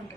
ফোনটা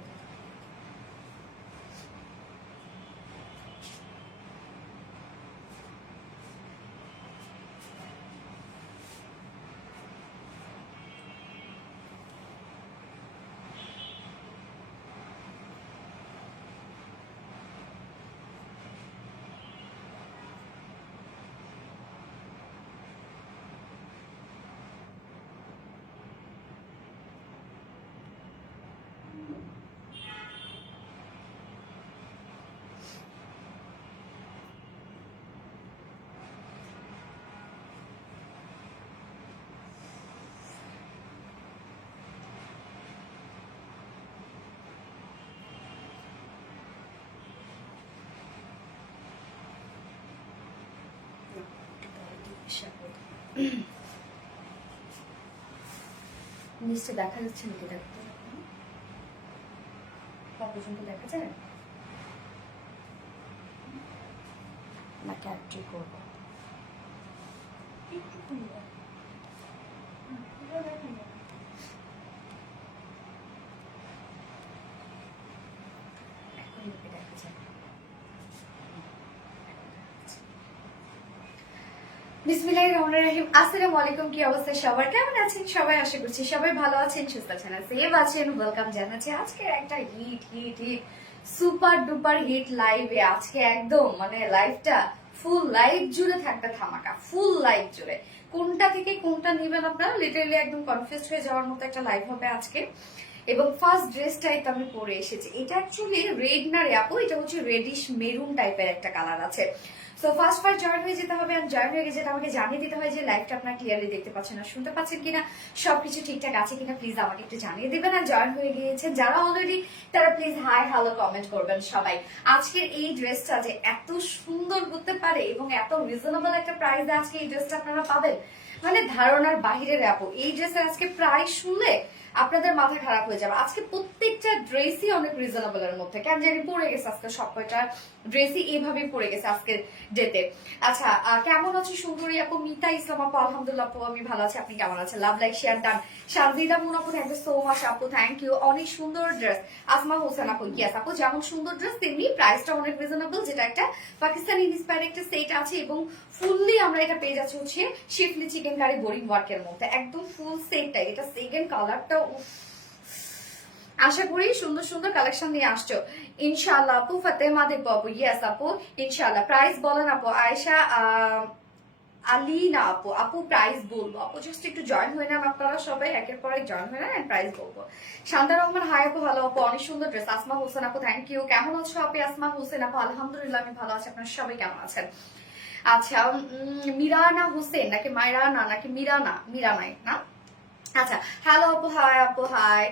নিশ্চয় দেখা যাচ্ছে নাকি? দেখতে পর্যন্ত দেখা যায় না? ক্যাপটি করবো এখন দেখা যায়। বিসমিল্লাহির রহমানির রহিম। আসসালামু আলাইকুম। কি অবস্থা সবার? কেমন আছেন সবাই? আশা করছি সবাই ভালো আছেন, সুস্থ আছেন, সেফ আছেন। ওয়েলকাম জানাচ্ছি আজকে একটা hit hit hit super duper hit লাইভে। আজকে একদম মানে লাইভটা ফুল লাইভ জুড়ে থাকবে ধামাকা, ফুল লাইভ জুড়ে। কোনটা থেকে কোনটা নেবেন আপনারা লিটারালি একদম কনফিউজ হয়ে যাওয়ার মতো একটা লাইভ হবে আজকে। এবং ফার্স্ট ড্রেসটাই তো আমি পরে এসেছি। এটা অ্যাকচুয়ালি রেড না রে আপু, এটা হচ্ছে রেডিশ মেরুন টাইপের একটা কালার আছে। সো ফার্স্ট জয়েন হয়ে যেতে হবে। আর জয়েন হয়ে যেটা আমাকে জানিয়ে দিতে হয় যে লাইভটা আপনারা ক্লিয়ারলি দেখতে পাচ্ছেন না, শুনতে পাচ্ছেন কিনা, সবকিছু ঠিকঠাক আছে কিনা প্লিজ আমাকে একটু জানিয়ে দিবেন। আর জয়েন হয়ে গিয়েছেন যারা অলরেডি, তারা প্লিজ হাই হ্যালো কমেন্ট করবেন সবাই। আজকের এই ড্রেসটা যে এত সুন্দর হতে পারে এবং এত রিজনেবল একটা প্রাইসে আজকে এই ড্রেসটা আপনারা পাবেন, মানে ধারণার বাহিরের আপু। এই ড্রেসের আজকে প্রাইস শুনলে আপনাদের মাথা খারাপ হয়ে যাবে। আজকে প্রত্যেকটা ড্রেসই অনেক রিজনেবল এর মধ্যে। কেন জানি পড়ে গেছে আজকে সবকটা ড্রেসই এইভাবেই পড়ে গেছে আজকের ডেতে। আচ্ছা, কেমন আছে সুন্দরী আপু? মিতা ইসলাম আপু আলহামদুলিল্লাহ আপু আমি ভালো আছি, আপনি কেমন আছেন? Love like share done. Sharjida Moon আপু থ্যাংক ইউ সো মাচ আপু, থ্যাংক ইউ। অনেক সুন্দর ড্রেস। আসমা হোসেন আপু ইয়েস আপু, যেমন সুন্দর ড্রেস তেমনি প্রাইসটা অনেক রিজনেবল। যেটা একটা পাকিস্তানি ইন্সপায়ার্ড একটা সেট আছে এবং ফুললি আমরা এটা পেয়ে যাচ্ছি হচ্ছে শিফলি চিকেন কারি বোরিং ওয়ার্কের মধ্যে, একদম ফুল সেটটাই। এটা সেকেন্ড কালারটা আশা করি সুন্দর সুন্দর কালেকশন নিয়ে আসছো ইনশাআল্লাহ আপু। ফাতেমা দেব আপু ইয়েস আপু ইনশাআল্লাহ। প্রাইস বলেন আপু। আয়েশা আলিনা আপু, আপু প্রাইস বলবো আপু, জাস্ট একটু জয়েন হয়ে নেন আপনারা সবাই, একের পর এক জয়েন হয়ে নেন, প্রাইস বলবো। শান্তা রহমান হাই আপু ভালো আপু, অনেক সুন্দর ড্রেস। আসমা হোসেন আপু থ্যাংক ইউ। কেমন আছো আপু? আসমা হোসেন আপু আলহামদুলিল্লাহ আমি ভালো আছি, আপনারা সবাই কেমন আছেন? আচ্ছা, মিরানা হোসেন নাকি মাইরানা নাকি মিরানা? মিরানাই না? আচ্ছা, হ্যালো আপু, হাই আপু, হাই।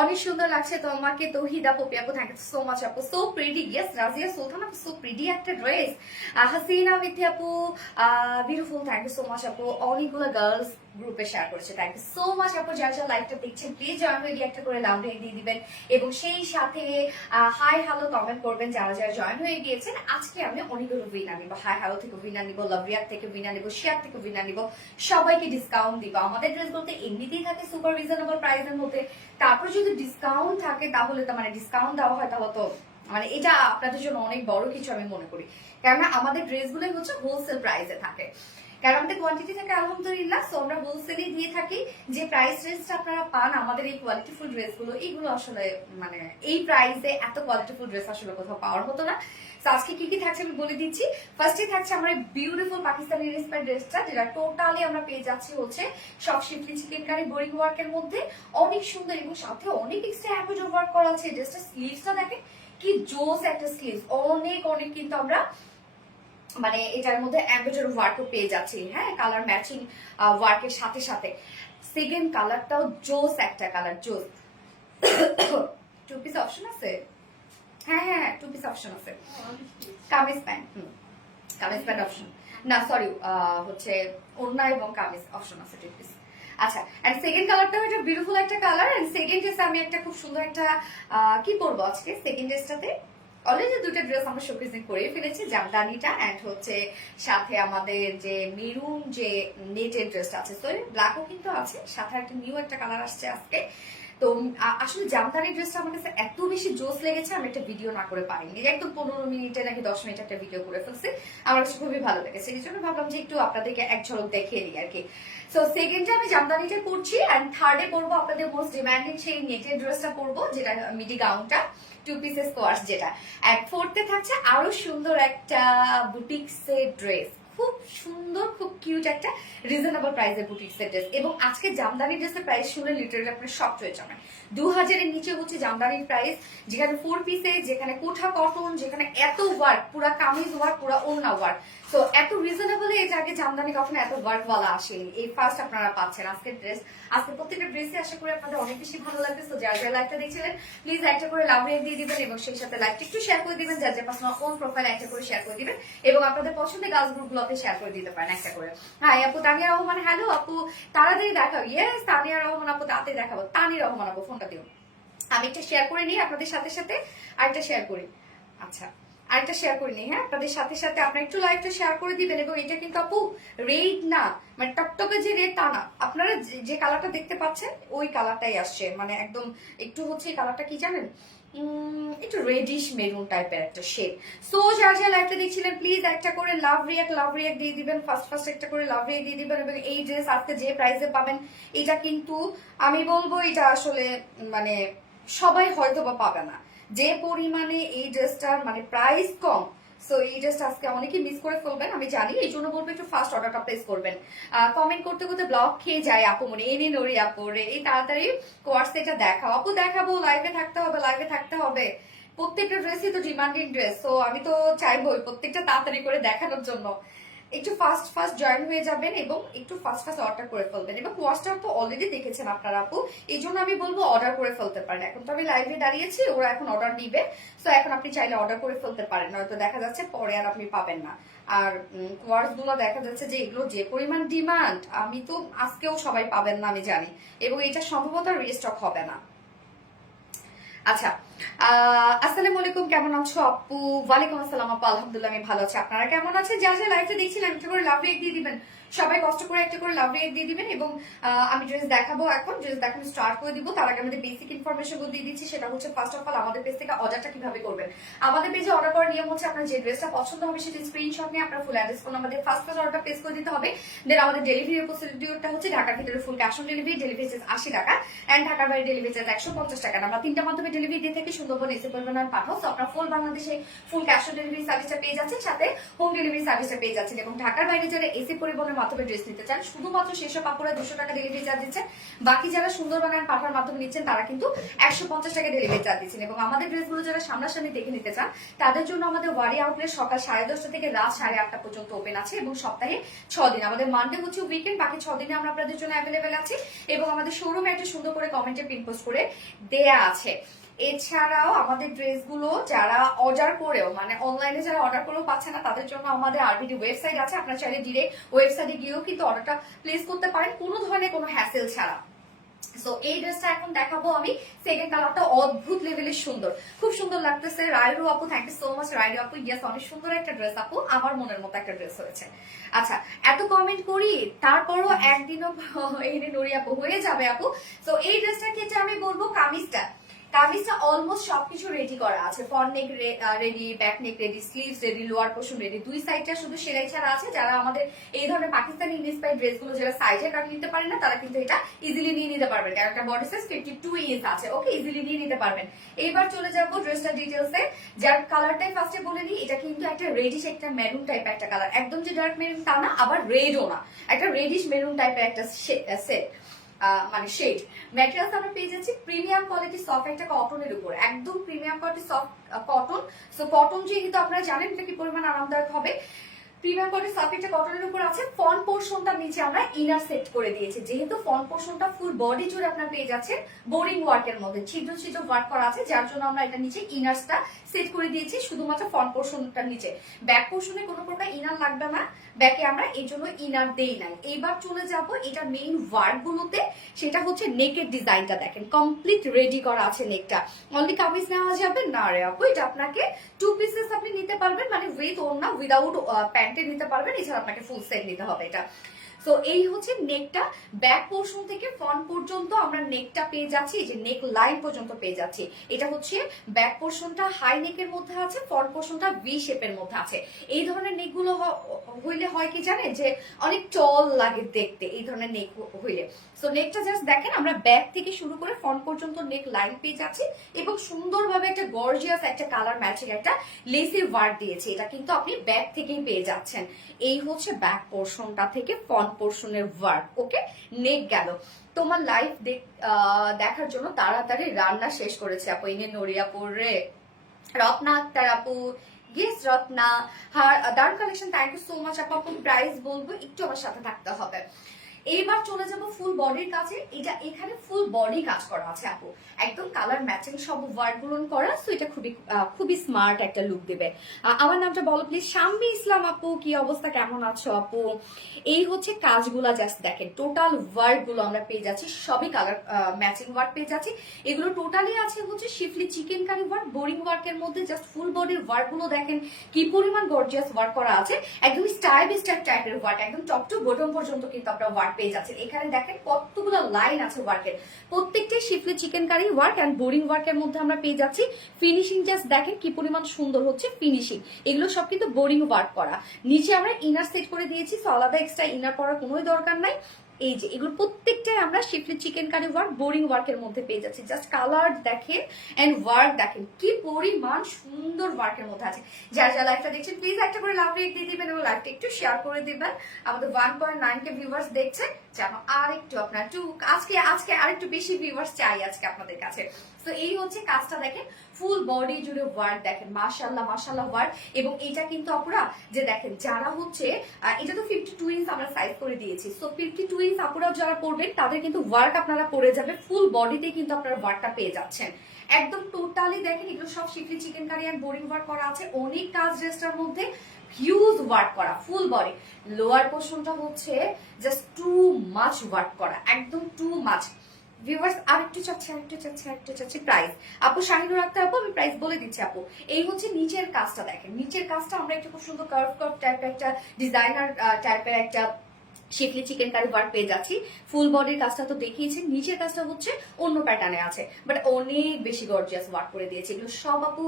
অনেক সুন্দর লাগছে তোমাকে তৌহিদা পপি আপু, থ্যাংক ইউ সো মাচ আপু, so pretty. Yes Razia Sultan আপু, সো প্রিটি একটা ড্রেস। হাসিনা মিথি আপু beautiful, thank you so much আপু। অনেকগুলো গার্লস গ্রুপে শেয়ার করেছে, থ্যাংক ইউ সো মাচ আপু। যারা যারা লাইভটা দেখছেন প্লিজ জয়েন হয়ে গিয়ে একটা করে লাভ দিয়ে দিবেন এবং সেই সাথে হাই হ্যালো কমেন্ট করবেন যারা যারা জয়েন হয়ে গিয়েছেন। আজকে আমি অনেকগুলো উইনার নিব, হাই হ্যালো থেকে উইনার নিব, লাভরিয়ার থেকে উইনার নিব, শেয়ার থেকে উইনার নিব, সবাইকে ডিসকাউন্ট দিব। আমাদের ড্রেস বলতে এমনিতেই থাকে সুপার রিজনেবল প্রাইসের মধ্যে, তারপর যদি ডিসকাউন্ট থাকে তাহলে তো মানে ডিসকাউন্ট দেওয়া হয় তাহলে তো মানে এটা আপনাদের জন্য অনেক বড় কিছু আমি মনে করি। কেননা আমাদের ড্রেসগুলোই হচ্ছে হোলসেল প্রাইসে থাকে, কারণ আমাদের কোয়ান্টিটি থাকে আলহামদুলিল্লাহ। সো আমরা হোলসেলই দিয়ে থাকি। যে প্রাইস রেঞ্জটা আপনারা পান আমাদের এই কোয়ালিটিফুল ড্রেসগুলো, এইগুলো আসলে মানে এই প্রাইসে এত কোয়ালিটিফুল ড্রেস আসলে কোথাও পাওয়ার মতো না। আজকে কি কি থাকছে আমি বলে দিচ্ছি। ফার্স্টে থাকছে আমার বিউটিফুল পাকিস্তানি ইন্সপায়ার্ড ড্রেসটা, যেটা টোটালি আমরা পেয়ে যাচ্ছি হচ্ছে সব শিফলি চিকেন কারি বোরিং ওয়ার্কের মধ্যে, অনেক সুন্দর এবং সাথে অনেক এক্সট্রা এমব্রয়ডারি ওয়ার্ক করা আছে। ড্রেসটা স্লিভসটা দেখেন কি জোস একটা স্লিভস, অনেক অনেক কিন্তু আমরা মানে এটার মধ্যে এমব্রয়ডারি ওয়ার্কও পেয়ে যাচ্ছি, হ্যাঁ কালার ম্যাচিং ওয়ার্কের সাথে সাথে। সেকেন্ড কালারটাও জোস একটা কালার, জোস। টু পিস অপশন আছে, হ্যাঁ হ্যাঁ টু পিস অপশন আছে। Kameez pant, kameez pant option না, সরি হচ্ছে ওড়না এবং কামিজ অপশন আছে টু পিস। আচ্ছা, এন্ড সেকেন্ড কালারটাও এটা বিউটিফুল একটা কালার। এন্ড সেকেন্ড ড্রেসে আমি একটা খুব সুন্দর একটা কি পরবো আজকে সেকেন্ড ড্রেসটাতে। অলরেডি দুটো ড্রেস আমরা শোকেসিং করে ফেলেছি, জামদানিটা এন্ড হচ্ছে সাথে আমাদের যে মেরুন যে নেটের ড্রেসটা আছে, সো ব্ল্যাকও কিন্তু আছে, সাথে একটা নিউ একটা কালার আসছে আজকে। তো আসলে জামদানি ড্রেসটা আমার কাছে এত বেশি জোস লেগেছে, আমি একটা ভিডিও না করে পারিনি, একদম 15 মিনিটে নাকি 10 মিনিট একটা ভিডিও করে ফেলছি, আমার কাছে খুবই ভালো লেগেছে, এই জন্য ভাবলাম যে একটু আপনাদেরকে এক ঝলক দেখিয়ে দিই আর কি। সো সেকেন্ডে আমি জামদানিটা করছি, অ্যান্ড থার্ডে পরবো আপনাদের মোস্ট ডিমান্ডিং সেই নেটের ড্রেসটা পরবো, যেটা মিডি গাউনটা 2 পিসেস কোয়ার্স যেটা। অ্যান্ড ফোর্থে থাকছে আরো সুন্দর একটা বুটিক্সের ড্রেস, খুব সুন্দর খুব কিউট একটা রিজনেবল প্রাইসের বুটিক্সের ড্রেস। এবং আজকে জামদানি ড্রেসের প্রাইস শুনে লিটারালি আপনার শক হয়ে যাবেন। 2000-এর নিচে হচ্ছে জামদানির প্রাইস, যেখানে 4 পিসে, যেখানে কোঠা কটন, যেখানে এত ওয়ার্ক, পুরা কামিজ ওয়ার্ক, পুরা ওড়না ওয়ার্ক। তো এত রিজনেবলে এর আগে জামদানি কখনো এত ওয়ার্কওয়ালা আসেনি, এই ফার্স্ট আপনারা পাচ্ছেন আজকের ড্রেস। আজকে প্রত্যেকটা ড্রেসে আশা করি আপনাদের অনেক বেশি ভালো লাগবে। তো যারা যারা লাইভটা দেখছিলেন প্লিজ একটা করে লাভ রেট দিয়ে দিবেন, এবং সেই সাথে লাইভটা একটু শেয়ার করে দিবেন, যার যার পার্সোনাল ওন প্রোফাইল একটা করে শেয়ার করে দিবেন, এবং আপনাদের পছন্দের গার্লস গ্রুপগুলোতে শেয়ার করে দিতে পারেন একটা করে। হ্যাঁ আপু তানিয়া রহমান, হ্যালো আপু, তাড়াতাড়ি দেখাও। ইয়েস তানিয়া রহমান আপু, তাড়াতাড়ি দেখাবো। তানি রহমান আপু ফোনটা দিও, আমি একটা শেয়ার করে নিই আপনাদের সাথে সাথে, আরেকটা শেয়ার করি। আচ্ছা আরেকটা শেয়ার করে নিই, হ্যাঁ আপনাদের সাথে সাথে আপনারা একটু লাইভটা শেয়ার করে দিবেন। এবং এটা কিন্তু আপু রেড না, মানে টকটকে যে রেড তা না, আপনারা যে কালারটা দেখতে পাচ্ছেন ওই কালারটাই আসছে, মানে একদম একটু হচ্ছে এই কালারটা কি জানেন, একটু রেডিশ মেরুন টাইপের একটা শেড। সো যারা যারা লাইভটা দেখছিলেন প্লিজ একটা করে লাভ রিয়াক্ট দিয়ে দিবেন, ফার্স্ট একটা করে লাভ রিয়াক্ট দিয়ে দিবেন। এবং এই ড্রেস আজকে যে প্রাইসে পাবেন, এটা কিন্তু আমি বলবো এটা আসলে মানে সবাই হয়তো বা পাবে না, যে পরিমাণে এই ড্রেসটার মানে প্রাইস কম। সো এই ড্রেসটা আজকে অনেকেই মিস করে ফেলবেন আমি জানি, এই জন্য বলবো একটু ফার্স্ট অর্ডারটা প্লেস করবেন। কমেন্ট করতে করতে ব্লক খেয়ে যায় আপু, মনে এনে নড়ি আপু রে, এই তাড়াতাড়ি কোয়ার্স এটা দেখাও আপু, দেখাবো, লাইভে থাকতে হবে। প্রত্যেকটা ড্রেসই তো ডিমান্ডিং ড্রেস, তো আমি তো চাইবোই প্রত্যেকটা তাড়াতাড়ি করে দেখানোর জন্য। একটু ফার্স্ট জয়েন হয়ে যাবেন এবং একটু ফার্স্ট অর্ডার করে ফেলবেন। এবং কোয়ার্সটা তো অলরেডি দেখেছেন আপনারা আপু, এই জন্য আমি বলবো অর্ডার করে ফেলতে পারেন। এখন তো আমি লাইভে দাঁড়িয়েছি, ওরা এখন অর্ডার দিবে, সো এখন আপনি চাইলে অর্ডার করে ফেলতে পারেন, নয়তো দেখা যাচ্ছে পরে আর আপনি পাবেন না। আর কোয়ার্স গুলো দেখা যাচ্ছে যে এগুলো যে পরিমাণ ডিমান্ড, আমি তো আজকেও সবাই পাবেন না আমি জানি, এবং এটা সম্ভবত রিস্টক হবে না। আচ্ছা আসসালামু আলাইকুম, কেমন আছো আপু? ওয়ালাইকুম আসসালাম আপু, আলহামদুলিল্লাহ আমি ভালো আছি, আপনারা কেমন আছেন? যা যা লাইভটা দেখছিলেন একটা করে লাভ রেক দিয়ে দিবেন, সবাই কষ্ট করে একটা করে লাভ রেক দিয়ে দিবেন। এবং আমি ড্রেস দেখাবো, এখন ড্রেস দেখানো স্টার্ট করে দিব। তার আগে আমাদের বেসিক ইনফরমেশন গুলো দিয়ে দিচ্ছি, সেটা হচ্ছে ফার্স্ট অফ অল আমাদের পেজ থেকে অর্ডারটা কিভাবে করবেন। আমাদের পেজে অর্ডার করার নিয়ম হচ্ছে আপনার যে ড্রেসটা পছন্দ হবে সেটা স্ক্রিনশট নিয়ে আপনার ফুল অ্যাড্রেস ফোন আমাদের ফার্স্ট অর্ডারটা প্লেস করে দিতে হবে। দেন আমাদের ডেলিভারি প্রসিডিউরটা হচ্ছে ঢাকার ভিতরে full cash on delivery, delivery charge 80 টাকা, এন্ড ঢাকার বাইরে ডেলিভারি চার্জ 150 টাকা। আমরা তিনটা মাধ্যমে ডেলিভারি দিয়ে থাকি, সুন্দরবন এসে পরিমাণ পাঠাও। তো আপনার ফুল বাংলাদেশে ফুল ক্যাশ অন ডেলিভারি সার্ভিসটা পেয়ে যাচ্ছেন, সাথে হোম ডেলিভারি সার্ভিসটা পেয়ে যাচ্ছেন। এবং ঢাকার বাইরে যারা এসি পরিবহনের মাধ্যমে ড্রেস নিতে চান, শুধুমাত্র সেসব আপুরা 200 টাকা ডেলিভারি চার্জ দিচ্ছেন। বাকি যারা সুন্দরবন আর পাঠার মাধ্যমে নিচ্ছেন তারা কিন্তু 150 টাকা ডেলিভারি চার্জ দিচ্ছেন। এবং আমাদের ড্রেসগুলো যারা সামনাসামনি দেখে নিতে চান তাদের জন্য আমাদের ওয়ারি আউটলেট সকাল 10:30 থেকে রাত 8:30 পর্যন্ত ওপেন আছে, এবং সপ্তাহে 6 দিন, আমাদের মানডে হচ্ছে উইকেন্ড, বাকি 6 দিনে আমরা আপনাদের জন্য অ্যাভেলেবেল আছি। এবং আমাদের শোরুমে একটা সুন্দর করে কমেন্টে পিন পোস্ট করে দেয়া আছে। এছাড়াও আমাদের ড্রেসগুলো যারা অর্ডার করেও মানে অনলাইনে যারা অর্ডার করেও পাচ্ছে না, তাদের জন্য আমাদের আরবিডি ওয়েবসাইট আছে, আপনারা চাইলে ডিরেক্ট ওয়েবসাইটে গিয়েও কিন্তু অর্ডারটা প্লেস করতে পারেন কোনো ধরনের কোনো হ্যাসেল ছাড়া। সো এই ড্রেসটা এখন দেখাবো আমি, সেকেন্ড কালারটা অদ্ভুত লেভেলের সুন্দর, খুব সুন্দর লাগতেছে। রায়রু আপু, থ্যাংক ইউ সো মাচ রায়রু আপু, ইয়েস অনেক সুন্দর একটা ড্রেস আপু, আমার মনের মতো একটা ড্রেস হয়েছে। আচ্ছা এত কমেন্ট করি তারপরও একদিনও এই নড়ি আপু হয়ে যাবে আপু। তো এই ড্রেসটার ক্ষেত্রে আমি বলবো কামিজটা অলমোস্ট সবকিছু রেডি করা আছে, ফ্রন্ট নেক ready, back neck ready, sleeves ready, lower portion ready, দুই সাইডটা শুধু সেলাই ছাড়া আছে। যারা আমাদের এই ধরনের পাকিস্তানি ইন্সপায়ার্ড ড্রেসগুলো যারা সাইজে কাট নিতে পারেন না, তারা কিন্তু এটা ইজিলি নিয়ে নিতে পারবেন, কারণ একটা বডি সাইজ 52 ইঞ্চ আছে, ওকে ইজিলি নিয়ে নিতে পারবেন। এইবার চলে যাবো ড্রেসটার ডিটেলসে, যার কালারটাই ফার্স্টে বলে দিই, এটা কিন্তু একটা রেডিশ একটা মেরুন টাইপ একটা কালার, একদম যে ডার্ক মেরুন তা না, আবার রেডও না, একটা রেডিশ মেরুন টাইপের একটা সেট মানে শেড। ম্যাটেরিয়ালস আমরা পেয়ে যাচ্ছি প্রিমিয়াম কোয়ালিটি সফট একটা কটনের উপর, একদম premium quality soft cotton. So cotton যেহেতু আপনারা জানেন এটা কি পরিমাণ আরামদায়ক হবে, প্রিমিয়াম কোয়ালিটি সফট একটা কটনের উপর আছে। ফ্রন্ট পোর্শনটা নিচে আমরা ইনার সেট করে দিয়েছি, যেহেতু ফ্রন্ট পোর্শনটা ফুল বডি জুড়ে আপনারা পেয়ে যাচ্ছেন বোরিং ওয়ার্কের মধ্যে ছিদ্র ছিদ্র ওয়ার্ক করা আছে, যার জন্য আমরা এটা নিচে ইনারসটা সেট করে দিয়েছি শুধুমাত্র ফ্রন্ট পোর্শনটার নিচে। ব্যাক পোর্শনে কোনো প্রকার ইনার লাগবে না, ব্যাকে আমরা এই জন্য ইনার দেই নাই। এইবার চলে যাব এটা মেইন ওয়ার্ক গুলোতে, সেটা হচ্ছে নেকের ডিজাইনটা দেখেন কমপ্লিট রেডি করা আছে। নেকটা অনলি কামিজ নেওয়া যাবে না রে আপু, এটা আপনাকে 2 পিসেস আপনি নিতে পারবেন, মানে উইথ ওড়না উইদাউট প্যান্টে নিতে পারবেন, এছাড়া আপনাকে ফুল সেট নিতে হবে এটা। সো এই হচ্ছে নেকটা, ব্যাক পোর্শন থেকে ফ্রন্ট পর্যন্ত আমরা নেকটা পেয়ে যাচ্ছি, এই যে নেক লাইন পর্যন্ত পেয়ে যাচ্ছি। এটা হচ্ছে ব্যাক পোর্শনটা হাই নেকের মধ্যে আছে, ফ্রন্ট পোর্শনটা ভি শেপের মধ্যে আছে। এই ধরনের নেকগুলো হইলে হয় কি জানেন, যে অনেক টল লাগে দেখতে এই ধরনের নেক হইলে। সো নেকটা জাস্ট দেখেন, আমরা ব্যাক থেকে শুরু করে ফ্রন্ট পর্যন্ত নেক লাইন পেয়ে যাচ্ছি এবং সুন্দরভাবে একটা গর্জিয়াস একটা কালার ম্যাচিং একটা লেসের ওয়ার্ক দিয়েছি। এটা কিন্তু আপনি ব্যাক থেকেই পেয়ে যাচ্ছেন। এই হচ্ছে ব্যাক পোর্শনটা থেকে ফ্রন্ট পোর্শনের ওয়ার্ক। ওকে, নেক গেল। তোমার লাইফ দেখার জন্য তাড়াতাড়ি রান্না শেষ করেছে আপু, ইনে নড়িয়াপুর রে। রত্না আক্তার আপু, ইয়েস রত্না। দারুন collection, thank you so much আপু। প্রাইস বলবো, একটু আমার সাথে থাকতে হবে। এইবার চলে যাব ফুল বডির কাছে। এটা এখানে ফুল বডি কাজ করা আছে আপু, একদম কালার ম্যাচিং সব ওয়ার্ক গুলো করা। সো এটা খুবই স্মার্ট একটা লুক দেবে। আমার নামটা বলো প্লিজ। শাম্মী ইসলাম আপু, কি অবস্থা, কেমন আছো আপু? এই হচ্ছে কাজগুলা, জাস্ট দেখেন টোটাল ওয়ার্ক গুলো আমরা পেয়ে যাচ্ছি, সবই কালার ম্যাচিং ওয়ার্ক পেয়ে যাচ্ছি। এগুলো টোটালি আছে হচ্ছে শিফলি চিকেন কারি ওয়ার্ক, বোরিং ওয়ার্কের মধ্যে। জাস্ট ফুল বডির ওয়ার্ক গুলো দেখেন কি পরিমাণ গর্জিয়াস ওয়ার্ক করা আছে, একদম স্টাইল টাইপের ওয়ার্ক, একদম টপ টু বটম পর্যন্ত কিন্তু আমরা ওয়ার্ক পেয়ে যাচ্ছেন। এখানে দেখেন কতগুলো লাইন আছে ওয়ার্কের, প্রত্যেকটাই Schiffli chikankari work and boring ওয়ার্কের মধ্যে আমরা পেয়ে যাচ্ছি। ফিনিশিং জাস্ট দেখেন কি পরিমাণ সুন্দর হচ্ছে ফিনিশিং। এগুলো সব কিন্তু বোরিং ওয়ার্ক করা। নিচে আমরা ইনার সেট করে দিয়েছি, সো আলাদা এক্সট্রা ইনার পরার কোনো দরকার নাই। এই যে এগুলো প্রত্যেকটাই আমরা শিফলি চিকেন কারি ওয়ার্ক, বোরিং ওয়ার্কের মধ্যে পেয়ে যাচ্ছি। জাস্ট কালার দেখেন এন্ড ওয়ার্ক দেখেন কি পরিমাণ সুন্দর ওয়ার্কের মধ্যে আছে। যারা যারা লাইভটা দেখছেন প্লিজ একটা করে লাভ রেট দিয়ে দিবেন এবং লাইভটা একটু শেয়ার করে দিবেন। আমাদের 1.9K ভিউয়ার্স দেখছেন, যেন আর একটু আপনার আজকে আর একটু বেশি ভিউয়ার্স চাই আজকে আপনাদের কাছে। তো এই হচ্ছে কাজটা দেখেন, ফুল বডি জুড়ে ওয়ার্ক দেখেন, মাশাআল্লাহ মাশাআল্লাহ ওয়ার্ক। এবং এটা কিন্তু আপুরা যে দেখেন, যারা হচ্ছে এটা তো 52 ইঞ্চ আমরা সাইজ করে দিয়েছি। সো 52 ইঞ্চ আপুরাও যারা পড়বেন তাদের কিন্তু ওয়ার্ক আপনারা পড়ে যাবে, ফুল বডিতে কিন্তু আপনারা ওয়ার্কটা পেয়ে যাচ্ছেন। একদম টোটালি দেখেন এগুলো সব Schiffli chikankari and boring work করা আছে, অনেক কাজ ড্রেসটার মধ্যে, হিউজ ওয়ার্ক করা ফুল বডি। লোয়ার পোর্শনটা হচ্ছে জাস্ট টু মাচ ওয়ার্ক করা, একদম টু মাচ। ভিউয়ার্স আরেকটু চাচ্ছি প্রাইস। আপু শাহিনুর আক্তার আপু, আমি প্রাইস বলে দিচ্ছি আপু। এই হচ্ছে নিচের কাজটা দেখেন, নিচের কাজটা আমরা একটু খুব সুন্দর কার্ভ টাইপের একটা ডিজাইনার টাইপের একটা শিফলি চিকেন কারি ওয়ার্ক পেয়ে যাচ্ছি। ফুল বডির কাজটা তো দেখিয়েছেন, নিচের কাজটা হচ্ছে অন্য প্যাটার্নে আছে, বাট অনেক বেশি গর্জিয়াস ওয়ার্ক করে দিয়েছে। এগুলো সব আপু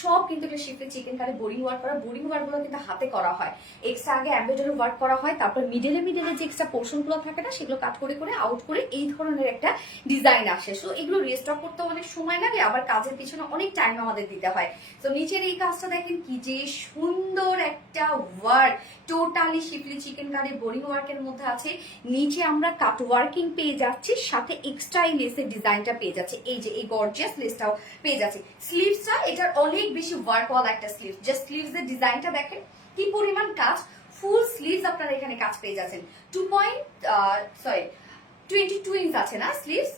সব কিন্তু শিফলি চিকেন কারি বোরিং ওয়ার্ক করা। বোরিং ওয়ার্ক গুলো কিন্তু হাতে করা হয়, এক্সট্রা আগে এমব্রয়ডারি ওয়ার্ক করা হয়, তারপর মিডলে যে এক্সট্রা পোর্শন গুলো থাকে না, সেগুলো কাট করে আউট করে এই ধরনের একটা ডিজাইন আসে। সো এগুলো রিস্টক করতে অনেক সময় লাগে, আবার কাজের পিছনে অনেক টাইম আমাদের দিতে হয়। তো নিচের এই কাজটা দেখেন কি যে সুন্দর একটা work, totally শিফলি chikankari boring work এর মধ্যে আছে। নিচে আমরা কাট ওয়ার্কিং পেয়ে যাচ্ছি, সাথে এক্সট্রা এই লেসের ডিজাইনটা পেয়ে যাচ্ছে, এই যে এই গর্জিয়াস লেসটাও পেয়ে যাচ্ছে। স্লিভসটা এটার অনেক বেশি ওয়ার্ক ওয়ালা একটা স্লিভ, জাস্ট স্লিভস এর ডিজাইনটা দেখেন কি পরিমাণ কাজ, ফুল স্লিভস আপনারা এখানে কাজ পেয়ে যাচ্ছেন। 22 ইঞ্চ আছে না স্লিভস,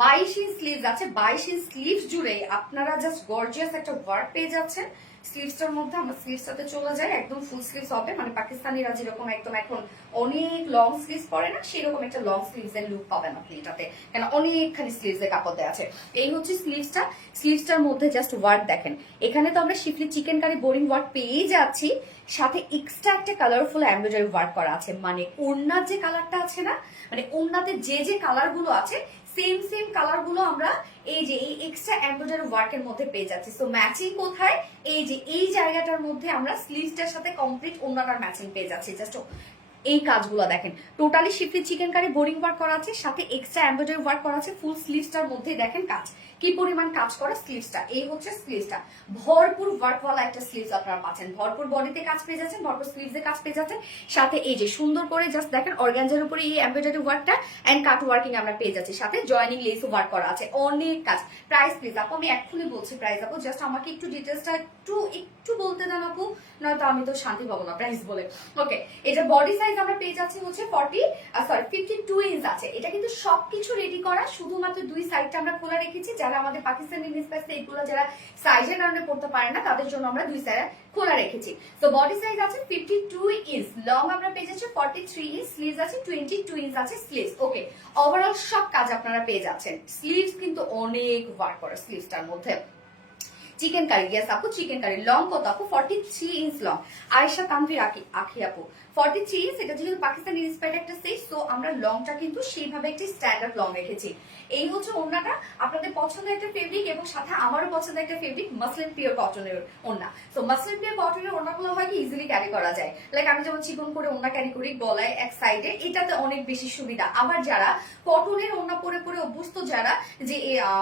22 ইঞ্চ স্লিভস আছে, 22 ইঞ্চ স্লিভস জুড়ে আপনারা জাস্ট গর্জিয়াস একটা ওয়ার্ক পেয়ে যাচ্ছেন। স্লিভসটার মধ্যে আমরা স্লিভসটাতে চলে যাই, একদম ফুল স্লিভস হবে, মানে পাকিস্তানিরা যেরকম একদম এখন অনেক লং স্লিভস পরে না, সেরকম একটা লং স্লিভস এর লুক পাবেন আপনি এটাতে, কেন অনেকখানি স্লিভস এর কাপড় দেওয়া আছে। এই হচ্ছে স্লিভসটা, স্লিভসটার মধ্যে জাস্ট ওয়ার্ক দেখেন। এখানে তো আমরা শিফলি চিকেন কারি বোরিং ওয়ার্ক পেয়ে যাচ্ছি, সাথে এক্সট্রা একটা কালারফুল এমব্রয়ডারি ওয়ার্ক করা আছে। মানে ওড়নার যে কালারটা আছে না, মানে ওড়নাতে যে কালার গুলো আছে সেম কালার গুলো আমরা এই যে এই এক্সট্রা এমব্রয়ডারি ওয়ার্কের মধ্যে পেয়ে যাচ্ছি। সো ম্যাচিং কোথায়, এই যে এই জায়গাটার মধ্যে আমরা স্লিভসটার সাথে কমপ্লিট ওড়নাটার ম্যাচিং পেয়ে যাচ্ছি। জাস্ট এই কাজগুলো দেখেন, totally শিফলি chikankari boring work করা আছে, সাথে এক্সট্রা এমব্রয়ডারি ওয়ার্ক করা আছে। ফুল স্লিভসটার মধ্যে দেখেন কাজ কি পরিমাণ কাজ করা স্লিভসটা। এই হচ্ছে স্লিভসটা, ভরপুর ওয়ার্কওয়ালা একটা স্লিভস আপনারা পাচ্ছেন, ভরপুর বডিতে কাজ পেয়ে যাচ্ছেন, ভরপুর স্লিভসে কাজ পেয়ে যাচ্ছেন, সাথে এই যে সুন্দর করে জাস্ট দেখেন অর্গানজার উপরে এই এমব্রয়ডারি ওয়ার্কটা এন্ড কাট ওয়ার্কিং আমরা পেয়ে যাচ্ছি, সাথে জয়েনিং লেস ওয়ার্ক করা আছে, অনেক কাজ। প্রাইস প্লিজ আপু, আমি এক্ষুনি বলছি প্রাইস আপু, জাস্ট আমাকে একটু ডিটেলসটা একটু বলতে দেন আপু, নয়তো আমি তো শান্তি পাবো না প্রাইস বলে। ওকে, এটা বডি সাইজ আমরা পেয়ে যাচ্ছি হচ্ছে 52 ইঞ্চ আছে। এটা কিন্তু সবকিছু রেডি করা, শুধুমাত্র দুই সাইডটা আমরা খোলা রেখেছি। যারা আমাদের পাকিস্তানি নিসপাসে এগুলো যারা সাইজের কারণে পড়তে পারে না, তাদের জন্য আমরা দুই সাইড খোলা রেখেছি। তো বডি সাইজ আছে 52 ইঞ্চ, লং আমরা পেয়ে যাচ্ছি 43 ইঞ্চ, স্লিভস আছে 22 ইঞ্চ আছে স্লিভস। ওকে, ওভারঅল সব কাজ আপনারা পেয়ে যাচ্ছেন। স্লিভস কিন্তু অনেক ওয়ার্ক করা স্লিভসটার মধ্যে। চিকেন কারি, ইয়েস আপু চিকেন কারি, লং কত আপু? 43 ইঞ্চ লং। আয়েশা তানভীর আখি আপু 43 এটা যেহেতু পাকিস্তানি ইন্সপায়ার্ড একটা সেট, সো আমরা লংটা কিন্তু সেইভাবে একটি স্ট্যান্ডার্ড লং রেখেছি। এই হচ্ছে ওড়নাটা, আপনাদের পছন্দের একটা ফেব্রিক এবং সাথে আমারও পছন্দের একটা ফেব্রিক মাসলিন পিওর কটনের ওড়না। সো মাসলিন পিওর কটনের ওড়নাগুলো হয় কি ইজিলি ক্যারি করা যায়, লাইক আমি যেমন চিকন করে ওড়না ক্যারি করি গলায় এক সাইডে, এটাতে অনেক বেশি সুবিধা। আবার যারা কটনের ওড়না পরে পরে অভ্যস্ত, যারা যে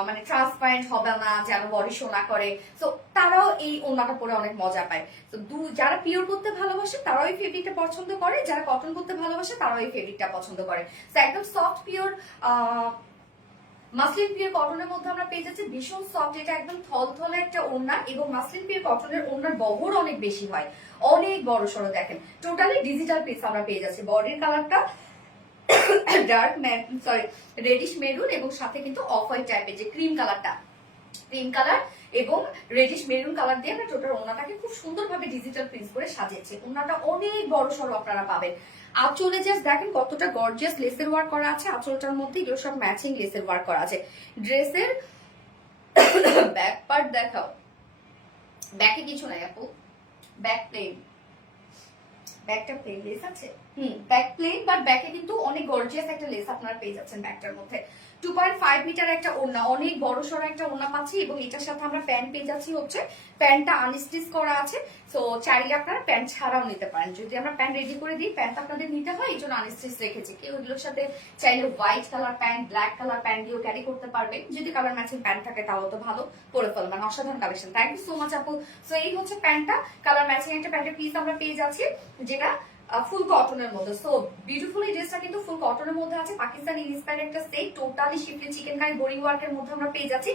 মানে ট্রান্সপারেন্ট হবে না, যেন বডি শো না করে, সো তারাও এই ওড়নাটা পরে অনেক মজা পায়। তো যারা পিওর করতে ভালোবাসে তারাও এই ফেব্রিকটা পছন্দ করে, যারা কটন করতে ভালোবাসে তারাও এই ফেব্রিকটা পছন্দ করে। তো একদম সফট পিওর মাসলিন পিওর কটনের মধ্যে আমরা পেয়ে যাচ্ছি ভীষণ সফট, এটা একদম থলথলে একটা ওড়না এবং মাসলিন পিওর কটনের ওড়নার বহর অনেক বেশি হয়, অনেক বড় সড়ো। দেখেন টোটালি ডিজিটাল পিস আমরা পেয়ে যাচ্ছি। বডির কালারটা ডার্ক সরি রেডিশ মেরুন এবং সাথে কিন্তু অফ হোয়াইট টাইপের যে ক্রিম কালারটা, ক্রিম কালার এবং রেডিশ মেরুন কালার দিয়ে আমরা টোটাল ওড়নাটাকে খুব সুন্দরভাবে ডিজিটাল প্রিন্ট করে সাজিয়েছি। ওড়নাটা অনেক বড় সড়ো আপনারা পাবেন। আঁচলে জাস্ট দেখেন কতটা গর্জিয়াস লেসের ওয়ার্ক করা আছে, আঁচলটার মধ্যে এগুলো সব ম্যাচিং লেসের ওয়ার্ক করা আছে। ড্রেসের ব্যাক পার্ট দেখাও, ব্যাকে কিছু নাই আপু, ব্যাক প্লেন, ব্যাকটা প্লেন লেস আছে, ব্যাক প্লেন, বাট ব্যাকে কিন্তু অনেক গর্জিয়াস একটা লেস আপনারা পেয়ে যাচ্ছেন ব্যাকটার মধ্যে। 2.5 মিটার একটা ওড়না, অনেক বড় সড়ো একটা ওড়না পাচ্ছি এবং এটার সাথে আমরা প্যান্ট পেয়ে যাচ্ছি হচ্ছে, প্যান্টটা আনস্টিচ করা আছে। সো চাইলে আপনারা প্যান্ট ছাড়াও নিতে পারেন, যদি আমরা প্যান্ট রেডি করে দিই প্যান্ট আপনাদের নিতে হয়, এই জন্য আনস্টিচ রেখেছি। কেউ এগুলোর সাথে চাইলে white colour pant, black colour pant দিয়েও ক্যারি করতে পারবেন, যদি কালার ম্যাচিং প্যান্ট থাকে তাও তো ভালো, করে ফেলবেন। অসাধারণ collection, thank you so much আপু। সো এই হচ্ছে প্যান্টটা, কালার ম্যাচিং একটা প্যান্টের পিস আমরা পেয়ে যাচ্ছি যেটা ফুল কটনের মধ্যে। সো বিউটিফুল, এই ড্রেসটা কিন্তু ফুল কটনের মধ্যে আছে, পাকিস্তানি ইন্সপায়ার্ড একটা set, totally শিফলি chikankari boring ওয়ার্কের মধ্যে আমরা পেয়ে যাচ্ছি।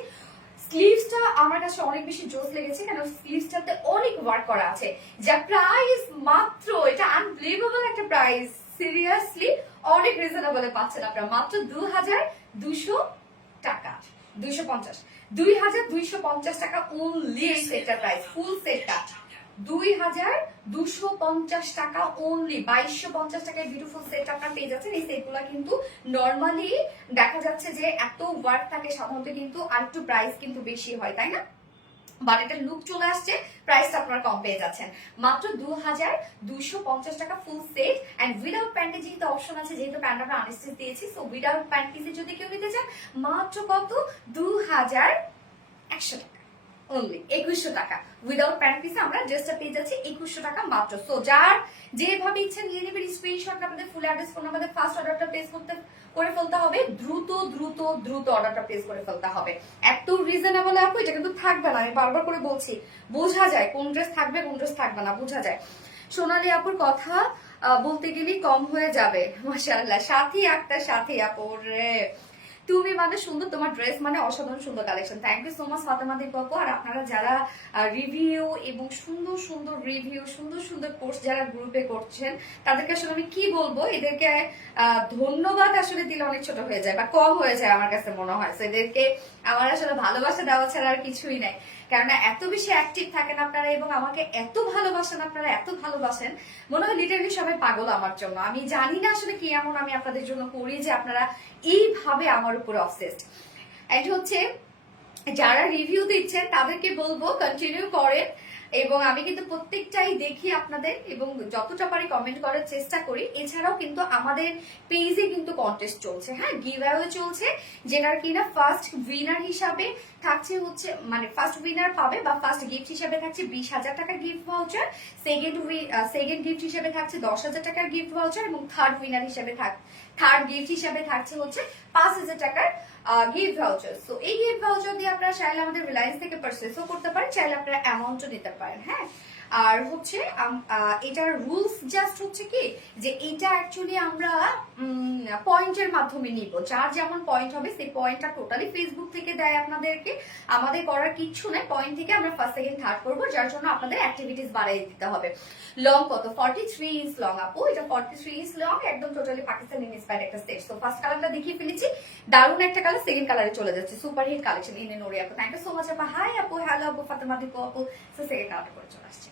স্লিভসটা আমার কাছে অনেক বেশি জোস লেগেছে, কারণ স্লিভসটাতে অনেক ওয়ার্ক করা আছে, যা প্রাইস মাত্র, এটা আনবিলিভেবল একটা প্রাইস, সিরিয়াসলি অনেক রিজনেবলে পাচ্ছেন আপনারা, মাত্র 2200 টাকা, 250, 2250 টাকা অনলি সেটটার প্রাইস, ফুল সেটটা 2250 টাকা অনলি, 2250 টাকায় বিউটিফুল সেট আপনারা পেয়ে যাচ্ছেন। এই সেটগুলো কিন্তু নর্মালি দেখা যাচ্ছে যে এত ওয়ার্ক থাকে সাধারণত কিন্তু আর একটু প্রাইস কিন্তু বেশি হয়, তাই না? বাট এটা লুক চলে আসছে, প্রাইসটা আপনারা কম পেয়ে যাচ্ছেন, মাত্র 2250 টাকা ফুল সেট। এন্ড উইদাউট প্যান্টে যেহেতু অপশন আছে, যেহেতু প্যান্ট আমরা আনস্টিচ দিয়েছি, সো উইদাউট প্যান্ট পিসে যদি কেউ নিতে চান মাত্র কত, 2100 টাকা অনলি, 2100 টাকা উইদাউট প্যান্ট পিসে আমরা ড্রেসটা পেয়ে যাচ্ছি 2100 টাকা মাত্র। সো যার যেভাবে ইচ্ছা নিয়ে নেবেন, স্ক্রিনশট আপনাদের full address phone number first অর্ডারটা প্লেস করে ফেলতে হবে, দ্রুত দ্রুত দ্রুত অর্ডারটা প্লেস করে ফেলতে হবে। এত রিজনেবল আপু, এটা কিন্তু থাকবে না, আমি বারবার করে বলছি, বোঝা যায় কোন ড্রেস থাকবে কোন ড্রেস থাকবে না, বোঝা যায়। সোনালী আপুর কথা বলতে গেলেই কম হয়ে যাবে, মাশাআল্লাহ। সাথী আক্তার, সাথী আপু রে, তুমি মানে সুন্দর, তোমার ড্রেস মানে অসাধারণ সুন্দর collection, thank you so much Fatema Deep আপু। আর আপনারা যারা রিভিউ এবং সুন্দর সুন্দর রিভিউ, সুন্দর সুন্দর পোস্ট যারা গ্রুপে করছেন, তাদেরকে আসলে আমি কি বলবো, এদেরকে ধন্যবাদ আসলে দিলে অনেক ছোট হয়ে যায় বা কম হয়ে যায় আমার কাছে মনে হয়। তো এদেরকে আমার আসলে ভালোবাসা দেওয়া ছাড়া আর কিছুই নাই, কেননা এত বেশি অ্যাক্টিভ থাকেন আপনারা এবং আমাকে এত ভালোবাসেন, আপনারা এত ভালোবাসেন, মনে হয় লিটারালি সবাই পাগল আমার জন্য। আমি জানি না আসলে কি এমন আমি আপনাদের জন্য করি যে আপনারা এইভাবে আমার উপর অবসেসড। এন্ড হচ্ছে যারা রিভিউ দিচ্ছেন তাদেরকে বলবো কন্টিনিউ করেন, এবং আমি কিন্তু প্রত্যেকটাই দেখি আপনাদের এবং যতটা পারি কমেন্ট করার চেষ্টা করি। এছাড়াও কিন্তু আমাদের পেজে কিন্তু কন্টেস্ট চলছে, হ্যাঁ, গিভ অ্যাওয়ে চলছে, যেটার কিনা ফার্স্ট উইনার হিসাবে থাকছে হচ্ছে, মানে ফার্স্ট উইনার পাবে বা ফার্স্ট গিফট হিসাবে থাকছে 20,000 টাকার গিফট ভাউচার, সেকেন্ড গিফট হিসাবে থাকছে 10,000 টাকার গিফট ভাউচার এবং থার্ড উইনার হিসাবে থার্ড গিফট হিসাবে থাকছে হচ্ছে 5,000 টাকার গিফট ভাউচার। সো এই গিফট ভাউচার দিয়ে আপনারা চাইলে আমাদের রিলায়েন্স থেকে পারচেসও করতে পারেন, চাইলে আপনারা অ্যামাউন্টও দিতে পারেন, হ্যাঁ। আর হচ্ছে এটার রুলস জাস্ট হচ্ছে কি যে এটা অ্যাকচুয়ালি আমরা পয়েন্টের মাধ্যমে নিব, যার যেমন পয়েন্ট হবে সেই পয়েন্টটা টোটালি ফেসবুক থেকে দেয় আপনাদেরকে, আমাদের করার কিচ্ছু নেই, পয়েন্ট থেকে আমরা ফার্স্ট সেকেন্ড থার্ড করবো, যার জন্য আপনাদের অ্যাক্টিভিটিস বাড়িয়ে দিতে হবে। লং কত, 43 ইঞ্চ লং আপু, এটা 43 ইঞ্চ লং, একদম টোটালি পাকিস্তানি ইন্সপায়ার্ড একটা সেট। তো ফার্স্ট কালারটা দেখিয়ে ফেলেছি, দারুণ একটা কালার, সেকেন্ড কালারে চলে যাচ্ছে, সুপার হিট কালেকশন। ইনে নোরি আপু, থ্যাংক ইউ সো মাচ আপু। হাই আপু, হ্যালো আপু, ফাতেমা দীপ আপু। সো সেকেন্ড কালারটা করে চলে আসছে।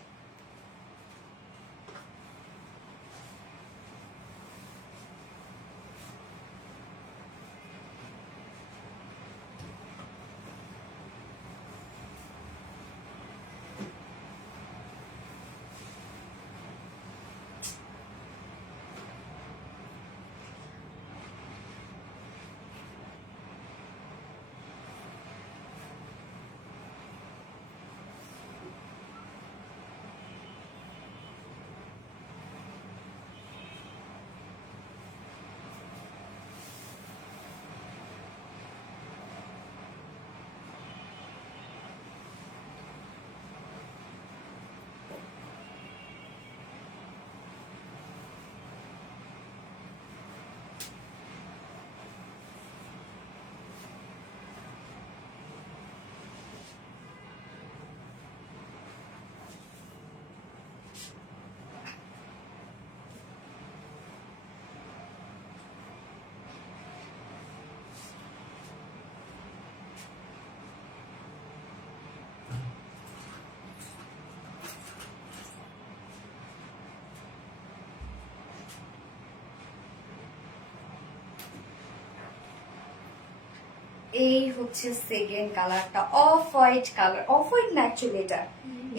এই হচ্ছে সেকেন্ড কালারটা, off white colour, off white না অ্যাকচুয়ালি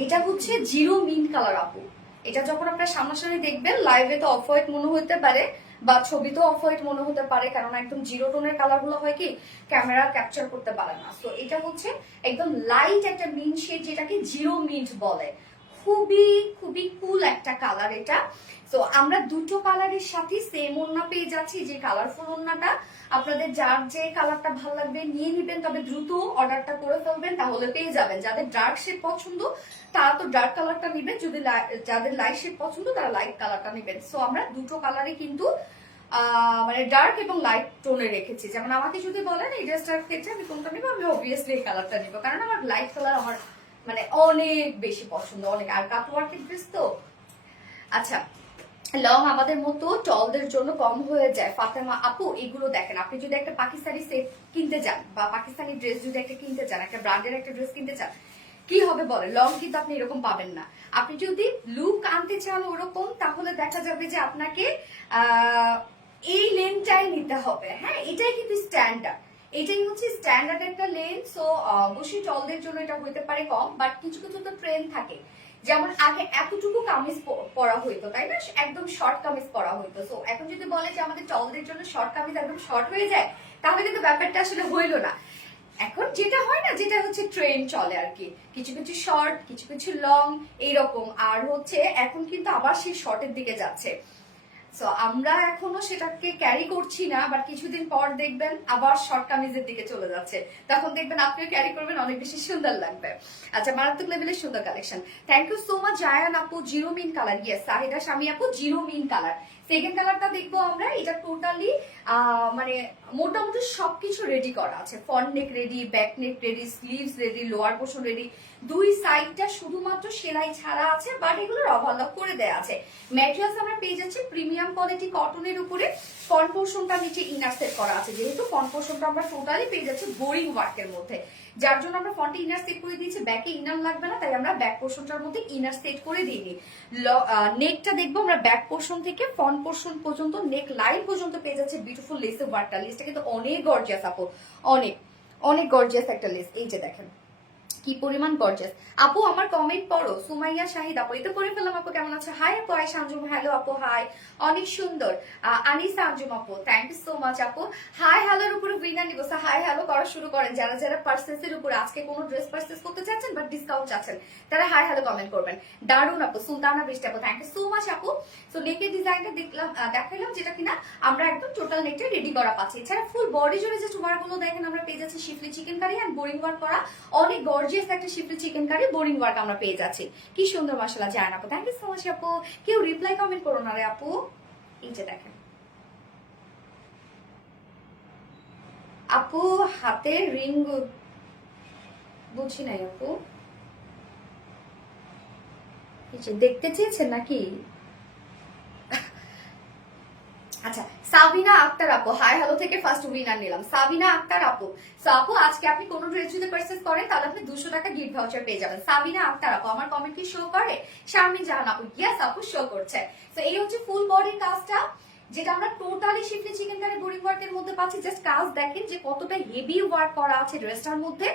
এটা হচ্ছে জিরো মিন্ট কালার আপু। এটা যখন আপনার সামনাসামনি দেখবেন, লাইভে তো অফ হোয়াইট মনে হতে পারে বা ছবিতেও অফ হোয়াইট মনে হতে পারে, কারণ একদম জিরো টোনের কালার গুলো হয় কি ক্যামেরা ক্যাপচার করতে পারে না। তো এটা হচ্ছে একদম লাইট একটা মিন্ট শেড, যেটাকে জিরো মিন্ট বলে। খুবই খুবই কুল একটা কালার এটা। তো আমরা দুটো কালারের সাথে সেম ওড়না পেয়ে যাচ্ছি, যে কালারফুল ওড়নাটা আপনাদের যার যে কালারটা ভালো লাগবে নিয়ে নিবেন, তবে দ্রুত অর্ডারটা করে ফেলবেন, তাহলে পেয়ে যাবেন। যাদের ডার্ক শেড পছন্দ তারা তো ডার্ক কালারটা নিবেন, যদি যাদের লাইট শেড পছন্দ তারা লাইট কালারটা নিবেন। সো আমরা দুটো কালারে কিন্তু মানে ডার্ক এবং লাইট টোনে রেখেছি। যেমন আমাকে যদি বলেন এই ড্রেসটার ক্ষেত্রে আমি কোনটা নিবো, আমি অবভিয়াসলি এই কালারটা নিবো, কারণ আমার লাইট কালার আমার মানে অনেক বেশি পছন্দ, অনেক। আর কাটওয়ার্কের ড্রেস তো। আচ্ছা, লং আমাদের মতো টলদের জন্য কম হয়ে যায়। ফাতেমা আপু এগুলো দেখেন, আপনি যদি একটা পাকিস্তানি সেট কিনতে যান বা পাকিস্তানি ড্রেস যদি একটা কিনতে চান, একটা ব্র্যান্ডের একটা ড্রেস কিনতে চান, কি হবে বলে, লং কিন্তু আপনি এরকম পাবেন না। আপনি যদি লুক আনতে চান ওরকম, তাহলে দেখা যাবে যে আপনাকে এই লেনটাই নিতে হবে। হ্যাঁ, এটাই কিন্তু স্ট্যান্ডার্ড, এটাই হচ্ছে স্ট্যান্ডার্ড একটা লেন। সো অবশ্যই টলদের জন্য এটা হইতে পারে কম, বাট কিছু কিছু তো ট্রেন্ড থাকে। যেমন আগে এতটুকু কামিজ পরা হইতো, তাই না, একদম শর্ট কামিজ পরা হইতো। সো এখন যদি বলে যে আমাদের টলদের জন্য শর্ট কামিজ একদম শর্ট হয়ে যায়, তাহলে কিন্তু ব্যাপারটা আসলে হইলো না। এখন যেটা হয় না, যেটা হচ্ছে ট্রেন্ড চলে আর কি, কিছু কিছু শর্ট, কিছু কিছু লং, এইরকম। আর হচ্ছে এখন কিন্তু আবার সেই শর্টের দিকে যাচ্ছে। সো আমরা এখনো সেটাকে ক্যারি করছি না, বাট কিছুদিন পর দেখবেন আবার শর্ট কামিজের দিকে চলে যাচ্ছে, তখন দেখবেন আপনিও ক্যারি করবেন, অনেক বেশি সুন্দর লাগবে। আচ্ছা, মারাত্মক লেভেলের সুন্দর collection. Thank you so much Zayan আপু, zero mean colour. Yes, Sahida Swami আপু, জিরো মিন কালার। সেকেন্ড কালারটা দেখবো আমরা। এটা টোটালি মানে মোটামুটি সবকিছু রেডি করা আছে। ফ্রন্ট নেক ready, back neck ready, sleeves ready, lower portion ready, দুই সাইডটা শুধুমাত্র সেলাই ছাড়া আছে, বাট এগুলোর ওভারলক করে দেয়া আছে। ম্যাটেরিয়ালস আমরা পেয়ে যাচ্ছি প্রিমিয়াম কোয়ালিটি কটনের উপরে। ফ্রন্ট পোর্শনটা নিচে ইনার সেট করা আছে, যেহেতু ফ্রন্ট পোর্শনটা আমরা টোটালি পেয়ে যাচ্ছি বোরিং ওয়ার্কের মধ্যে, যার জন্য আমরা ফ্রন্টে ইনার সেট করে দিয়েছি, ব্যাকে ইনার লাগবে না, তাই আমরা ব্যাক পোর্শনটার মধ্যে ইনার সেট করে দিইনি। নেকটা দেখবো আমরা ব্যাক পোর্শন থেকে ফ্রন্ট পোর্শন পর্যন্ত, নেক লাইন পর্যন্ত পেয়ে যাচ্ছে বিউটিফুল লেসের ওয়ার্কটা। লেসটা কিন্তু অনেক গর্জিয়াস আপু, অনেক অনেক গর্জিয়াস একটা লেস। এই যে দেখেন কি পরিমাণ গর্জিয়াস। আপু আমার কমেন্ট পড়ো, সুমাইয়া শাহিদ আপু, এই তো পড়ে ফেললাম। আপু কেমন আছো? হাই আপু, আয়শা আঞ্জুম, হ্যালো আপু, হাই, অনেক সুন্দর। আনিসা আঞ্জুম আপু, থ্যাংক ইউ সো মাচ আপু। হাই হ্যালোর উপরে উইনার নিব, হাই হ্যালো করা শুরু করেন। যারা যারা পার্সেসের উপরে আজকে কোনো ড্রেস পার্সেস করতে চাচ্ছেন বাট ডিসকাউন্ট চাচ্ছেন, তারা হাই হ্যালো কমেন্ট করবেন। দারুন আপু, সুলতানা বৃষ্টি আপু, থ্যাংক ইউ সো মাচ আপু। সো নেকের ডিজাইনটা দেখাইলাম, যেটা কিনা আমরা একদম টোটাল নেকটা রেডি করা পাচ্ছি। এছাড়া ফুল বডি জুড়ে যে ওয়ার্কগুলো দেখেন আমরা পেয়ে যাচ্ছি Schiffli chikankari and boring work করা, অনেক গর্জিয়াস একটা Schiffli chikankari boring work আমরা পেয়ে যাচ্ছি। কি সুন্দর মাশাআল্লাহ জায়ান আপু, থ্যাংক ইউ সো মাচ আপু। কেউ রিপ্লাই কমেন্ট করো না রে আপু। এই যে দেখেন আপু, হাতে রিং বুঝি নাই আপু, এই যে দেখতে চেয়েছেন নাকি? আচ্ছা, সাবিনা আক্তার আপু, হাই হ্যালো থেকে ফার্স্ট উইনার নিলাম, সাবিনা আক্তার আপু। সো আপু আজকে আপনি কোন ড্রেস যদি পারচেজ করেন তাহলে আপনি 200 টাকা গিফট ভাউচার পেয়ে যাবেন। সাবিনা আক্তার আপু, আমার কমেন্ট কি শো করে? শারমিন জাহান আপু, ইয়েস আপু শো করছে। সো এই হচ্ছে ফুল বডির কাজটা, যেটা আমরা টোটালি শিফলি চিকেন কারি বোরিং ওয়ার্কের মধ্যে পাচ্ছি। জাস্ট কাজ দেখেন যে কতটা হেভি ওয়ার্ক করা আছে ড্রেসটার মধ্যে,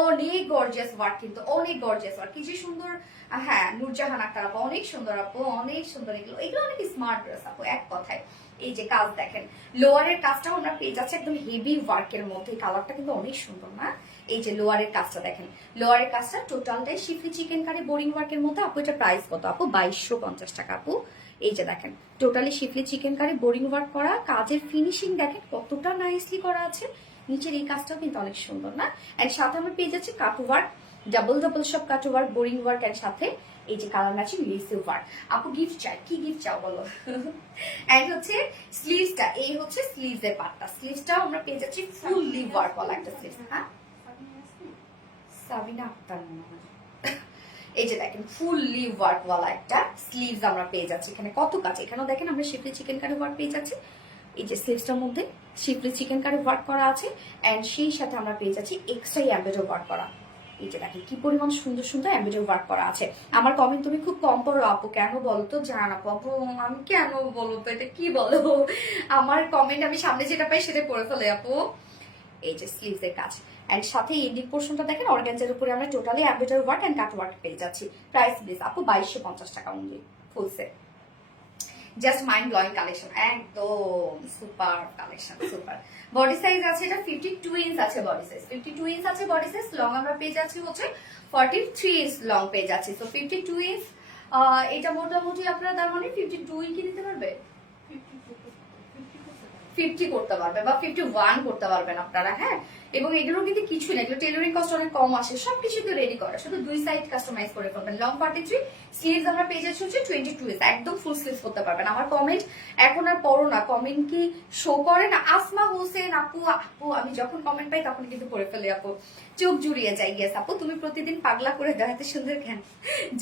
অনেক গর্জিয়াস ওয়ার্ক, কিন্তু অনেক গর্জিয়াস ওয়ার্ক, কি যে সুন্দর। হ্যাঁ, নূরজাহান আক্তার আপু, অনেক সুন্দর আপু, অনেক সুন্দর। এগুলো এগুলো অনেক স্মার্ট ড্রেস আপু, এক কথায়। এই যে কাজ দেখেন, লোয়ারের কাজটাও আমরা পেয়ে যাচ্ছি একদম হেভি ওয়ার্কের মধ্যে, কালারটা কিন্তু অনেক সুন্দর না? এই যে লোয়ারের কাজটা দেখেন, লোয়ারের কাজটা টোটালটাই শিফলি চিকেন কারি বোরিং ওয়ার্কের মধ্যে। আপু এটা প্রাইস কত আপু? 2250 টাকা আপু। এই যে দেখেন totally শিফলি chikankari boring work করা, কাজের ফিনিশিং দেখেন কতটা নাইসলি করা আছে। নিচের এই কাজটাও কিন্তু অনেক সুন্দর না? এন্ড সাথে আমরা পেয়ে যাচ্ছি কাট ওয়ার্ক, ডাবল ডাবল সব কাট ওয়ার্ক, বোরিং ওয়ার্ক, এর সাথে এই যে কালার ম্যাচিং লেসে ওয়ার্ক। আপু গিফট চাই, কি গিফট চাও বলো? এন্ড হচ্ছে স্লিভসটা, এই হচ্ছে স্লিভস এর পার্টটা, স্লিভসটাও আমরা পেয়ে যাচ্ছি ফুললি ওয়ার্ক ওয়ালা একটা স্লিভস। হ্যাঁ, সাবিনা আক্তার মনে হয়। এই যে দেখেন ফুললি ওয়ার্ক ওয়ালা একটা স্লিভস আমরা পেয়ে যাচ্ছি। এখানে কত কাজ, এখানেও দেখেন আমরা শিফলি চিকেন কারি ওয়ার্ক পেয়ে যাচ্ছি। এই যে স্লিভসটার মধ্যে শিফলি চিকেন কারি ওয়ার্ক করা আছে, এন্ড সেই সাথে আমরা পেয়ে যাচ্ছি এক্সট্রা এমব্রয়ডারি ওয়ার্ক করা। এই যে দেখেন কি পরিমাণ সুন্দর সুন্দর এমব্রয়ডারি ওয়ার্ক করা আছে। আমার কমেন্ট তুমি খুব কম পড়ো আপু, কেন বলো তো? জান আপু, আপু আমি কেন বলো তো, এটা কি বলো? আমার কমেন্ট আমি সামনে যেটা পাই সেটা পড়ে ফেলে আপু। এই যে স্লিভস এর কাজ এন্ড সাথে এন্ডিং পোর্শনটা দেখেন অর্গানজার উপরে আমরা totally embroidery work and cut work পেয়ে যাচ্ছি। প্রাইস প্লিজ আপু 2250 টাকা only full set. Just mind blowing collection, একদম super collection, super. Body size আছে এটা 52 ইঞ্চ আছে বডি সাইজ, 52 ইঞ্চ আছে বডি সাইজ। লং আমরা পেয়ে যাচ্ছি হচ্ছে 43 ইঞ্চ লং পেয়ে যাচ্ছি। তো 52 ইঞ্চ এটা মোটামুটি আপনারা তার মানে 52 কি দিতে পারবে, 50 করতে পারবে বা 51 করতে পারবেন আপনারা। হ্যাঁ, এবং এগুলো কিন্তু কিছু না, এগুলো টেলরিং কস্ট অনেক কম আসে, সবকিছু তো রেডি করা, শুধু দুই সাইড কাস্টমাইজ করে করবেন। লং 43, স্লিভস আমরা পেয়ে যাচ্ছি হচ্ছে 22, একদম ফুল স্লিভস করতে পারবেন। আমার কমেন্ট এখন আর পড়ো না, কমেন্ট কি শো করে না? আসমা হোসেন আপু, আপু আমি যখন কমেন্ট পাই তখন কিন্তু পড়ে ফেলে আপু, চোখ জুড়িয়ে যাই। গেস আপু তুমি প্রতিদিন পাগলা করে দেখাতে সুন্দর কেন?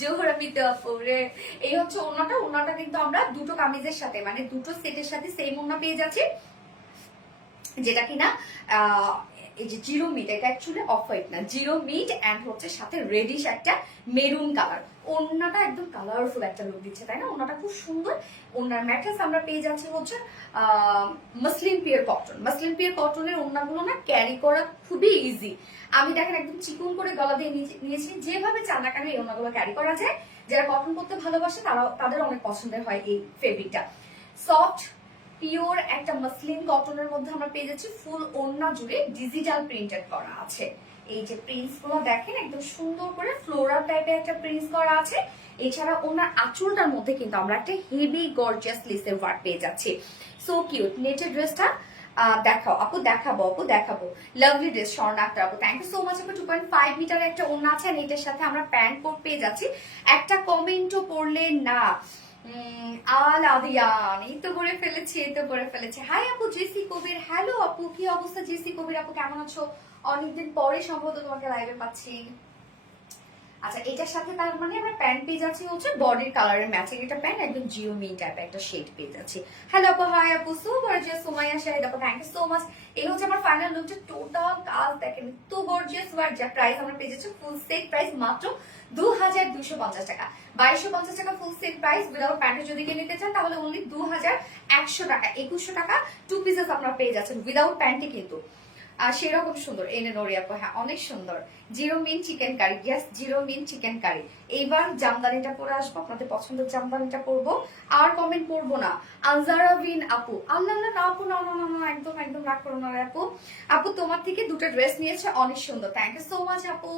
জোহরা পিতে আপু রে, এই হচ্ছে ওনাটা। ওনাটা কিন্তু আমরা দুটো কামিজের সাথে মানে দুটো সেটের সাথে সেম ওনা পেয়ে যাচ্ছি, যেটা কিনা এই যে জিরো মিট, এটা অ্যাকচুয়ালি অফ হোয়াইট না, জিরো মিট এন্ড হচ্ছে সাথে রেডিশ একটা মেরুন কালার। ওন্নাটা একদম কালারফুল একটা লুক দিচ্ছে, তাই না? ওন্নাটা খুব সুন্দর। ওন্নার ম্যাট্রেস আমরা পেয়ে যাচ্ছি হচ্ছে muslin pure cotton. Muslin pure কটনের ওন্নাগুলো না ক্যারি করা খুবই ইজি। আমি দেখেন একদম চিকন করে গলা দিয়ে নিয়েছি, যেভাবে চান না কেন এই ওন্নাগুলো ক্যারি করা যায়। যারা কটন করতে ভালোবাসে তাদের অনেক পছন্দের হয় এই ফেব্রিকটা। সফট পিওর একটা মসলিন কটনের মধ্যে আমরা পেয়ে যাচ্ছি, ফুল ওড়না জুড়ে ডিজিটাল প্রিন্টেড করা আছে। এই যে প্রিন্টস গুলো দেখেন একদম সুন্দর করে ফ্লোরাল টাইপের একটা প্রিন্টস করা আছে। এছাড়া ওনার আঁচলটার মধ্যে কিন্তু আমরা একটা হেভি গর্জিয়াস লেসের ওয়ার্ক পেয়ে যাচ্ছি। সো কিউট নেটের ড্রেসটা দেখাও আপু, দেখাবো আপু, দেখাবো। লাভলি ড্রেস স্বর্ণা আক্তার আপু, থ্যাংক ইউ সো মাচ আপু। 2.5 মিটারের একটা ওড়না আছে, আর এটার সাথে আমরা প্যান্ট কোট পেয়ে যাচ্ছি। একটা কমেন্টও পড়লে না আলাদিয়ান, এই তো করে ফেলেছি, এই তো করে ফেলেছি। হাই আপু জেসি কবির, হ্যালো আপু, কি অবস্থা জেসি কবির আপু, কেমন আছো? অনেকদিন পরে সম্ভবত তোমাকে লাইভে পাচ্ছি। আচ্ছা, এটার সাথে তার মানে আমরা প্যান্ট পেয়ে যাচ্ছি হচ্ছে বডির কালারের ম্যাচিং একটা প্যান্ট, একদম জিও মিন টাইপের একটা শেড পেয়ে যাচ্ছি। হ্যালো আপু, হাই আপু, সো গর্জিয়াস সোমাইয়া শাহিদ আপু, থ্যাংক ইউ সো মাচ। এই হচ্ছে আমার ফাইনাল লুকটা, টোটাল কাজ দেখেন তো গর্জিয়াস ওয়ার। যা প্রাইস আমরা পেয়ে যাচ্ছি ফুল সেট প্রাইস মাত্র 2250 টাকা, 2250 টাকা ফুল সেট প্রাইস। উইদাউট প্যান্টে যদি কিনে নিতে চান তাহলে অনলি 2100 টাকা, 2100 টাকা 2 পিসেস আপনারা পেয়ে যাচ্ছেন উইদাউট প্যান্টে কিন্তু। আর সেরকম সুন্দর এনে নড়ি আপু, হ্যাঁ অনেক সুন্দর। জিরো মিন চিকেন কারি, ইয়াস জিরো মিন চিকেন কারি। এইবার জামদানিটা পরে আসবো, আপনাদের পছন্দের জামদানিটা পরবো, আর কমেন্ট করবো না। আনজারাবিন আপু, আল্লাহ না আপু, না না না না, একদম একদম রাগ করো না আপু। আপু তোমার থেকে দুটো ড্রেস নিয়েছে, অনেক সুন্দর, থ্যাংক ইউ সো মাচ আপু।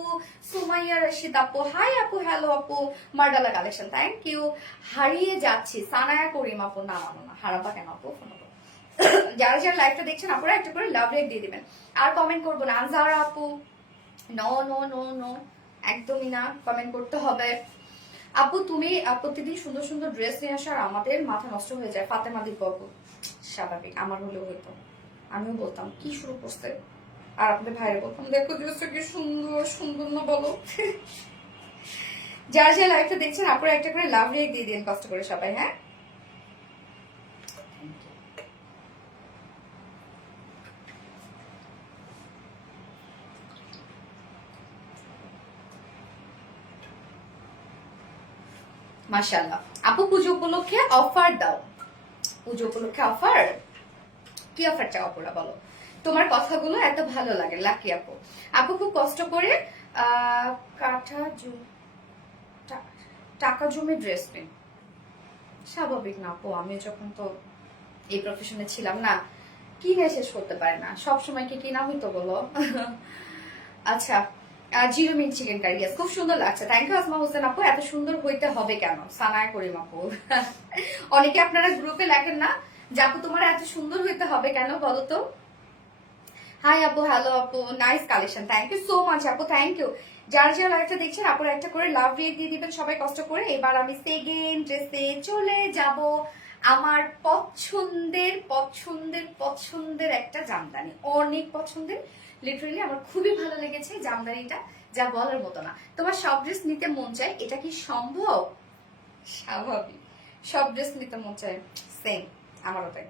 সুমাইয়া রশিদ আপু, হাই আপু, হ্যালো আপু। মার্ডালা কালেকশন, থ্যাংক ইউ। হারিয়ে যাচ্ছি সানায়া করিম আপু, না না না, হারাবা কেন আপু? যারা যারা লাইভটা দেখছেন আপনারা একটা করে লাভ রেট দিয়ে দিবেন, আর কমেন্ট করবো না। আনজারা আপু, নো নো নো নো, একদমই না, কমেন্ট করতে হবে। আপু তুমি প্রতিদিন সুন্দর সুন্দর ড্রেস নিয়ে আসো আর আমাদের মাথা নষ্ট হয়ে যায়। ফাতেমা দীপ আপু, স্বাভাবিক, আমার হলেও হইতো, আমিও বলতাম কি শুরু করতে, আর আপনাদের ভাইয়ের বলতাম দেখো ড্রেসটা কি সুন্দর, সুন্দর না বলো? যারা যারা লাইভটা দেখছেন আপনারা একটা করে লাভ রেট দিয়ে দিন কষ্ট করে সবাই, হ্যাঁ। মাশাআল্লাহ আপু, পুজো উপলক্ষে অফার দাও। পুজো উপলক্ষে অফার, কি অফার চাও আপুরা বলো? তোমার কথাগুলো এত ভালো লাগে লাকি আপু। আপু খুব কষ্ট করে টাকা জমে ড্রেস নেন, স্বাভাবিক না আপু? আমি যখন তো এই প্রফেশনে ছিলাম না, কিনে শেষ করতে পারে না, সবসময় কি কিনা হইতো বলো? আচ্ছা, জিরো মিট চিকেন কারি, খুব সুন্দর লাগছে, থ্যাংক ইউ আসমা হোসেন আপু। এত সুন্দর হইতে হবে কেন? সানায় করিম আপু। অনেকে আপনারা গ্রুপে লেখেন না যে আপু তোমার এত সুন্দর হইতে হবে কেন বলো তো। হাই আপু, হ্যালো আপু, nice collection, thank you so much আপু, থ্যাংক ইউ। যারা যারা লাইভটা দেখছেন আপনারা একটা করে লাভ রেট দিয়ে দিবেন সবাই কষ্ট করে। এবার আমি সেকেন্ড ড্রেসে চলে যাব। আমার পছন্দের পছন্দের পছন্দের একটা জামদানি, অনেক পছন্দের, লিটারালি আমার খুবই ভালো লেগেছে জামদানিটা, যা বলার মতো না। তোমার সব ড্রেস নিতে মন চায়, এটা কি সম্ভব? স্বাভাবিক, সব ড্রেস নিতে মন চায়, সেম আমারও তাই,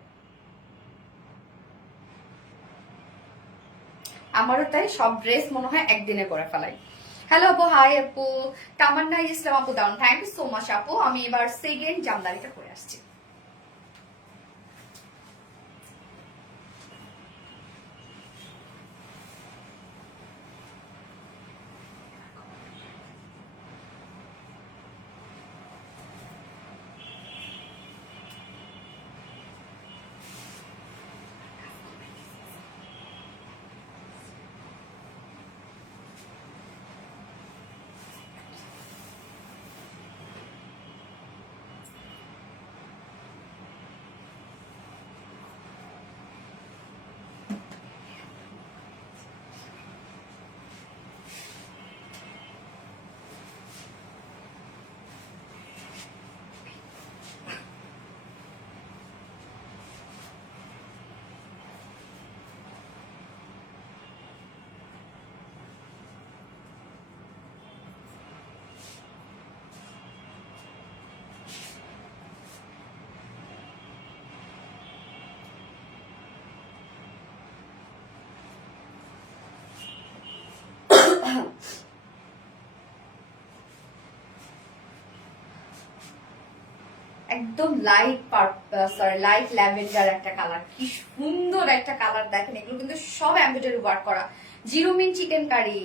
আমারও তাই। সব ড্রেস মনে হয় একদিনে করে ফেলাই। হ্যালো আপু, হাই আপু। তামান্না ইসলাম আপু দাউন, থ্যাংক ইউ সো মাচ আপু। আমি এবার সেকেন্ড জামদানিটা করে আসছি। একদম লাইট লাইট ল্যাভেন্ডার একটা কালার, কি সুন্দর একটা কালার দেখেন। এগুলো কিন্তু সব এমব্রয়ডারি ওয়ার্ক করা, জিরো মিন চিকেন কারি।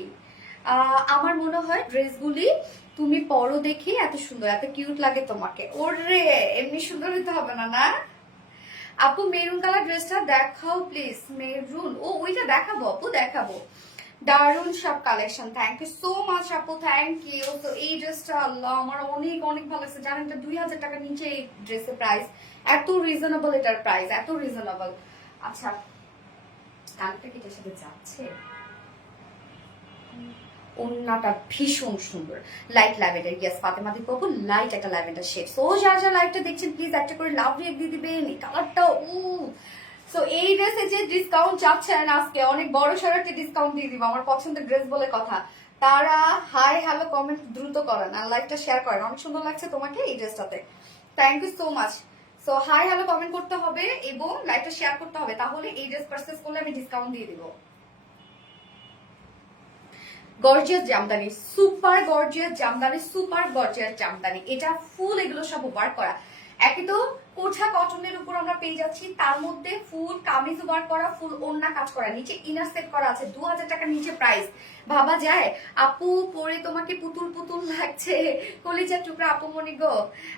আমার মনে হয় ড্রেসগুলি তুমি পরো দেখি এত সুন্দর, এত কিউট লাগে তোমাকে। ওরে এমনি সুন্দর হতে হবে না, না আপু? মেরুন কালার ড্রেসটা দেখাও প্লিজ। মেরুন, ও ওইটা দেখাবো আপু, দেখাবো। দারুন সব collection, thank you so much আপু, থ্যাংক ইউ। তো এই ড্রেসটা আল্লাহ আমার অনেক অনেক ভালো লাগছে, জানেন এটা 2000 টাকার নিচে এই ড্রেসের প্রাইস, এত রিজনেবল এটার প্রাইস, এত রিজনেবল। আচ্ছা কালকে কি এটার সাথে যাচ্ছে? ওন্নাটা ভীষণ সুন্দর, লাইট ল্যাভেন্ডার। ইয়েস ফাতেমা দি পাবো, লাইট একটা ল্যাভেন্ডার শেড। সো যারা যারা লাইটটা দেখছেন প্লিজ একটা করে লাভ রিয়েক্ট দিয়ে দিবেন। এই কালারটা সো এই ড্রেসে যে ডিসকাউন্ট চাচ্ছেন আজকে, অনেক বড় সড় একটা ডিসকাউন্ট দিয়ে দিব, আমার পছন্দের ড্রেস বলে কথা। তারা হাই হ্যালো কমেন্ট দ্রুত করেন আর লাইকটা শেয়ার করেন। অনেক সুন্দর লাগছে তোমাকে এই ড্রেসটাতে, thank you so much. So hi hello comment করতে হবে এবং লাইকটা শেয়ার করতে হবে, তাহলে এই ড্রেস পারচেজ করলে আমি ডিসকাউন্ট দিয়ে দিব। Gorgeous Jamdani, super gorgeous Jamdani, super gorgeous Jamdani. এটা ফুল এগুলো সব ওয়ার্ক করা, একে তো কোঠা কটনের উপর আমরা পেয়ে যাচ্ছি, তার মধ্যে ফুল কামিজ ওয়ার্ক করা, ফুল ওড়না কাজ করা, নিচে ইনার সেট করা আছে। 2000 টাকার নিচে প্রাইস, ভাবা যায়? আপু পরে তোমাকে পুতুল পুতুল লাগছে, কলিজার টুকরা আপু মনি গো।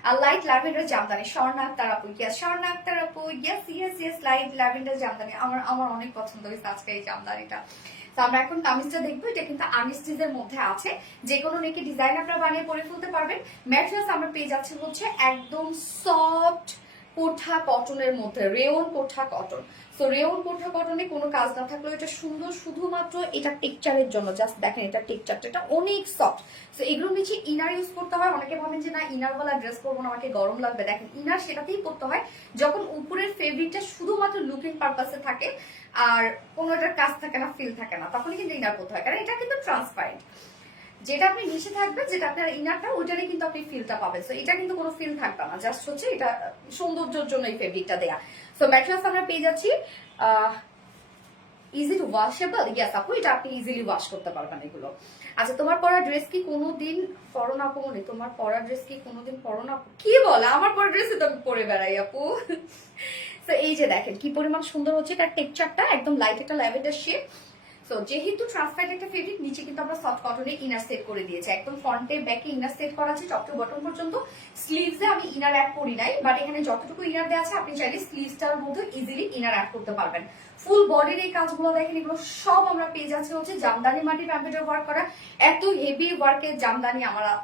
আর লাইট ল্যাভেন্ডার জামদানি, স্বর্ণা আক্তার আপু, ইয়েস স্বর্ণা আক্তার আপু, yes yes yes, light lavender Jamdani. আমার আমার অনেক পছন্দ হয়েছে আজকে এই জামদানিটা। তো আমরা এখন কামিজটা দেখবো, এটা কিন্তু আনস্টিচের মধ্যে আছে, যে কোনো নেকে ডিজাইন আপনারা বানিয়ে পরে ফেলতে পারবেন। ম্যাটেরিয়ালস আমরা পেয়ে যাচ্ছি হচ্ছে একদম সফট কোঠা কটনের মধ্যে, রেওন কোঠা কটন। সো রেওন কোঠা কটনে কোনো কাজ না থাকলেও এটা সুন্দর, শুধুমাত্র এটা টেক্সচারের জন্য। জাস্ট দেখেন এটা টেক্সচারটা, এটা অনেক সফট। সো এগুলো নিচে ইনার ইউজ করতে হয়। অনেকে ভাবেন যে না ইনার ওয়ালা ড্রেস করবো না, আমাকে গরম লাগবে, দেখেন ইনার সেটাতেই করতে হয় যখন উপরের ফেব্রিকটা শুধুমাত্র লুকিং পারপাসে থাকে আর কোনো এটার কাজ থাকে না, ফিল থাকে না, তখনই কিন্তু ইনার করতে হয়, কারণ এটা কিন্তু ট্রান্সপারেন্ট। যেটা আপনি নিচে থাকবে, যেটা আপনার ইনারটা, ওইটারই কিন্তু আপনি ফিলটা পাবেন। সো এটা কিন্তু কোনো ফিল থাকবে না, জাস্ট হচ্ছে এটা সৌন্দর্যের জন্য এই ফেব্রিকটা দেয়া। সো ম্যাটেরিয়ালস আমরা পেয়ে যাচ্ছি ইজি টু ওয়াশেবল। ইয়েস আপু, এটা আপনি ইজিলি ওয়াশ করতে পারবেন এগুলো। আচ্ছা তোমার পরা ড্রেস কি কোনোদিন পরো না আপু? তোমার পরা ড্রেস কি কোনোদিন পরো না? কি বলে, আমার পরা ড্রেসই তো আমি পরে বেড়াই আপু। তো এই যে দেখেন কি পরিমাণ সুন্দর হচ্ছে তার টেক্সচারটা, একদম লাইট একটা ল্যাভেন্ডার শেড। সো যেহেতু ট্রান্সপারেন্ট একটা ফেব্রিক, নিচে কিন্তু আমরা সফট কটনে ইনার সেট করে দিয়েছি, একদম ফ্রন্টে ব্যাকে ইনার সেট করা আছে টপ টু বটম পর্যন্ত। স্লিভসে আমি ইনার অ্যাড করি নাই, বাট এখানে যতটুকু ইনার দেওয়া আছে আপনি চাইলে স্লিভসটার মধ্যে ইজিলি ইনার অ্যাড করতে পারবেন। ফুল বডির এই কাজগুলো দেখেন, এগুলো সব আমরা পেয়ে যাচ্ছি হচ্ছে জামদানি মাটির এমব্রয়ডারি ওয়ার্ক করা। এত হেভি ওয়ার্কের জামদানি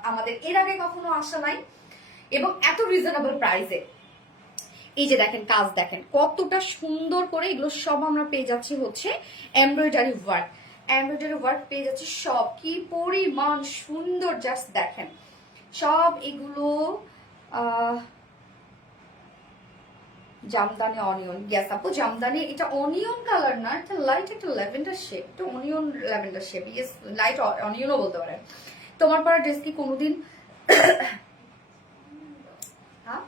আমাদের এর আগে কখনো আসা নাই, এবং এত রিজনেবল প্রাইসে। এই যে দেখেন কাজ দেখেন কতটা সুন্দর করে, এগুলো সব আমরা পেয়ে যাচ্ছি হচ্ছে এমব্রয়ডারি ওয়ার্ক। এমব্রয়ডারি ওয়ার্ক পেয়ে যাচ্ছি সব, কি পরিমাণ সুন্দর জাস্ট দেখেন সব এগুলো। জামদানি অনিয়ন, ইয়েস আপু জামদানি, এটা অনিয়ন কালার না, এটা লাইট একটা ল্যাভেন্ডার শেপ, এটা onion lavender shape, yes light অনিয়নও বলতে পারেন। তোমার পরা ড্রেস কি কোনোদিন হ্যাঁ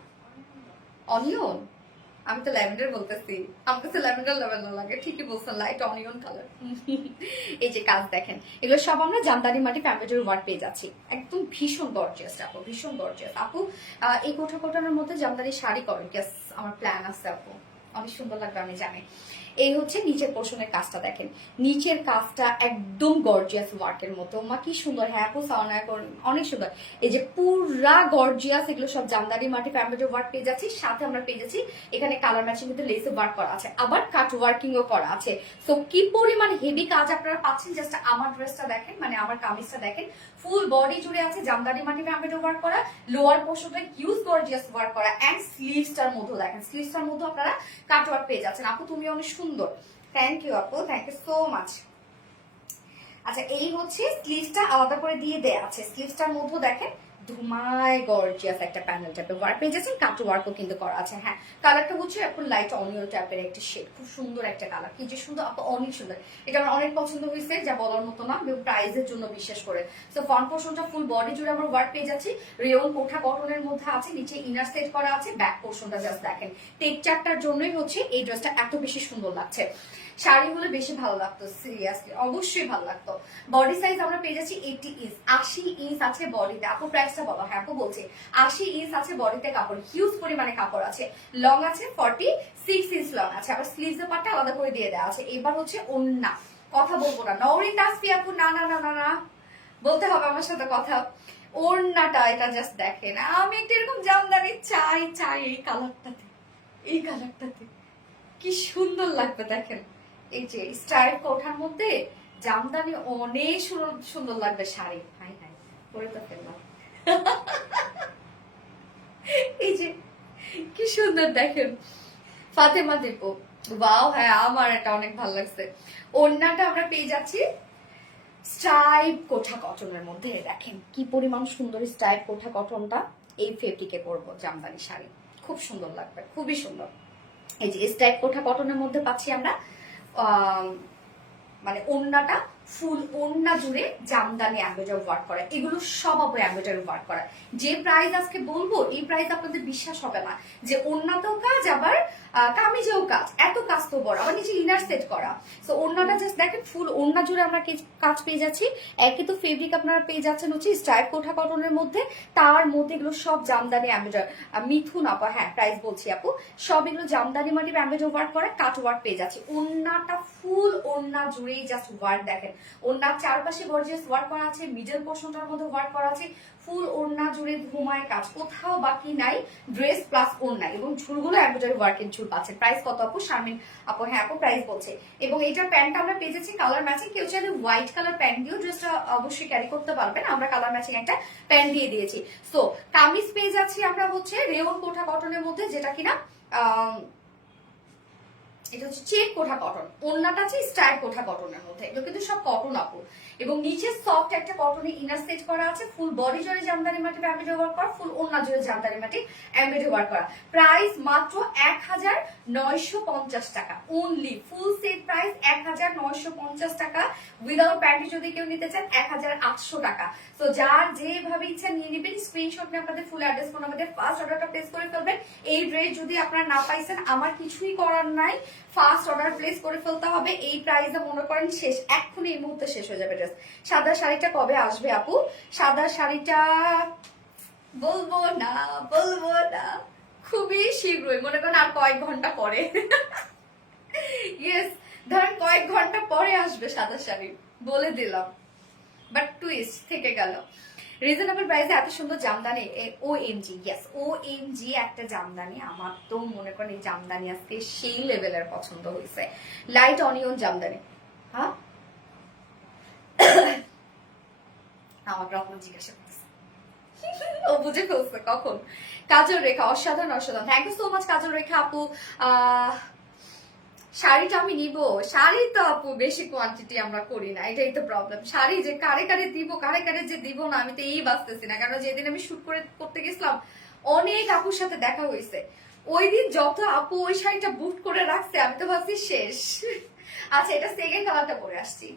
অনিয়ন? আমি তো ল্যাভেন্ডার বলতেছি, আমার কাছে ল্যাভেন্ডার ল্যাভেন্ডার লাগে, ঠিকই বলছেন, লাইট অনিয়ন কালার। এই যে কাজ দেখেন, এগুলো সব আমরা জামদানি মাটি এমব্রয়ডারি ওয়ার্ক পেয়ে যাচ্ছি, একদম ভীষণ গর্জিয়াস আপু, ভীষণ গর্জিয়াস আপু। এই কোঠা কোঠানোর মধ্যে জামদানি শাড়ি করেন, গ্যাস আমার প্ল্যান আছে আপু, অনেক সুন্দর লাগবে আমি জানি। এই হচ্ছে নিচের পোর্শনের কাজটা দেখেন, নিচের কাজটা একদম গর্জিয়াস ওয়ার্কের মতো, মা কি সুন্দর। হ্যাঁ আপু সাউন্ড অনেক সুন্দর, এই যে পুরা গর্জিয়াস, এগুলো সব জামদানি মাটি এমব্রয়ডারি ওয়ার্ক পেয়ে যাচ্ছি। সাথে আমরা পেয়ে যাচ্ছি এখানে কালার ম্যাচিং কিন্তু লেস ওয়ার্ক করা আছে, আবার কাট ওয়ার্কিং ও করা আছে। সো কি পরিমাণ হেভি কাজ আপনারা পাচ্ছেন, জাস্ট আমার ড্রেসটা দেখেন, মানে আমার কামিজটা দেখেন, ফুল বডি জুড়ে আছে জামদানি মাটি এমব্রয়ডারি ওয়ার্ক করা, লোয়ার পোর্শনটা হিউজ গর্জিয়াস ওয়ার্ক করা, এন্ড স্লিভসটার মধ্যে দেখেন, স্লিভসটার মধ্যে আপনারা কাট ওয়ার্ক পেয়ে যাচ্ছেন। আপু তুমি অনেক সুন্দর, থ্যাংক ইউ আপু, থ্যাংক ইউ সো মাচ। আচ্ছা এই হচ্ছে স্লিভসটা আলাদা করে দিয়ে দেয়া আছে, স্লিভসটার মধ্যে দেখেন ধুমায় গর্জিয়াস একটা প্যানেল টাইপের ওয়ার্ক পেয়ে যাচ্ছেন, কাট ওয়ার্কও কিন্তু করা আছে। হ্যাঁ কালারটা হচ্ছে এখন লাইট অনিয়ন টাইপের একটা শেড, খুব সুন্দর একটা কালার, কি যে সুন্দর আপু, অনেক সুন্দর। এটা আমার অনেক পছন্দ হয়েছে, যা বলার মতো না, প্রাইজের জন্য বিশেষ করে। সো ফ্রন্ট পোর্শনটা ফুল বডি জুড়ে আমরা ওয়ার্ক পেয়ে যাচ্ছি, রেওন কোঠা কটনের মধ্যে আছে, নিচে ইনার সেট করা আছে, ব্যাক পোর্শনটা জাস্ট দেখেন টেক্সচারটার জন্যই হচ্ছে এই ড্রেসটা এত বেশি সুন্দর লাগছে। শাড়ি হলে বেশি ভালো লাগতো, সিরিয়াসলি অবশ্যই ভালো লাগতো। বডি সাইজ আমরা পেয়ে যাচ্ছি 80 ইঞ্চ, 80 ইঞ্চ আছে বডিতে। আপু প্রাইসটা বলো। হ্যাঁ আপু বলছি 80 ইঞ্চ আছে বডিতে কাপড়, হিউজ পরিমাণে কাপড় আছে। লং আছে 46 ইঞ্চ লং আছে, আবার স্লিভসের পার্টটা আলাদা করে দিয়ে দেওয়া আছে। এবার হচ্ছে ওন্না, কথা বলবো না নওরিন তাসফি আপু, না না না না না বলতে হবে আমার সাথে কথা। ওড়নাটা এটা জাস্ট দেখেন, আমি একটা এরকম জামদানি চাই চাই এই কালারটাতে, এই কালারটাতে কি সুন্দর লাগবে দেখেন। এই যে স্ট্রাইপ কোঠার মধ্যে জামদানি অনেক সুন্দর লাগবে শাড়ি। হাই হাই পরে তো ফেললাম। এই যে কি সুন্দর দেখেন, ফাতেমা দীপু ওয়াও, হ্যাঁ আমার এটা অনেক ভালো লাগছে। ওড়নাটা আমরা পেয়ে যাচ্ছি স্ট্রাইপ কোঠা কটনের মধ্যে, দেখেন কি পরিমাণ সুন্দর স্ট্রাইপ কোঠা কটনটা। এই ফেব্রিকে পরবো জামদানি শাড়ি, খুব সুন্দর লাগবে, খুবই সুন্দর। এই যে স্ট্রাইপ কোঠা কটনের মধ্যে পাচ্ছি আমরা মানে ওড়নাটা ফুল ওড়না জুড়ে জামদানি এমব্রয়ডারি ওয়ার্ক করা, এগুলো সব আপু এমব্রয়ডারি ওয়ার্ক করা। যে প্রাইস আজকে বলবো এই প্রাইস আপনাদের বিশ্বাস হবে না যে ওড়নাতেও কাজ, আবার কামিজেও কাজ, এত কাজ তো বড়, আবার নিচে ইনার সেট করা। সো ওড়নাটা জাস্ট দেখেন ফুল ওড়না জুড়ে আমরা কাজ পেয়ে যাচ্ছি। একই তো ফেব্রিক আপনারা পেয়ে যাচ্ছেন হচ্ছে স্ট্রাইপ কোঠা কটনের মধ্যে, তার মধ্যে এগুলো সব জামদানি এমব্রয়ডারি। মিথুন আপা হ্যাঁ প্রাইস বলছি আপু, সব এগুলো জামদানি মাটি এমব্রয়ডারি ওয়ার্ক করা, কাট ওয়ার্ক পেয়ে যাচ্ছি। ওড়নাটা ফুল ওড়না জুড়েই জাস্ট ওয়ার্ক দেখেন, ওড়নার চারপাশে গর্জিয়াস ওয়ার্ক করা আছে, মিডল পোর্শনটার মধ্যে ওয়ার্ক করা আছে, ফুল ওড়না জুড়ে ঘুমায় কাজ, কোথাও বাকি নাই। ড্রেস প্লাস ওড়না এবং ঝুলগুলো এমব্রয়ডারি ওয়ার্কের ঝুল পাচ্ছে। প্রাইস কত আপু? শারমিন আপু হ্যাঁ আপু প্রাইস বলছে। এবং এটার প্যান্টটা আমরা পেয়ে যাচ্ছি কালার ম্যাচিং, কেউ চাইলে হোয়াইট কালার প্যান্ট দিয়েও ড্রেসটা অবশ্যই ক্যারি করতে পারবেন, আমরা কালার ম্যাচিং একটা প্যান্ট দিয়ে দিয়েছি। সো কামিজ পেয়ে যাচ্ছি আমরা হচ্ছে রেওন কোঠা কটনের মধ্যে, যেটা কিনা এটা হচ্ছে চেক কোঠা কটন, ওড়নাটা আছে স্ট্রাইপ কোঠা কটনের মধ্যে, এগুলো কিন্তু সব কটন আপু। এবং নিচে সফট একটা কটনের ইনার সেট করা আছে, ফুল বডি জুড়ে জামদানি মাটি এমব্রয়ডারি ওয়ার্ক করা, ফুল ওড়না জুড়ে জামদানি মাটি এমব্রয়ডারি ওয়ার্ক করা। প্রাইস মাত্র 1950 টাকা অনলি, ফুল সেট প্রাইস 1950 টাকা। উইদাউট প্যান্টি যদি কেউ নিতে চান 1800 টাকা। তো যার যেভাবে ইচ্ছা নিয়ে নেবেন, স্ক্রিনশট নিয়ে আপনাদের ফুল অ্যাড্রেস ফোন আমাদের ফার্স্ট অর্ডারটা প্লেস করে ফেলবেন। এই ড্রেস যদি আপনারা না পাইছেন আমার কিছুই করার নাই, ফার্স্ট অর্ডার প্লেস করে ফেলতে হবে। এই প্রাইসে মনে করেন শেষ, এক্ষুনি এই মুহূর্তে শেষ হয়ে যাবে ড্রেস। সাদা শাড়িটা কবে আসবে আপু? সাদা শাড়িটা বলবো না বলবো না, খুবই শীঘ্রই, মনে করেন আর কয়েক ঘন্টা পরে। ইয়েস ধরেন কয়েক ঘন্টা পরে আসবে সাদা শাড়ি, বলে দিলাম। বাট টুইস্ট থেকে গেল। রিজনেবল প্রাইসে এত সুন্দর জামদানি, OMG ইয়েস OMG একটা জামদানি, আমার তো মনে করেন এই জামদানি আজকে সেই লেভেলের পছন্দ হয়েছে। Light onion Jamdani. হ্যাঁ আমাকে রকম জিজ্ঞাসা করতেছে, ও বুঝে ফেলছে কখন। কাজল রেখা অসাধারণ অসাধারণ, থ্যাংক ইউ সো মাচ কাজল রেখা আপু। শাড়িটা আমি নিব, শাড়ি তো আপু বেশি কোয়ান্টিটি আমরা করি না, এটাই তো প্রবলেম। শাড়ি যে কারে কারে দিব, কারে কারে যে দিব না, আমি তো এই বাঁচতেছি না। কারণ যেদিন আমি শুট করতে গেছিলাম অনেক আপুর সাথে দেখা হয়েছে, ওই দিন যত আপু ওই শাড়িটা বুক করে রাখছে, আমি তো ভাবছি শেষ। আচ্ছা এটা সেকেন্ড কালারটা পরে আসছি।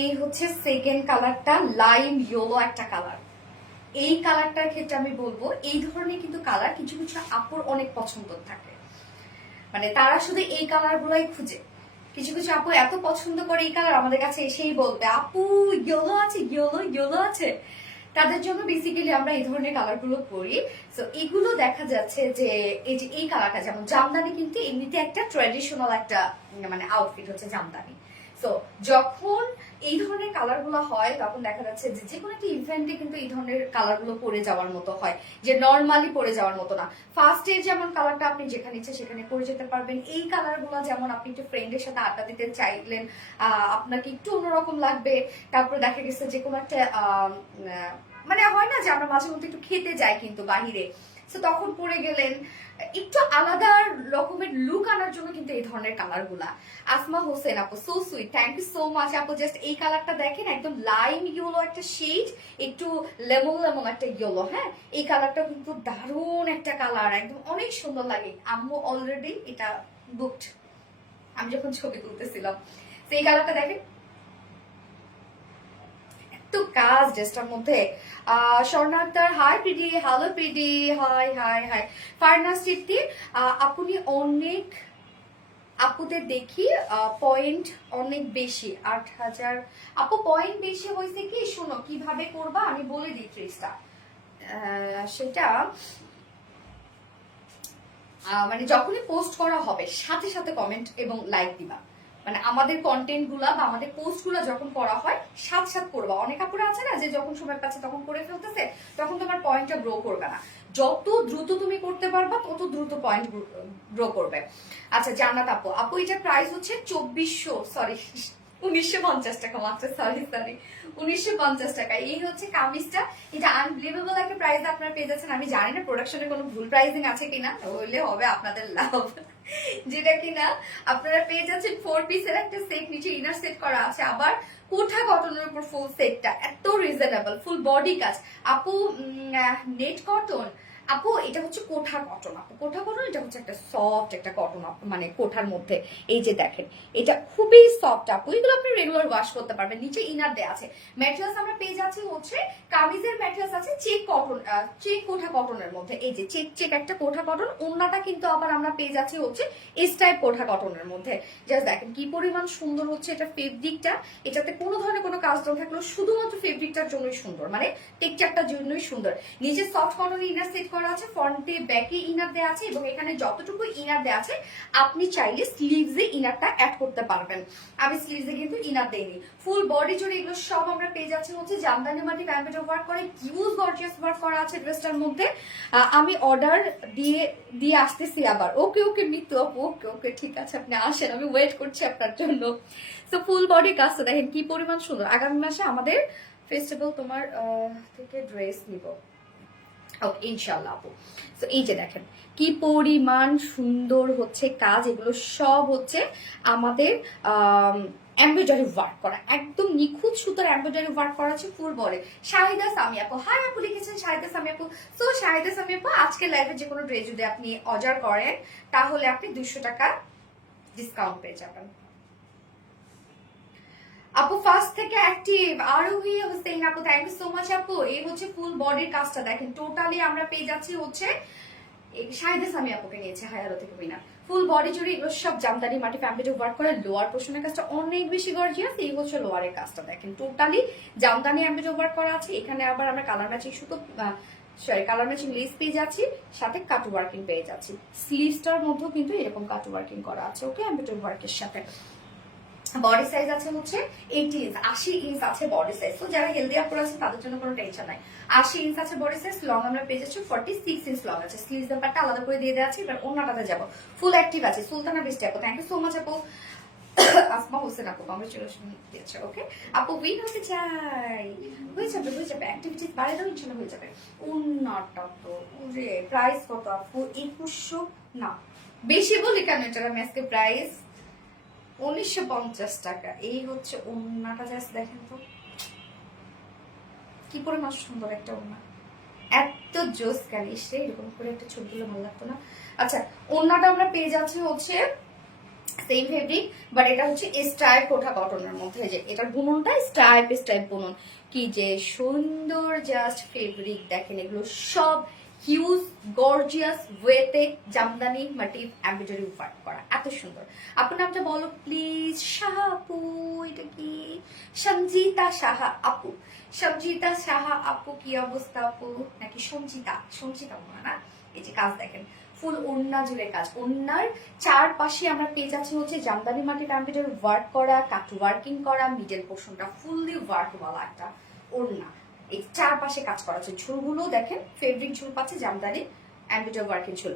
এই হচ্ছে সেকেন্ড কালারটা, লাইম ইয়েলো একটা কালার। এই কালারটার ক্ষেত্রে আমি বলবো এই ধরনের কিন্তু কালার কিছু কিছু আপুর অনেক পছন্দ থাকে, মানে তারা শুধু এই কালার গুলাই খুঁজে। কিছু কিছু আপু এত পছন্দ করে এই কালার, আমাদের কাছে এসেই বলবে আপু ইয়েলো আছে, ইয়েলো আছে। তাদের জন্য বেসিক্যালি আমরা এই ধরনের কালার গুলো করি। তো এগুলো দেখা যাচ্ছে যে এই যে এই কালারটা, যেমন জামদানি কিন্তু এমনিতে একটা ট্র্যাডিশনাল একটা মানে আউটফিট হচ্ছে জামদানি। তো যখন এই ধরনের কালার গুলো হয় তখন দেখা যাচ্ছে যে যে কোনো একটা ইভেন্টে কিন্তু এই ধরনের কালার গুলো পরে যাওয়ার মতো হয়, যে নর্মালি পরে যাওয়ার মতো না। ফার্স্ট এর যেমন কালারটা আপনি যেখানে ইচ্ছে সেখানে পরে যেতে পারবেন। এই কালার গুলো যেমন আপনি একটু ফ্রেন্ডের সাথে আড্ডা দিতে চাইলেন, আপনাকে একটু অন্যরকম লাগবে। তারপর দেখা গেছে যে কোনো একটা মানে হয় না যে আমরা মাঝে মধ্যে একটু খেতে যাই কিন্তু বাহিরে, তো তখন পরে গেলেন, একটু আলাদা রকমের লুক আনার জন্য কিন্তু এই ধরনের কালার গুলা। আসমা হোসেন আপু so sweet, thank you so much আপু। জাস্ট এই কালারটা দেখেন, একদম লাইম ইয়েলো একটা শেড, একটু লেমন লেমন একটা ইয়েলো। হ্যাঁ, এই কালারটা কিন্তু দারুণ একটা কালার, একদম অনেক সুন্দর লাগে। আম্মু অলরেডি এটা বুকড আমি যখন ছবি তুলতেছিলাম। তো এই কালারটা দেখেন, তো কাজ ড্রেসটার মধ্যে। স্বর্ণাক্তার hi PD, hello PD, hi hi hi. ফারনাস তৃপ্তি আপনি অনেক আপুদের দেখি পয়েন্ট অনেক বেশি, 8,000 আপু পয়েন্ট বেশি হয়েছে কি, শোনো কিভাবে করবা আমি বলে দিই ট্রিক্সটা। সেটা মানে যখনই পোস্ট করা হবে সাথে সাথে কমেন্ট এবং লাইক দিবা। মানে আমাদের কন্টেন্ট গুলা বা আমাদের পোস্ট গুলা যখন করা হয় সাথে সাথে করবা। অনেক আপুরা আছে না যে যখন সময় পাচ্ছে তখন করে ফেলতেছে, তখন তোমার পয়েন্টটা গ্রো করবে না। যত দ্রুত তুমি করতে পারবা তত দ্রুত পয়েন্ট গ্রো করবে। আচ্ছা জান্নাত আপু, আপু এটার প্রাইস হচ্ছে 2400, সরি 1950 টাকা মাত্র, সরি 1950 টাকা। এই হচ্ছে কামিজটা, এটা আনবিলিভেবল একটা প্রাইস আপনারা পেয়ে যাচ্ছেন। আমি জানি না প্রোডাকশনে কোনো ভুল প্রাইসিং আছে কিনা, হইলে হবে আপনাদের লাভ। যেটা কিনা আপনারা পেয়ে যাচ্ছেন 4 পিসের একটা সেট, নিচে ইনার সেট করা আছে, আবার কোঠা কটনের উপর ফুল সেটটা এত রিজনেবল, ফুল বডি কাজ। আপু নেট কটন, আপু এটা হচ্ছে কোঠা কটন। আপু কোঠা কটন, এটা হচ্ছে একটা সফট একটা কটন, মানে কোঠার মধ্যে। এই যে দেখেন এটা খুবই সফট আপু, এগুলো আপনি রেগুলার ওয়াশ করতে পারবেন। নিচে ইনার দেয়া আছে। ম্যাটেরিয়ালস আমরা পেয়ে যাচ্ছি হচ্ছে কামিজের ম্যাটেরিয়ালস আছে চেক কটন, চেক কোঠা কটনের মধ্যে। এই যে চেক চেক একটা কোঠা কটন। ওন্নাটা কিন্তু আবার আমরা পেয়ে যাচ্ছি হচ্ছে এস টাইপ কোঠা কটনের মধ্যে। জাস্ট দেখেন কি পরিমাণ সুন্দর হচ্ছে এটা ফেব্রিকটা। এটাতে কোনো ধরনের কোনো কাজ না থাকলেও শুধুমাত্র ফেব্রিকটার জন্যই সুন্দর, মানে টেক্সচারটার জন্যই সুন্দর। নিচে সফট কটন ইনার সেট করা আছে, ফ্রন্টে ব্যাকে ইনার দেওয়া আছে, এবং এখানে যতটুকু ইনার দেওয়া আছে আপনি চাইলে স্লিভসে ইনারটা অ্যাড করতে পারবেন। আমি স্লিভসে কিন্তু ইনার দেইনি। ফুল বডি জুড়ে এগুলো সব আমরা পেয়ে যাচ্ছি হচ্ছে জামদানি মাটি প্যাম্পেট ওয়ার্ক করে, হিউজ গর্জিয়াস ওয়ার্ক করা আছে ড্রেসটার মধ্যে। আমি অর্ডার দিয়ে আসতেছি আবার। ওকে ওকে মিতু আপু, ওকে ওকে ঠিক আছে, আপনি আসেন, আমি ওয়েট করছি আপনার জন্য। তো ফুল বডি কাজটা দেখেন কি পরিমাণ সুন্দর। আগামী মাসে আমাদের ফেস্টিভ্যাল তোমার থেকে ড্রেস নিব ইনশাল্লাহ আপু। তো এই যে দেখেন কি পরিমাণ সুন্দর হচ্ছে কাজ, এগুলো সব হচ্ছে আমাদের এমব্রয়ডারি ওয়ার্ক করা, একদম নিখুঁত সুতার এমব্রয়ডারি ওয়ার্ক করা আছে ফুল বডি। শাহিদা সামি আপু, হাই আপু লিখেছেন শাহিদা সামি আপু। তো শাহিদা সামি আপু, আজকে লাইভে যে কোনো ড্রেস যদি আপনি অর্ডার করেন তাহলে আপনি 200 টাকা ডিসকাউন্ট পেয়ে যাবেন। আপু ফার্স্ট থেকে অ্যাক্টিভ আরোহী হোসেন আপু, থ্যাংক ইউ সো মাচ আপু। এই হচ্ছে ফুল বডির কাজটা দেখেন, টোটালি আমরা পেয়ে যাচ্ছি হচ্ছে শাহিদা সামি আপুকে নিয়েছে হায়ারো থেকে বিনা। ফুল বডি জুড়ে এগুলো সব জামদানি মাটি ফ্যাব্রিকে ওয়ার্ক করে। লোয়ার পোর্শনের কাজটা অনেক বেশি গর্জিয়াস। এই হচ্ছে লোয়ারের কাজটা দেখেন, টোটালি জামদানি এমব্রয়ডারি ওয়ার্ক করা আছে। এখানে আবার আমরা কালার ম্যাচিং সুতো, সরি কালার ম্যাচিং লেস পেয়ে যাচ্ছি, সাথে কাট ওয়ার্কিং পেয়ে যাচ্ছি। স্লিভসটার মধ্যেও কিন্তু এরকম কাট ওয়ার্কিং করা আছে, ওকে এমব্রয়ডারি ওয়ার্কের সাথে। বডি সাইজ আছে হচ্ছে 80 ইঞ্চ, 80 ইঞ্চ আছে বডি সাইজ। তো যারা হেলদি আপুরা আছে তাদের জন্য কোনো টেনশন নাই। 80 ইঞ্চ আছে বডি সাইজ। লং আমরা পেয়ে যাচ্ছি 46 ইঞ্চ লং আছে। স্লিভস ব্যাপারটা আলাদা করে দিয়ে দেওয়া আছে। এবার ওন্নাটাতে যাবো। ফুল অ্যাক্টিভ আছে সুলতানা বৃষ্টি আপু, থ্যাংক ইউ সো মাচ আপু। আসমা হোসেন আপু কংগ্রেচুলেশন দিয়েছে, ওকে আপু উইন হতে চাই। হয়ে যাবে অ্যাক্টিভিটিস বাড়ে দাও, ইনশাল্লাহ হয়ে যাবে। ওন্নাটা তো ওরে প্রাইস কত আপু? 2100 না বেশি বলি কেন, এটা ম্যাসকে প্রাইস 1950 টাকা। এই হচ্ছে ওন্নাটা, জাস্ট দেখেন তো কি পরিমাণ সুন্দর একটা ওন্না, এত জোস কালিশ রে। এরকম করে একটা ছবি তুলে ভালো লাগতো না? আচ্ছা ওন্নাটা আমরা পেয়ে যাচ্ছি হচ্ছে সেম ফেব্রিক, বাট এটা হচ্ছে স্ট্রাইপ কোঠা কটনের মধ্যে। যে এটার বুননটা স্ট্রাইপ বুনন, কি যে সুন্দর জাস্ট ফেব্রিক দেখেন। এগুলো সব হিউজ গর্জিয়াস ওয়েতে জামদানি মোটিভ এমব্রয়ডারি ওয়ার্ক করা, এত সুন্দর। আপনার নামটা বলো প্লিজ। সাহা আপু, এটা কি? সঞ্জিতা সাহা আপু। সঞ্জিতা সাহা আপু, কি অবস্থা আপু? নাকি সঞ্জিতা? সঞ্জিতা মনে না। এই যে কাজ দেখেন, ফুল ওড়না জুড়ে কাজ। ওড়নার চারপাশে আমরা পেয়ে যাচ্ছি হচ্ছে জামদানি মাটির এমব্রয়ডারি ওয়ার্ক করা, কাট ওয়ার্কিং করা, মিডল পোর্শনটা ফুললি ওয়ার্ক ওয়ালা একটা ওড়না। এই চারপাশে কাজ করা আছে। ঝুলগুলো দেখেন, ফেব্রিক ঝুল পাচ্ছে, জামদানি এমব্রয়ডারি ওয়ার্কের ঝুল।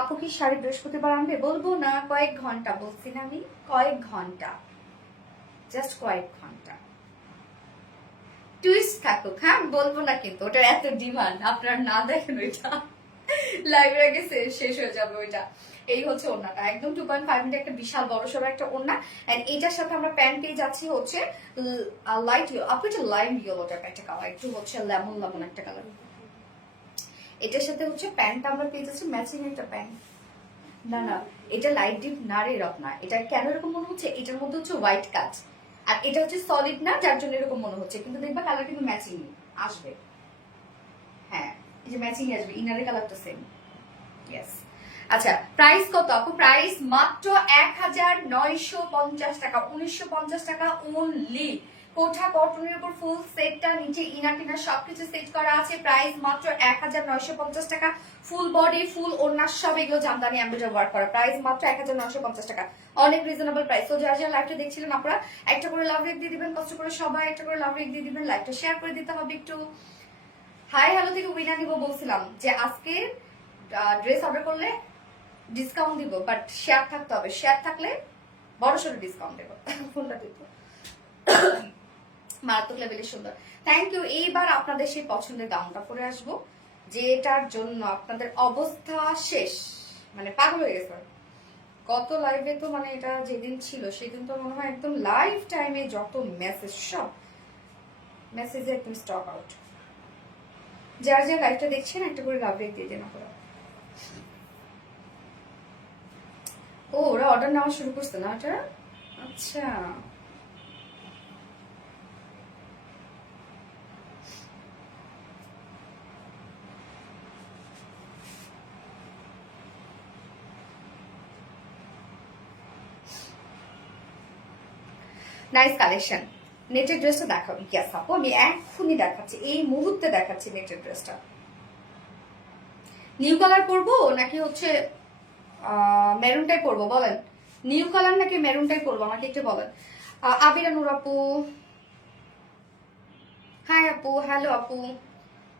আপু কি শাড়ি বৃহস্পতিবার আনবে? বলবো না, কয়েক ঘন্টা বলছি না আমি, কয়েক ঘন্টা, জাস্ট কয়েক ঘন্টা টুইস্ট থাকুক। হ্যাঁ বলবো না, কিন্তু ওটার এত ডিমান্ড, আপনারা না দেখেন ওইটা লাইভের আগে শেষ হয়ে যাবে ওইটা। এই হচ্ছে ওড়নাটা, একদম 2.5 মিটার একটা বিশাল বড় সড়ো একটা ওড়না। এন্ড এইটার সাথে আমরা প্যান্ট পেয়ে যাচ্ছি হচ্ছে লাইট ইয়েলো, আপু এটা লাইম ইয়েলো টাইপ একটা কালার, একটু হচ্ছে লেমন লেমন একটা কালার। এটার সাথে হচ্ছে প্যান্ট আমরা পেয়ে যাচ্ছি ম্যাচিং একটা প্যান্ট। না না, এটা লাইট ডিপ না রে রত্না, এটা কেন এরকম মনে হচ্ছে? এটার মধ্যে হচ্ছে হোয়াইট কাজ, আর এটা হচ্ছে সলিড না, যার জন্য এরকম মনে হচ্ছে, কিন্তু দেখবা কালার কিন্তু ম্যাচিং আসবে। হ্যাঁ, এই যে ম্যাচিং আসবে, ইনারের কালারটা সেম। ইয়েস। আচ্ছা, প্রাইস কত আপু? প্রাইস মাত্র 1950 টাকা, 1950 টাকা অনলি। কোঠা কটনের উপর ফুল সেটটা, নিচে ইনার টিনার সবকিছু সেট করা আছে। প্রাইস মাত্র 1950 টাকা। ফুল বডি, ফুল ওড়না সব এগুলো জামদানি এমব্রয়ডারি ওয়ার্ক করা। প্রাইস মাত্র 1950 টাকা, অনেক রিজনেবল প্রাইস। তো যারা যারা লাইভটা দেখছিলেন আপনারা একটা করে লাভ রেক দিয়ে দিবেন, কষ্ট করে সবাই একটা করে লাভ রেক দিয়ে দিবেন, লাইভটা শেয়ার করে দিতে হবে একটু। হাই হ্যালো থেকে উইনা নিব বলছিলাম যে আজকে ড্রেস অর্ডার করলে ডিসকাউন্ট দিব, বাট শেয়ার থাকতে হবে, শেয়ার থাকলে বড় সড়ো ডিসকাউন্ট দেবো। ফোনটা দিব, মারাত্মক লেভেলের সুন্দর। Thank you. এইবার আপনাদের সেই পছন্দের গাউনটা পরে আসবো, যেটার জন্য আপনাদের অবস্থা শেষ, মানে পাগল হয়ে গেছে। কত লাইভে তো মানে এটা যেদিন ছিল সেদিন তো মনে হয় একদম লাইভ টাইমে যত মেসেজ, সব মেসেজে একদম স্টক আউট। যারা যারা লাইভটা দেখছেন একটা করে লাভ রেক দিয়ে দেন আপনারা। ও, ওরা অর্ডার নেওয়া শুরু করছে না ওটা? আচ্ছা, নাইস কালেকশন। নেটের ড্রেসটা দেখাবো? ইয়েস আপু, আমি এক্ষুনি দেখাচ্ছি, এই মুহূর্তে দেখাচ্ছি নেটের ড্রেসটা। নিউ কালার পরবো নাকি হচ্ছে মেরুনটাই পরবো বলেন? নিউ কালার নাকি মেরুনটাই পরবো আমাকে একটু বলেন। আবিরা নূর আপু, হাই আপু, হ্যালো আপু,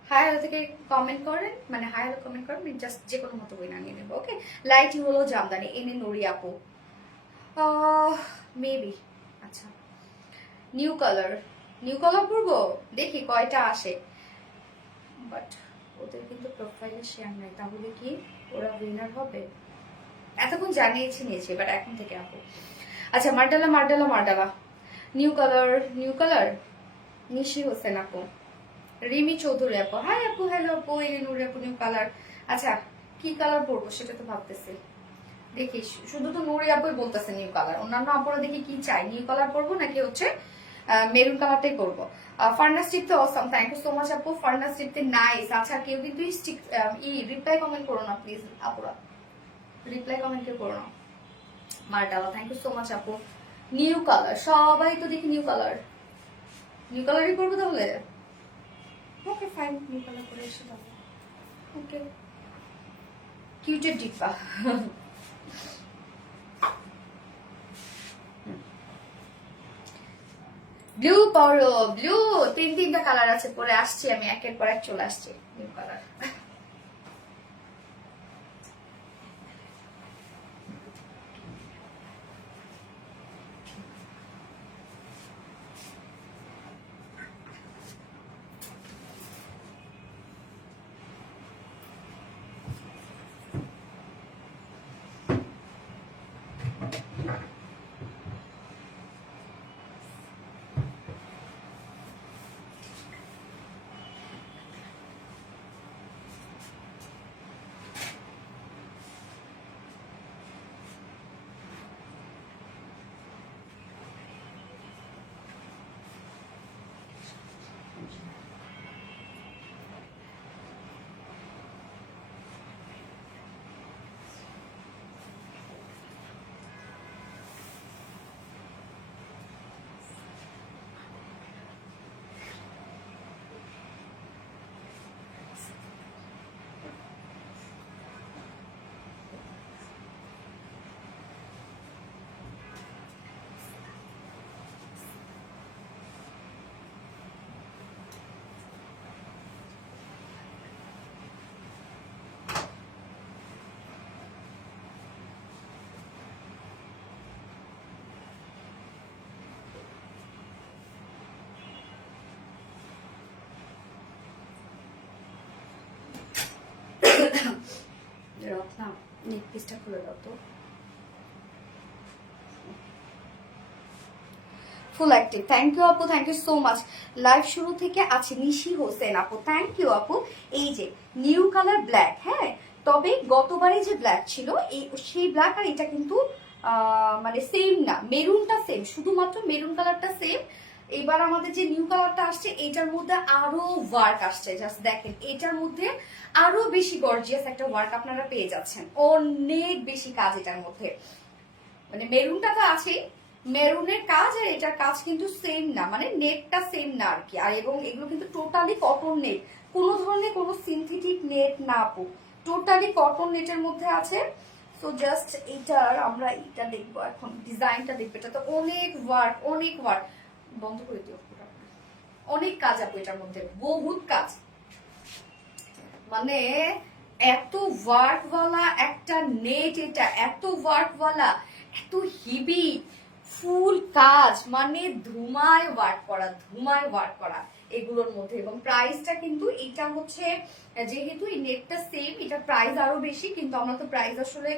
হাই হ্যালো থেকে কমেন্ট করেন, মানে হাই হ্যালো কমেন্ট করেন, জাস্ট যে কোনো মতো বই নিয়ে নেবো। ওকে, লাইট হলো জামদানি, এনে নুরি আপু মেবি। আচ্ছা, নিউ কালার, নিউ কালার পরবো, দেখি কয়টা আসে। বাট ওদের কিন্তু প্রোফাইলে শেয়ার নাই, তাহলে কি ওরা উইনার হবে? এতক্ষণ জানিয়েছি নিয়েছি, বাট এখন থেকে আপু। আচ্ছা, মার্ডালা মার্ডালা মার্ডালা, নিউ কালার, নিউ কালার, নিশি হোসেন আপু, রিমি চৌধুরী আপু, হাই আপু, হ্যালো আপু, এই নুরি আপু, নিউ কালার। আচ্ছা, কি কালার পরবো সেটা তো ভাবতেছি, দেখি। শুধু তো নুরি আপুই বলতেছে নিউ কালার, অন্যান্য আপুরা দেখি কি চাই, নিউ কালার পরবো নাকি হচ্ছে মেরুন কালারটাই করবো। ফার্নাস টিপতে অসম, থ্যাংক ইউ সো মাচ আপু। ফার্নাস টিপতে নাইস। আচ্ছা, কেউ কিন্তু রিপ্লাই কমেন্ট করো না প্লিজ আপুরা, রিপ্লাই কমেন্ট কেউ করো না। মার্ডালা, থ্যাংক ইউ সো মাচ আপু। নিউ কালার, সবাই তো দেখি নিউ কালার, নিউ কালারই করবো তাহলে। ওকে ফাইন, নিউ কালার করে এসে যাবো। ওকে, কিউটের ডিপা। ব্লু পরো, ব্লু, তিনটা কালার আছে, পরে আসছি আমি, একের পর এক চলে আসছি ব্লু কালার। নেক পিসটা খুলে দাও তো। ফুল অ্যাক্টিভ, থ্যাংক ইউ আপু, thank you so much. Live শুরু থেকে আছে নিশি হোসেন আপু, থ্যাংক ইউ আপু। এই যে নিউ কালার ব্ল্যাক, হ্যাঁ তবে গতবারে যে ব্ল্যাক ছিল এই সেই ব্ল্যাক আর এটা কিন্তু মানে সেম না, মেরুনটা সেম, শুধুমাত্র মেরুন কালারটা সেম। এবার আমাদের যে নিউ কালারটা আসছে এটার মধ্যে আরো ওয়ার্ক আসছে, জাস্ট দেখেন এটার মধ্যে আরো বেশি গর্জিয়াস একটা ওয়ার্ক আপনারা পেয়ে যাচ্ছেন, অনেক বেশি কাজ এটার মধ্যে। মানে মেরুনটা তো আছেই, মেরুনের কাজ আর এটার কাজ কিন্তু সেম না, মানে নেটটা সেম না আর কি। আর এবং এগুলো কিন্তু টোটালি কটন নেট, কোনো ধরনের কোনো সিনথেটিক নেট না আপু, টোটালি কটন নেটের মধ্যে আছে। সো জাস্ট এইটার আমরা এটা দেখবো এখন, ডিজাইনটা দেখবো। এটা তো অনেক ওয়ার্ক, অনেক ওয়ার্ক। বন্ধ করে দিও, অনেক কাজ আপু এটার মধ্যে, বহুত কাজ। মানে এত ওয়ার্কওয়ালা একটা নেট, এটা এত ওয়ার্কওয়ালা, এত হেভি ফুল কাজ, মানে ধুমায় ওয়ার্ক করা, ধুমায় ওয়ার্ক করা এগুলোর মধ্যে। এবং প্রাইসটা কিন্তু এটা হচ্ছে, যেহেতু এই নেটটা সেম, এটা প্রাইস আরো বেশি, কিন্তু আমরা তো প্রাইস আসলে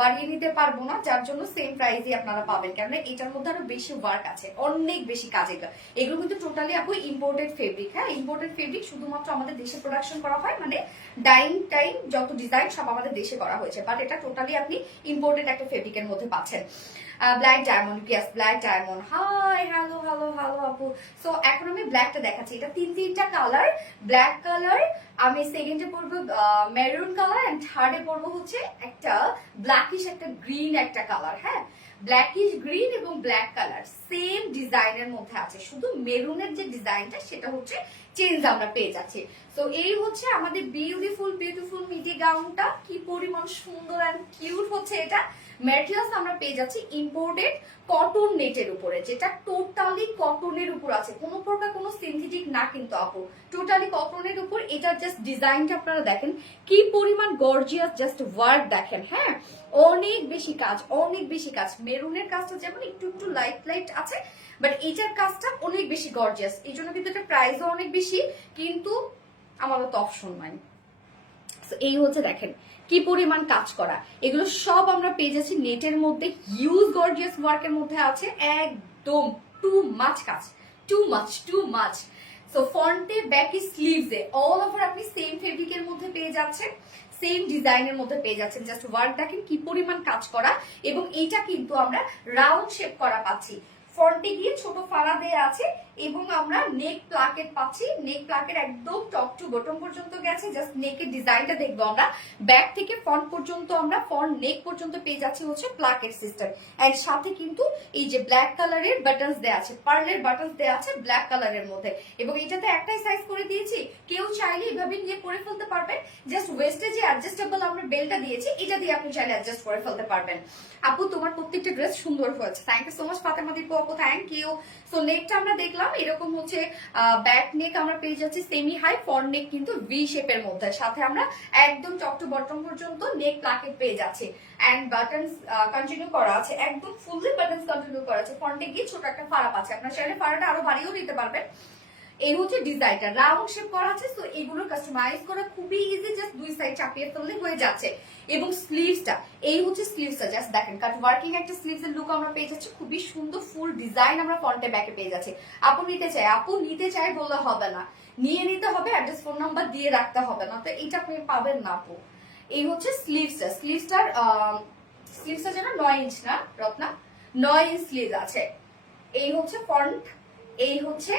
বাড়িয়ে নিতে পারবো না, যার জন্য সেম প্রাইসই আপনারা পাবেন, কেননা এটার মধ্যে আরো বেশি ওয়ার্ক আছে, অনেক বেশি কাজ। এগুলো কিন্তু টোটালি আপু ইম্পোর্টেড ফেব্রিক, হ্যাঁ ইম্পোর্টেড ফেব্রিক, শুধুমাত্র আমাদের দেশে প্রোডাকশন করা হয়, মানে ডাইং টাইম যত ডিজাইন সব আমাদের দেশে করা হয়েছে, বাট এটা টোটালি আপনি ইম্পোর্টেড একটা ফেব্রিকের মধ্যে পাচ্ছেন। Black diamond, yes black diamond, hi hello hello hello আপু। সো এখন আমি ব্ল্যাকটা দেখাচ্ছি, এটা তিনটা কালার, ব্ল্যাক কালার, আমি সেকেন্ডে পরবো মেরুন কালার, এন্ড থার্ডে পরবো হচ্ছে একটা ব্ল্যাকিশ একটা গ্রিন একটা কালার, হ্যাঁ ব্ল্যাকিশ গ্রিন এবং ব্ল্যাক কালার সেম ডিজাইনের মধ্যে আছে, শুধু মেরুনের যে ডিজাইনটা সেটা হচ্ছে চেঞ্জ আমরা পেয়ে যাচ্ছি। তো এই হচ্ছে আমাদের বিউটিফুল বিউটিফুল মিডি গাউনটা, কি পরিমাণ সুন্দর এন্ড কিউট হচ্ছে এটা। ম্যাটেরিয়ালস আমরা পেয়ে যাচ্ছি ইম্পোর্টেড কটন নেটের উপরে, যেটা টোটালি কটনের উপর আছে, কোনো প্রকার কোনো সিনথেটিক না কিন্তু আপু, টোটালি কটনের উপর। এটার জাস্ট ডিজাইনটা আপনারা দেখেন কি পরিমাণ গর্জিয়াস, জাস্ট ওয়ার্ক দেখেন, হ্যাঁ অনেক বেশি কাজ, অনেক বেশি কাজ। মেরুনের কাজটা যেমন একটু একটু লাইট লাইট আছে, বাট এটার কাজটা অনেক বেশি গর্জিয়াস, এই জন্য কিন্তু এটা প্রাইসও অনেক বেশি, কিন্তু আমাদের তো অপশন নাই। এই হচ্ছে দেখেন কি পরিমাণ কাজ করা, এগুলো সব আমরা পেয়ে যাচ্ছি নেটের মধ্যে, হিউজ গর্জিয়াস ওয়ার্কের মধ্যে আছে, একদম টু মাচ কাজ, too much too much. So ফ্রন্টে ব্যাকে স্লিভসে অল ওভার আপনি সেম ফেব্রিকের মধ্যে পেয়ে যাচ্ছেন, সেম ডিজাইনের মধ্যে পেয়ে যাচ্ছেন, জাস্ট ওয়ার্ক দেখেন কি পরিমাণ কাজ করা। এবং এইটা কিন্তু আমরা রাউন্ড শেপ করা পাচ্ছি, ফ্রন্টে গিয়ে ছোট ফাড়া দেয়া আছে, এবং আমরা নেক প্লাকেট পাচ্ছি, নেক প্লাকেট একদম টপ টু বটম পর্যন্ত গেছে, জাস্ট নেকের ডিজাইনটা দেখবো আমরা। ব্যাক থেকে ফ্রন্ট পর্যন্ত আমরা ফ্রন্ট নেক পর্যন্ত পেয়ে যাচ্ছি হচ্ছে প্লাকেট সিস্টেম, এন্ড সাথে কিন্তু এই যে ব্ল্যাক কালারের বাটনস দেয়া আছে, পার্লের বাটনস দেয়া আছে ব্ল্যাক কালারের মধ্যে। এবং এটাতে একটাই সাইজ করে দিয়েছি, কেউ চাইলে এভাবে নিয়ে পরে ফেলতে পারবেন, জাস্ট ওয়েস্টে যে অ্যাডজাস্টেবল আমরা বেলটা দিয়েছি এটা দিয়ে আপনি চাইলে অ্যাডজাস্ট করে ফেলতে পারবেন। আপু তোমার প্রত্যেকটা ড্রেস সুন্দর হয়েছে, thank you so much Fatema Dipu আপু, থ্যাংক ইউ। সো নেকটা আমরা দেখলাম এরকম হচ্ছে, ব্যাক নেক আমরা পেয়ে যাচ্ছি সেমি হাই, ফ্রন্ট নেক কিন্তু ভি শেপের মধ্যে, সাথে আমরা একদম টপ টু বটম পর্যন্ত নেক প্লাকেট পেয়ে যাচ্ছি, এন্ড বাটনস কন্টিনিউ করা আছে, একদম ফুললি বাটনস কন্টিনিউ করা আছে, ফ্রন্টে গিয়ে ছোট একটা ফাড়া পাচ্ছে, আপনার চাইলে ফাড়াটা আরো বাড়িয়েও দিতে পারবেন। এই হচ্ছে ডিজাইনটা, রাউন্ড শেপ করা আছে, সো এগুলো কাস্টমাইজ করা খুবই ইজি, জাস্ট দুই সাইড চাপিয়ে ফেললে হয়ে যাচ্ছে। এবং স্লিভসটা, এই হচ্ছে স্লিভসটা, জাস্ট দেখেন কাট ওয়ার্কিং একটা স্লিভস এর লুক আমরা পেয়ে যাচ্ছি, খুবই সুন্দর ফুল ডিজাইন আমরা ফ্রন্টে ব্যাকে পেয়ে যাচ্ছি। আপু নিতে চাই বললে হবে না, নিয়ে নিতে হবে, অ্যাড্রেস ফোন নাম্বার দিয়ে রাখতে হবে না, তো এটা আপনি পাবেন না আপু। এই হচ্ছে স্লিভসটা, স্লিভসটা যেন 9 ইঞ্চ না রত্না, 9 ইঞ্চ স্লিভ আছে। এই হচ্ছে ফ্রন্ট, এই হচ্ছে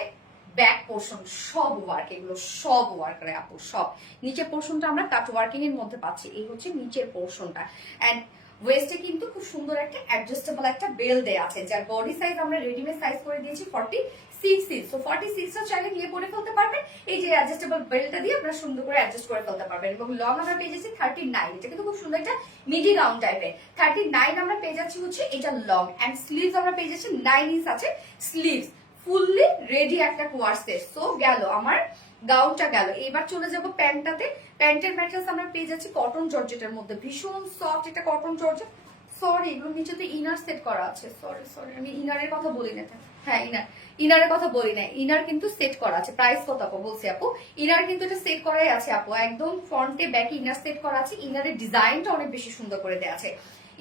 ব্যাক পোর্শন, সব ওয়ার্ক, এগুলো সব ওয়ার্ক রে আপু, সব। নিচের পোর্শনটা আমরা কাট ওয়ার্কিং এর মধ্যে পাচ্ছি, এই হচ্ছে নিচের পোর্শনটা, এন্ড ওয়েস্টে কিন্তু খুব সুন্দর একটা অ্যাডজাস্টেবল একটা বেল দেয়া আছে, যার বডি সাইজ আমরা রেডিমেড সাইজ করে দিয়েছি 46 ইঞ্চ। সো 46 টা চাইলে নিয়ে পরে ফেলতে পারবেন, এই যে অ্যাডজাস্টেবল বেলটা দিয়ে আপনারা সুন্দর করে অ্যাডজাস্ট করে ফেলতে পারবেন। এবং লং আমরা পেয়ে যাচ্ছি 39, এটা কিন্তু খুব সুন্দর একটা মিডি গাউন টাইপের, 39 আমরা পেয়ে যাচ্ছি হচ্ছে এটা লং, এন্ড স্লিভস আমরা পেয়ে যাচ্ছি 9 ইঞ্চ আছে স্লিভস, ফুললি রেডি একটা কোয়ার সেট। সো গেল আমার গাউনটা গেল, এবার চলে যাব প্যান্টটাতে। প্যান্টের ম্যাটেরিয়ালস আমরা পেয়ে যাচ্ছি কটন জর্জেটের মধ্যে, ভীষণ সফট এটা কটন জর্জেট। সরি এগুলোর নিচেতে ইনার সেট করা আছে, সরি আমি ইনারের কথা বলি না, হ্যাঁ ইনারের কথা বলি না, ইনার কিন্তু সেট করা আছে। প্রাইস কত আপু বলছি আপু, ইনার কিন্তু এটা সেট করাই আছে আপু, একদম ফ্রন্টে ব্যাকে ইনার সেট করা আছে। ইনারের ডিজাইনটা অনেক বেশি সুন্দর করে দেওয়া আছে।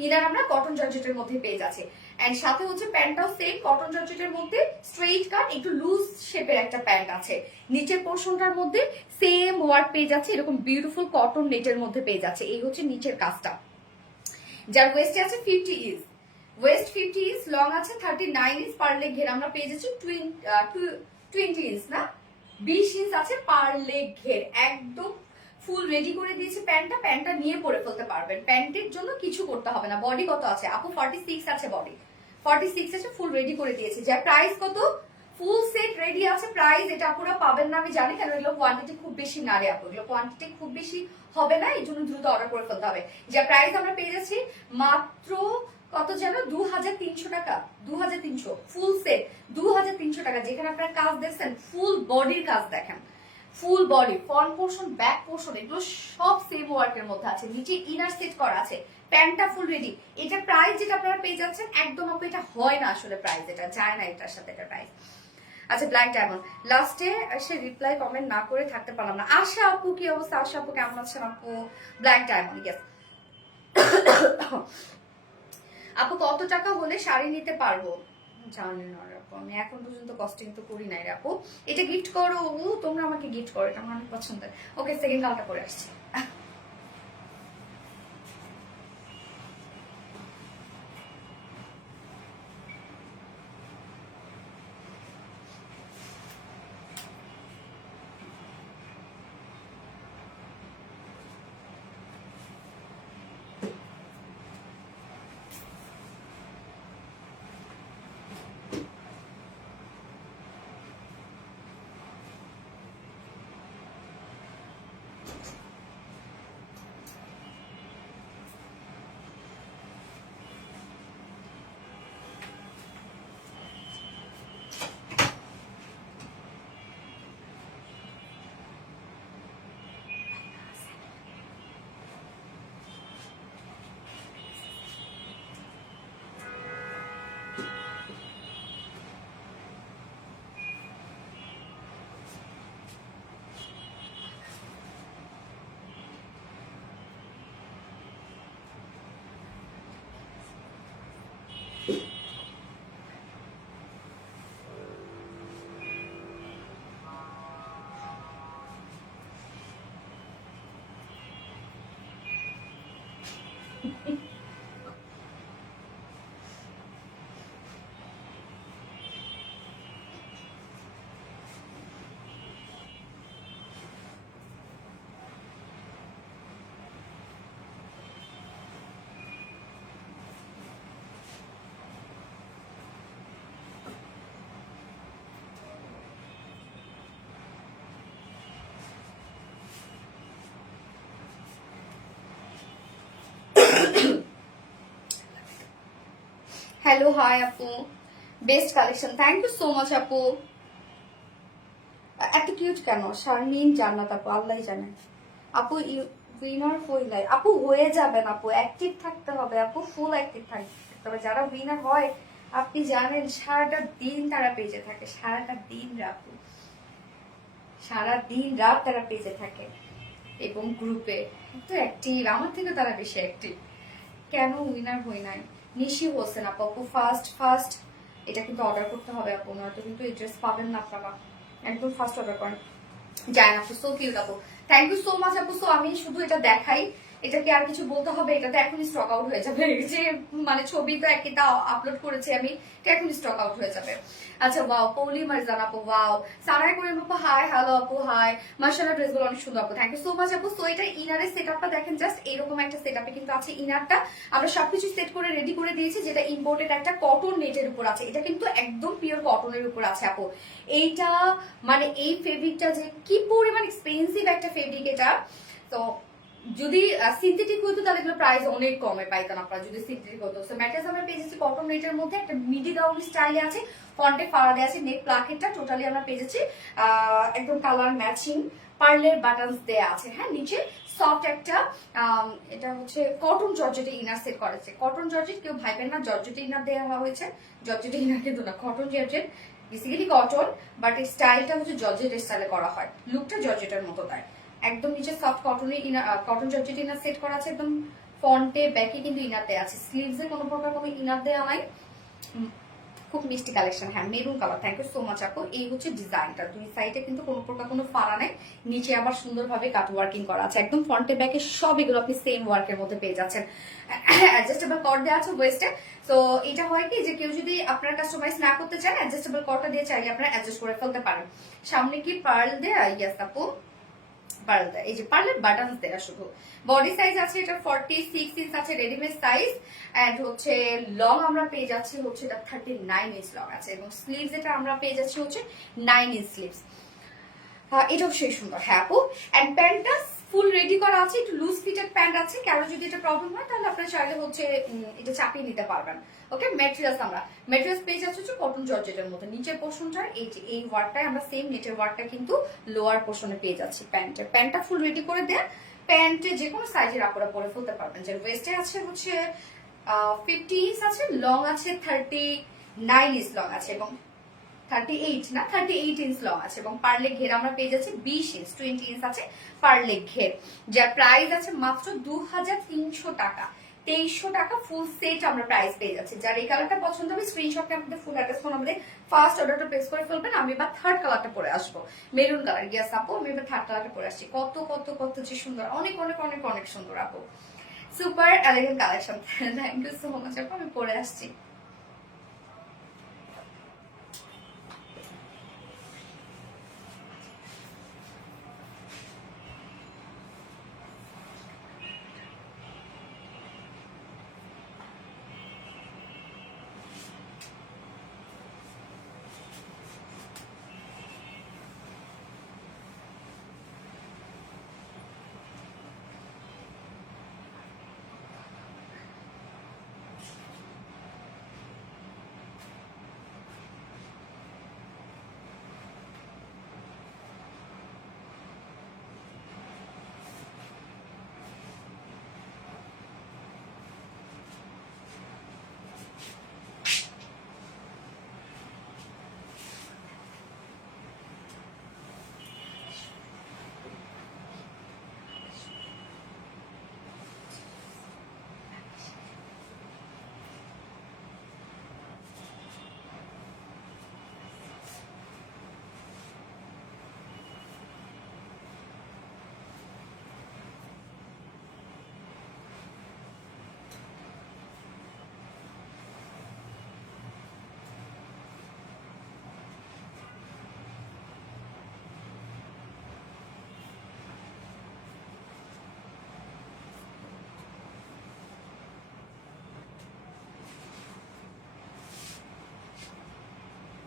ইনার আমরা কটন জর্জেটের মধ্যে পেয়ে যাচ্ছে, এন্ড সাথে হচ্ছে প্যান্টটাও সেম কটন জর্জেটের মধ্যে, স্ট্রেইট কাট একটু লুজ শেপের একটা প্যান্ট আছে। নিচের পোর্শনটার মধ্যে সেম ওয়ার্ক পেয়ে যাচ্ছে, এরকম বিউটিফুল কটন নেটের মধ্যে পেয়ে যাচ্ছে। এই হচ্ছে নিচের কাজটা, যার ওয়েস্টে আছে 50 ইঞ্চ, ওয়েস্ট 50 ইঞ্চ, লং আছে 39 ইঞ্চ, পার লেগ ঘের আমরা পেয়ে যাচ্ছি 20 ইঞ্চ না 20 ইঞ্চ আছে পার লেগ ঘের। একদম ফুল রেডি করে দিয়েছে প্যান্টটা নিয়ে পরে ফেলতে পারবেন, প্যান্টের জন্য কিছু করতে হবে না। বডি কত আছে আপু? 46 আছে বডি, 46 আছে, ফুল রেডি করে দিয়েছে। যার প্রাইস কত? ফুল সেট রেডি আছে। প্রাইস এটা আপুরা পাবেন না আমি জানি, কারণ এগুলো কোয়ান্টিটি খুব বেশি না রে আপু, এগুলো কোয়ান্টিটি খুব বেশি হবে না, এই জন্য দ্রুত অর্ডার করে ফেলতে হবে। যার প্রাইস আমরা পেয়ে যাচ্ছি মাত্র কত যেন 2300 টাকা, 2300 ফুল সেট 2300 টাকা। যেখানে আপনারা কাজ দেখছেন ফুল বডির কাজ দেখেন, full body front portion back portion এগুলো সব সেম ওয়ার্কের মধ্যে আছে। নিচে ইনার সেট করা আছে, প্যান্টটা ফুল রেডি। এটা প্রাইস যেটা আপনারা পেয়ে যাচ্ছেন একদম আপু এটা হয় না আসলে, প্রাইস এটা যায় না এটার সাথে এটা প্রাইস। আচ্ছা ব্ল্যাক ডায়মন্ড, লাস্টে এসে রিপ্লাই কমেন্ট না করে থাকতে পারলাম না। আশা আপু কি অবস্থা? আশা আপু কেমন আছেন আপু? ব্ল্যাক ডায়মন্ড, ইয়েস আপু কত টাকা হলে শাড়ি নিতে পারবো? জানি না আপু, আমি এখন পর্যন্ত কস্টিং তো করি নাই আপু। এটা গিফট করো, তোমরা আমাকে গিফট করো, এটা আমার অনেক পছন্দের। ওকে সেকেন্ড কালটা পরে আসছি। হ্যালো হাই আপু, best collection, thank you so much আপু। এত কিউট কেন? শারমিন জান্নাত আপু, আল্লাহ জানে আপু। উইনার হইলাই আপু হয়ে যাবেন আপু, অ্যাক্টিভ থাকতে হবে আপু, ফুল অ্যাক্টিভ থাকতে হবে। যারা উইনার হয় আপনি জানেন সারাটা দিন তারা পেজে থাকে, সারাটা দিন রাত, সারা দিন রাত তারা পেজে থাকে এবং গ্রুপে এত অ্যাক্টিভ, আমার থেকে তারা বেশি অ্যাক্টিভ। কেন উইনার হই নাই? নিশি হোসেন আপু ফার্স্ট এটা কিন্তু অর্ডার করতে হবে আপু, নয়তো কিন্তু এই ড্রেস পাবেন না আপনারা, একদম ফার্স্ট অর্ডার করেন। জান আপু সো কিউট আপু, থ্যাংক ইউ সো মাচ আপু। সো আমি শুধু এটা দেখাই, এটাকে আর কিছু বলতে হবে? এটাতে এখনই স্টক আউট হয়ে যাবে, যে মানে ছবি তো একটা আপলোড করেছি আমি, এটা এখনই স্টক আউট হয়ে যাবে। আচ্ছা ওয়াও, পৌলি মারজান আপু ওয়াও, সানাই করিম আপু হাই, হ্যালো আপু হাই, মাশাআল্লাহ ড্রেসগুলো অনেক সুন্দর আপু, থ্যাংক ইউ সো মাচ আপু। সো এটা ইনারের সেটআপটা দেখেন, জাস্ট এরকম একটা সেটআপে কিন্তু আছে ইনারটা। আমরা সবকিছু সেট করে রেডি করে দিয়েছি, যেটা ইম্পোর্টেড একটা কটন নেটের উপর আছে। এটা কিন্তু একদম পিওর কটনের উপর আছে আপু। এইটা মানে এই ফেব্রিকটা যে কি পরিমাণ এক্সপেন্সিভ একটা ফেব্রিক এটা, তো যদি সিনথেটিক হতো তাহলে এগুলো প্রাইস অনেক কমে পাইতেন আপনারা যদি সিনথেটিক হতো। সো ম্যাট্রেস আমরা পেয়ে যাচ্ছি কটন নেটের মধ্যে, একটা মিডি গাউন স্টাইলে আছে, ফন্টে ফাড়া দেওয়া আছে, নেক প্লাকেটটা টোটালি আমরা পেয়ে যাচ্ছি একদম কালার ম্যাচিং, পার্লের বাটনস দেয়া আছে। হ্যাঁ, নিচে সফট একটা এটা হচ্ছে কটন জর্জেটে ইনার সেট করেছে। কটন জর্জেট কেউ ভাইবেন না জর্জেটে ইনার দেওয়া হয়েছে, জর্জেটে ইনার কিন্তু না, cotton georgette, basically cotton, but এই স্টাইলটা হচ্ছে জর্জেট স্টাইলে করা হয়, লুকটা জর্জেটের মতো তাই। একদম নিচে সফট কটনের inner, cotton georgette inner set করা আছে, একদম ফন্টে ব্যাকে কিন্তু ইনার দেওয়া আছে, স্লিভসে কোনো প্রকার কোনো ইনার দেওয়া নাই। খুব মিষ্টি কালেকশন। হ্যাঁ, maroon colour, thank you so much আপু। এই হচ্ছে ডিজাইনটা, দুই সাইডে কিন্তু কোনো প্রকার কোনো ফাড়া নেই, নিচে আবার সুন্দরভাবে কাট ওয়ার্কিং করা আছে, একদম ফ্রন্টে ব্যাকে সব এগুলো আপনি সেম ওয়ার্কের মধ্যে পেয়ে যাচ্ছেন। অ্যাডজাস্টেবল কর্ড দেওয়া আছে ওয়েস্টে। তো এটা হয় কি যে কেউ যদি আপনারা কাস্টমাইজ না করতে চান, অ্যাডজাস্টেবল কর্ডটা দিয়ে চাইলে আপনারা অ্যাডজাস্ট করে ফেলতে পারেন। সামনে কি পার্ল দেয়া? ইয়েস আপু, পার্ল দেয়া, এই যে পার্লের বাটন দেয়া শুধু। বডি সাইজ আছে এটা 46 ইঞ্চ আছে রেডিমেড সাইজ, এন্ড হচ্ছে লং আমরা পেয়ে যাচ্ছি হচ্ছে এটা 39 ইঞ্চ লং আছে, এবং স্লিভস এটা আমরা পেয়ে যাচ্ছি হচ্ছে 9 ইঞ্চ স্লিভস। এটাও সেই সুন্দর। হ্যাঁ আপু, এন্ড প্যান্টটা ফুল রেডি করা আছে, একটু লুজ ফিটেড প্যান্ট আছে, কারো যদি এটা প্রবলেম হয় তাহলে আপনারা চাইলে হচ্ছে এটা চাপিয়ে নিতে পারবেন। ওকে, ম্যাটেরিয়ালস আমরা ম্যাটেরিয়ালস পেয়ে যাচ্ছে হচ্ছে কটন জর্জেটের মধ্যে, নিচের পোর্শনটা এই যে এই ওয়ার্কটাই আমরা সেম নেটের ওয়ার্কটা কিন্তু লোয়ার পোর্শনে পেয়ে যাচ্ছি। প্যান্টটা ফুল রেডি করে দেন, প্যান্টে যে কোনো সাইজের আপনারা পরে ফেলতে পারবেন। যে ওয়েস্টে আছে হচ্ছে 50 ইঞ্চ আছে, লং আছে 39 ইঞ্চ লং আছে, এবং 38 না 38 ইঞ্চ লং আছে, এবং পার্লে ঘের আমরা পেয়ে যাচ্ছি 20 ইঞ্চ, 20 ইঞ্চ আছে পার্লে ঘের, যার প্রাইস আছে মাত্র 2300 টাকা। 2300 টাকা ফুল সেট আমরা প্রাইস পেয়ে যাচ্ছি। যার এই কালারটা পছন্দ হবে স্ক্রিনশটে আমাদের ফুল অ্যাড্রেস ফোন আমাদের ফার্স্ট অর্ডারটা প্লেস করে ফেলবেন। আমি এবার থার্ড কালারটা পরে আসবো, মেরুন কালার। গিয়াস আপু, আমি এবার থার্ড কালারটা পরে আসছি। কত কত কত যে সুন্দর, অনেক অনেক অনেক অনেক সুন্দর আপু, super elegant collection. Thank you so much আপু, আমি পরে আসছি।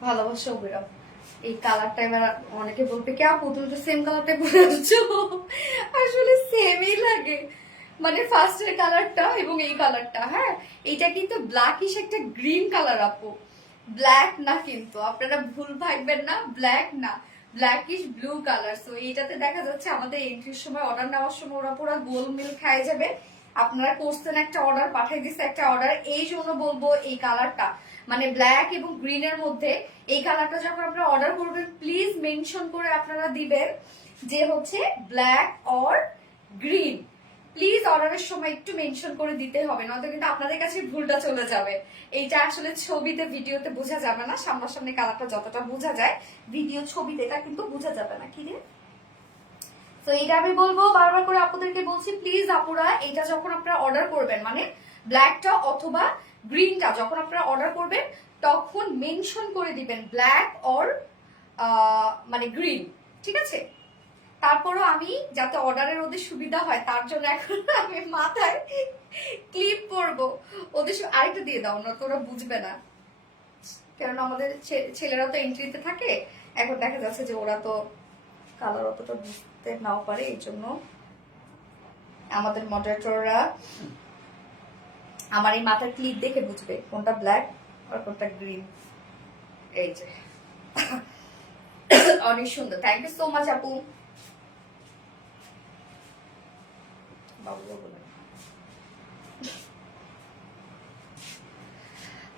ভালোবাসা অবিরাম। এই কালারটা এবার অনেকে বলবে কে আপু তুমি তো সেম কালারটা পরে আসছো, আসলে সেমই লাগে, মানে ফার্স্টের কালারটা এবং এই কালারটা। হ্যাঁ, এটা কিন্তু ব্ল্যাকিশ একটা গ্রিন কালার আপু, ব্ল্যাক না কিন্তু, আপনারা ভুল ভাববেন না, ব্ল্যাক না, ব্ল্যাকিশ ব্লু কালার। সো এইটাতে দেখা যাচ্ছে আমাদের এন্ট্রির সময় অর্ডার নেওয়ার সময় ওরা পুরো গোলমেল খায় যাবে। আপনারা করছেন একটা অর্ডার, পাঠিয়ে দিচ্ছে একটা অর্ডার, এই জন্য বলবো এই কালারটা মানে ব্ল্যাক এবং গ্রিনের মধ্যে এই কালারটা যখন আপনারা অর্ডার করবেন প্লিজ মেনশন করে আপনারা দিবেন যে হচ্ছে ব্ল্যাক অর গ্রিন। প্লিজ অর্ডারের সময় একটু মেনশন করে দিতে হবে, নয়তো কিন্তু আপনাদের কাছে ভুলটা চলে যাবে। এইটা আসলে ছবিতে ভিডিওতে বোঝা যাবে না, সামনাসামনি কালারটা যতটা বোঝা যায় ভিডিও ছবিতে এটা কিন্তু বোঝা যাবে না। কি রে, তো এটা আমি বলবো বারবার করে আপনাদেরকে বলছি, প্লিজ আপুরা এটা যখন আপনারা অর্ডার করবেন মানে ব্ল্যাকটা অথবা গ্রিনটা যখন আপনারা অর্ডার করবেন তখন মেনশন করে দিবেন ব্ল্যাক অর মানে গ্রিন, ঠিক আছে? তারপরও আমি যাতে অর্ডারের ওদের সুবিধা হয় তার জন্য এখন আমি মাথায় ক্লিপ পরবো, ওদের আরেকটা দিয়ে দাও না, তোরা বুঝবে না, কারণ আমাদের ছেলেরা তো এন্ট্রিতে থাকে, এখন দেখা যাচ্ছে যে ওরা তো কালার অতটা বুঝতে নাও পারে, এই জন্য আমাদের মডারেটররা আমার এই মাথার ক্লিপ দেখে বুঝবে কোনটা ব্ল্যাক আর কোনটা গ্রিন। এই যে অনেক সুন্দর, থ্যাংক ইউ সো মাচ আপু।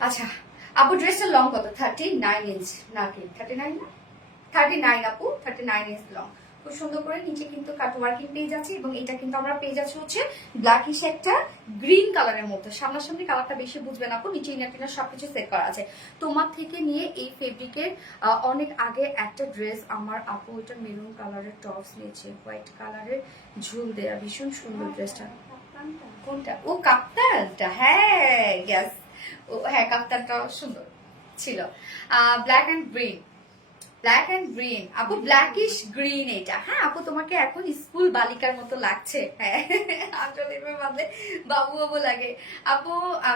আচ্ছা আপু ড্রেসটা লং কত? 39 ইঞ্চ নাকি 39 না 39 আপু, 39 ইঞ্চ লং। খুব সুন্দর করে নিচে কিন্তু কাট ওয়ার্কিং পেয়ে যাচ্ছে এবং এটা কিন্তু আমরা পেয়ে যাচ্ছি হচ্ছে ব্ল্যাকিশ একটা গ্রিন কালারের মধ্যে। সামনাসামনি কালারটা বেশি বুঝবেন আপু, নিচে ইনার টিনার সবকিছু সেট করা আছে। তোমার থেকে নিয়ে এই ফেব্রিকের অনেক আগে একটা ড্রেস আমার আপু এটা মেরুন কালারের টপস নিয়েছে, হোয়াইট কালারের ঝুল দেয়া, ভীষণ সুন্দর ড্রেসটা। কোনটা? ও কাপ্তানটা, হ্যাঁ গ্যাস, ও হ্যাঁ কাপ্তানটা সুন্দর ছিল। Black and green, black and green আপু, ব্ল্যাকিশ গ্রিন এটা। হ্যাঁ আপু তোমাকে এখন স্কুল বালিকার মতো লাগছে। হ্যাঁ আসলে বাদে বাবু বাবু লাগে আপু।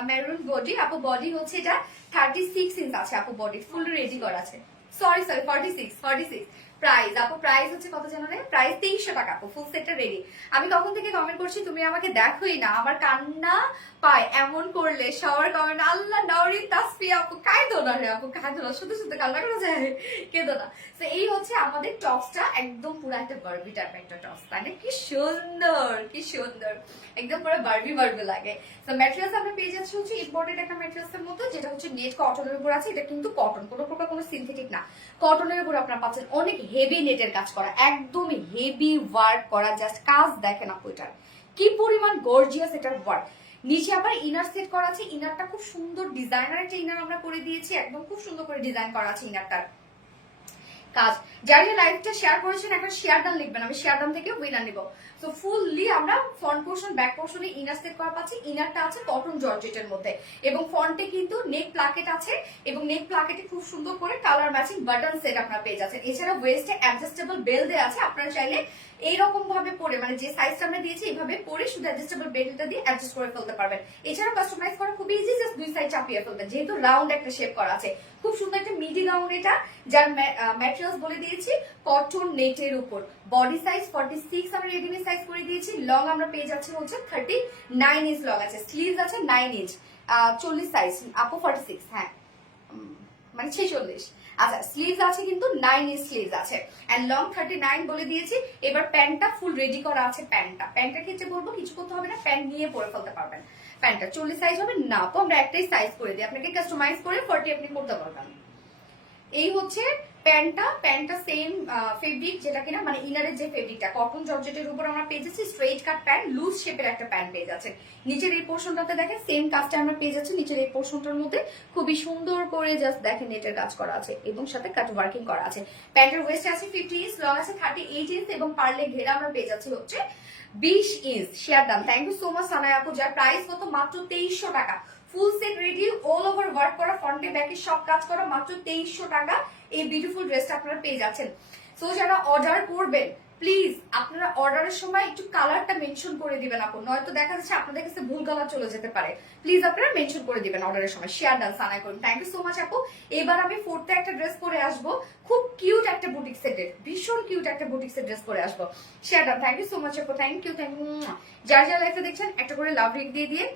মেরুন বডি আপু, বডি হচ্ছে এটা 36 ইঞ্চ আছে আপু, বডি ফুল রেডি করা আছে। সরি 46। প্রাইস আপু, প্রাইস হচ্ছে কত জানো রে? প্রাইস 2300 টাকা আপু, ফুল সেটটা রেডি। আমি কখন থেকে কমেন্ট করছি, তুমি আমাকে দেখোই না, আমার কান্না পায় এমন করলে সবার কমেন্ট। আল্লাহ নওরিন তাসফিয়া আপু, কাঁদো না রে আপু, কাঁদো না, শুধু শুধু কান্না করা যায়, কেঁদো না। তো এই হচ্ছে আমাদের টপসটা, একদম পুরো একটা বারবি টাইপের একটা টপস, তাই না? কি সুন্দর, কি সুন্দর, একদম পুরো বারবি বারবি লাগে। তো ম্যাটেরিয়ালস আমরা পেয়ে যাচ্ছি হচ্ছে ইম্পোর্টেড একটা ম্যাটেরিয়ালসের মতো, যেটা হচ্ছে নেট কটনের উপর আছে। এটা কিন্তু কটন, কোনো প্রকার কোনো সিনথেটিক না, কটনের উপর আপনারা পাচ্ছেন। অনেক হেভি নেটের কাজ করা, একদম হেভি ওয়ার্ক করা, জাস্ট কাজ দেখেন আপু এটার কি পরিমাণ গর্জিয়াস এটার ওয়ার্ক। নিচে আবার ইনার সেট করা আছে, ইনারটা খুব সুন্দর ডিজাইনার একটা ইনার আমরা করে দিয়েছি, একদম খুব সুন্দর করে ডিজাইন করা আছে ইনারটার কাজ। যারা যে লাইভটা শেয়ার করেছেন এখন শেয়ার ডান লিখবেন, আমি শেয়ার ডান থেকে উইনার নিব। সো ফুললি আমরা ফ্রন্ট পোর্শন ব্যাক পোর্শনে ইনার সেট করা পাচ্ছি। ইনারটা আছে কটন জর্জেটের মধ্যে এবং ফ্রন্টে কিন্তু নেক প্লাকেট আছে এবং নেক প্লাকেটে খুব সুন্দর করে কালার ম্যাচিং বাটন সেট আপনারা পেয়ে যাচ্ছেন। এছাড়া ওয়েস্টে অ্যাডজাস্টেবল বেল দেওয়া আছে, আপনারা চাইলে এইরকম ভাবে পরে, মানে যে সাইজটা আমরা দিয়েছি এইভাবে পরে শুধু অ্যাডজাস্টেবল বেল্টটা দিয়ে অ্যাডজাস্ট করে ফেলতে পারবেন। এছাড়াও কাস্টমাইজ করা খুব ইজি, জাস্ট দুই সাইড চাপিয়ে ফেলবেন, যেহেতু রাউন্ড একটা শেপ করা আছে। খুব সুন্দর একটা মিডি গাউন এটা, যার ম্যাটেরিয়ালস বলে দিয়েছি কটন নেটের উপর। বডি সাইজ 46 আমরা রেডিমেড সাইজ করে দিয়েছি। লং আমরা পেয়ে যাচ্ছি হচ্ছে 39 ইঞ্চ লং আছে, স্লিভস আছে 9 ইঞ্চ, 40 সাইজ আপু 46, হ্যাঁ মানে 46। আচ্ছা স্লিভস আছে কিন্তু 9 ইঞ্চ স্লিভস আছে এন্ড লং 39 বলে দিয়েছি। এবার প্যান্টটা ফুল রেডি করা আছে। প্যান্টের ক্ষেত্রে বলবো কিছু করতে হবে না, প্যান্ট নিয়ে পরে ফেলতে পারবেন। প্যান্টটা 40 সাইজ হবে না তো আমরা একটাই সাইজ করে দিই, আপনাকে কাস্টমাইজ করে 40 আপনি করতে পারবেন। এই হচ্ছে প্যান্টটা সেম ফেব্রিক, যেটা কিনা মানে ইনারের যে ফেব্রিকটা কটন জর্জেটের উপর আমরা পেয়ে যাচ্ছি। স্ট্রেট কাট প্যান্ট, লুজ শেপের একটা প্যান্ট পেয়ে যাচ্ছেন। নিচের এই পোর্শনটাতে দেখেন সেম কাজটা আমরা পেয়ে যাচ্ছি। নিচের এই পোর্শনটার মধ্যে খুবই সুন্দর করে জাস্ট দেখেন নেটের কাজ করা আছে এবং সাথে কাট ওয়ার্কিং করা আছে। প্যান্টের ওয়েস্ট আছে 50 ইঞ্চ, লং আছে 38 ইঞ্চ এবং পারলে ঘেরা আমরা পেয়ে যাচ্ছি হচ্ছে 20 ইঞ্চ। শেয়ার দাম, thank you so much Sanaya আপু, যার প্রাইস কত মাত্র 2300 টাকা। Full set ready, all over work করা, ফ্রন্টে ব্যাকে সব কাজ করা, মাত্র 2300 টাকা এই বিউটিফুল ড্রেসটা আপনারা পেয়ে যাচ্ছেন। সো যারা অর্ডার করবেন প্লিজ আপনারা অর্ডারের সময় একটু কালারটা মেনশন করে দিবেন আপু, নয়তো দেখা যাচ্ছে আপনাদের কাছে ভুল কালার চলে যেতে পারে। প্লিজ আপনারা মেনশন করে দিবেন অর্ডারের সময়। শেয়ার ডান সানাই করুন, থ্যাংক ইউ সো মাচ আপু। এবার আমি ফোর্থে একটা ড্রেস পরে আসবো, খুব কিউট একটা বুটিক সেটের, ভীষণ কিউট একটা বুটিক সেট ড্রেস পরে আসবো। Share done, thank you so much আপু, থ্যাংক ইউ। যারা যারা লাইফে দেখছেন একটা করে লাভ রিক দিয়ে দিয়ে।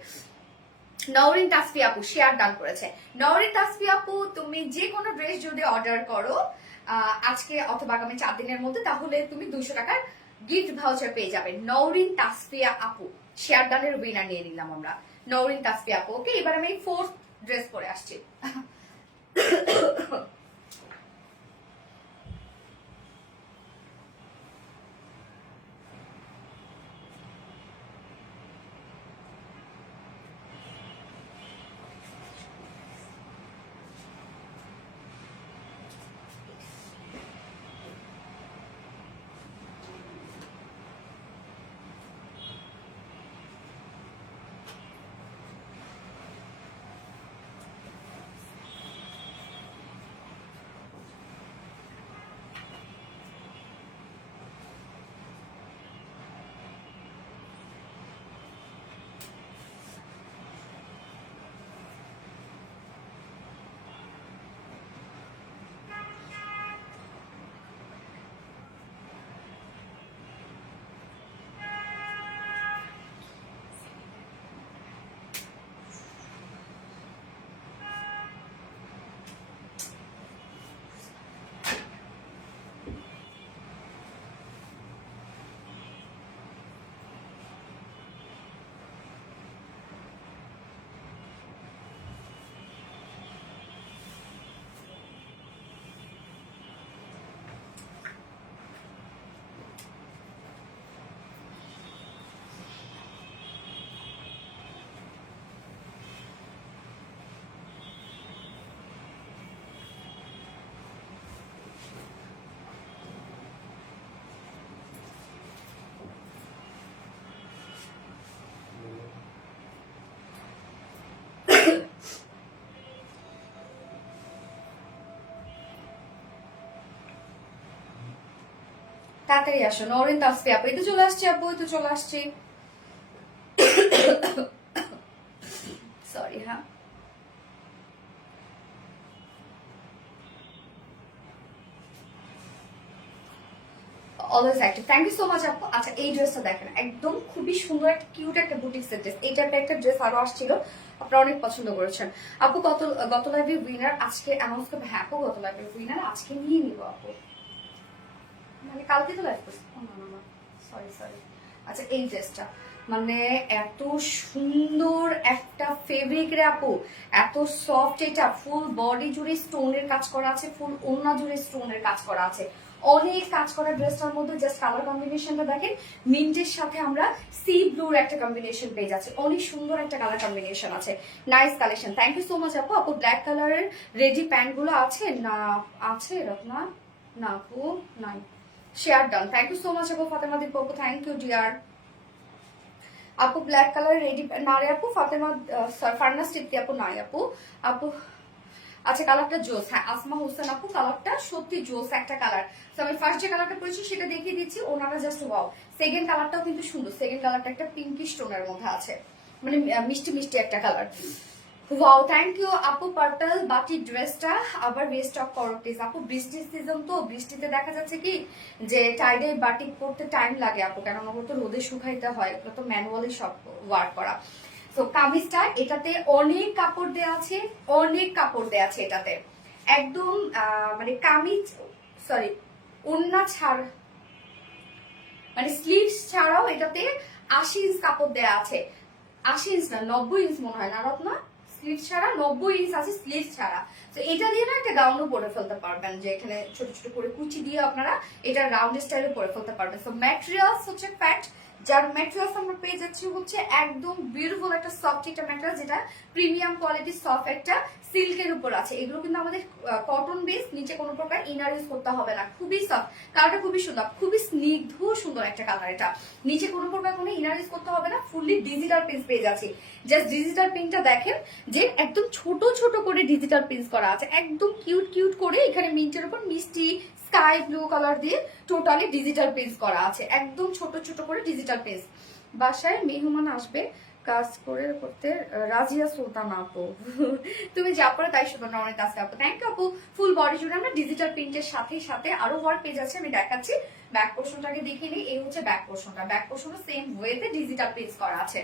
নওরিন তাসফি আপু শেয়ার ডান করেছে। নওরিন তাসফি আপু তুমি যে কোনো ড্রেস যদি অর্ডার করো আজকে অথবা আগামী 4 দিনের মধ্যে, তাহলে তুমি 200 টাকার গিফট ভাউচার পেয়ে যাবে। নওরিন তাসফিয়া আপু শেয়ার ডানের উইনার নিয়ে নিলাম আমরা, নওরিন তাসফিয়া আপু। ওকে এবার আমি 4th ড্রেস পরে আসছি। তাড়াতাড়ি আসো। নরেন তাসফি আপু, এই তো চলে আসছে আপু, এই তো চলে আসছে। সরি হ্যাঁ। Always active, thank you so much আপু। আচ্ছা এই ড্রেসটা দেখেন, একদম খুবই সুন্দর একটা কিউট একটা বুটিক্সের ড্রেস। এই টাইপের একটা ড্রেস আরো আসছিল, আপনারা অনেক পছন্দ করেছেন আপু। গত লাইভে উইনার আজকে অ্যানাউন্স করবে। হ্যাঁ আপু, গত লাইভে উইনার আজকে নিয়ে নিব আপু, মানে কালকে তো লাইভ করছি। না সরি সরি। আচ্ছা এই ড্রেসটা মানে এত সুন্দর একটা ফেব্রিক রে আপু, এত সফট। এটা ফুল বডি জুড়ে স্টোনের কাজ করা আছে, ফুল ওড়না জুড়ে স্টোনের কাজ করা আছে, অনেক কাজ করা। ড্রেসটার মধ্যে জাস্ট কালার কম্বিনেশনটা দেখেন, মিন্টের সাথে আমরা সি ব্লুর একটা কম্বিনেশন পেয়ে যাচ্ছে, অনেক সুন্দর একটা কালার কম্বিনেশন আছে। Nice collection, thank you so much আপু। আপু ব্ল্যাক কালারের রেডি প্যান্ট গুলো আছে না? আছে রত্না? না আপু নাই। Share done, thank you so much আপু। ফাতেমা দীপ আপু, থ্যাংক ইউ ডিয়ার। আপু ব্ল্যাক কালার রেডি না রে আপু। ফাতেমা ফারনাস টিপ্তি আপু নাই আপু। আপু আচ্ছা কালারটা জোস। হ্যাঁ আসমা হোসেন আপু, কালারটা সত্যি জোস একটা কালার। তো আমি ফার্স্ট যে কালারটা পরেছি সেটা দেখিয়ে দিচ্ছি, ওনারা জাস্ট ওয়াও। সেকেন্ড কালারটাও কিন্তু সুন্দর, সেকেন্ড কালারটা একটা পিঙ্কিশ টোনের মধ্যে আছে, মানে মিষ্টি মিষ্টি একটা কালার। ওয়াও থ্যাংক ইউ আপু। পার্পল বাটি ড্রেসটা আবার রিস্টক করো প্লিজ আপু। বৃষ্টির সিজন তো, বৃষ্টিতে দেখা যাচ্ছে কি যে টাইডে বাটিক করতে টাইম লাগে আপু, কেন ওগুলো তো রোদে শুকাইতে হয়, ওগুলো তো ম্যানুয়ালি সব ওয়ার্ক করা। তো কামিজটা এটাতে অনেক কাপড় দেওয়া আছে, অনেক কাপড় দেওয়া আছে এটাতে, একদম মানে কামিজ সরি ওন্না ছাড় মানে স্লিভস ছাড়াও এটাতে 80 ইঞ্চ কাপড় দেওয়া আছে। 80 ইঞ্চ না 90 ইঞ্চ মনে হয় না রত্না, স্লিভ ছাড়া 90 ইঞ্চ আছে স্লিভ ছাড়া। তো এটা দিয়ে না একটা গাউনও পরে ফেলতে পারবেন, যে এখানে ছোট ছোট করে কুচি দিয়ে আপনারা এটা রাউন্ড স্টাইলে পরে ফেলতে পারবেন। তো ম্যাটেরিয়ালস হচ্ছে ফ্যাট, যার ম্যাটেরিয়ালস আমরা পেয়ে যাচ্ছি হচ্ছে একদম বিউটিফুল একটা সফট একটা ম্যাটেরিয়াল, যেটা প্রিমিয়াম কোয়ালিটি সফট একটা সিল্কের উপর আছে। এগুলো কিন্তু আমাদের কটন বেস, নিচে কোনো প্রকার ইনার ইউজ করতে হবে না, খুবই সফট। কালারটা খুবই সুন্দর, খুবই স্নিগ্ধ সুন্দর একটা কালার। এটা নিচে কোনো প্রকার কোনো ইনার ইউজ করতে হবে না, ফুললি ডিজিটাল প্রিন্ট পেয়ে যাচ্ছি। জাস্ট ডিজিটাল প্রিন্টটা দেখেন, যে একদম ছোট ছোট করে ডিজিটাল প্রিন্ট করা আছে, একদম কিউট কিউট করে। এখানে মিন্টের উপর মিষ্টি স্কাই ব্লু কালার দিয়ে টোটালি ডিজিটাল প্রিন্ট করা আছে, একদম ছোট ছোট করে ডিজিটাল প্রিন্ট। বাসায় মেহমান আসবে, কাজ করে করতে রাজিয়া সুলতান আপু। তুমি যা পরে তাই শুধু না, অনেক কাজ আপু, থ্যাংক ইউ আপু। ফুল বডি জুড়ে আমরা ডিজিটাল প্রিন্টের সাথে সাথে আরো ওয়ার্ক পেয়ে যাচ্ছে, আমি দেখাচ্ছি। ব্যাক পোর্শনটাকে দেখিয়ে নিই, এই হচ্ছে ব্যাক পোর্শনটা। ব্যাক পোর্শনও সেম ওয়েতে ডিজিটাল প্রিন্ট করা আছে।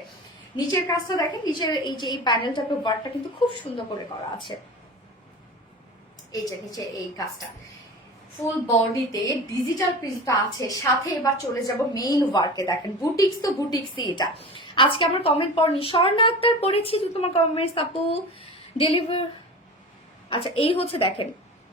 নিচের কাজটা দেখেন, নিচের এই যে এই প্যানেলটাতে ওয়ার্কটা কিন্তু খুব সুন্দর করে করা আছে। এই যে নিচে এই কাজটা ফুল বডিতে ডিজিটাল প্রিন্টটা আছে, সাথে এবার চলে যাব মেইন ওয়ার্কে। দেখেন বুটিক্স তো বুটিক্সই এটা। আজকে আমার কমেন্ট পড়নি, স্বর্ণা আক্তার পড়েছি তো তোমার কমেন্টস আপু। ডেলিভার আচ্ছা এই হচ্ছে দেখেন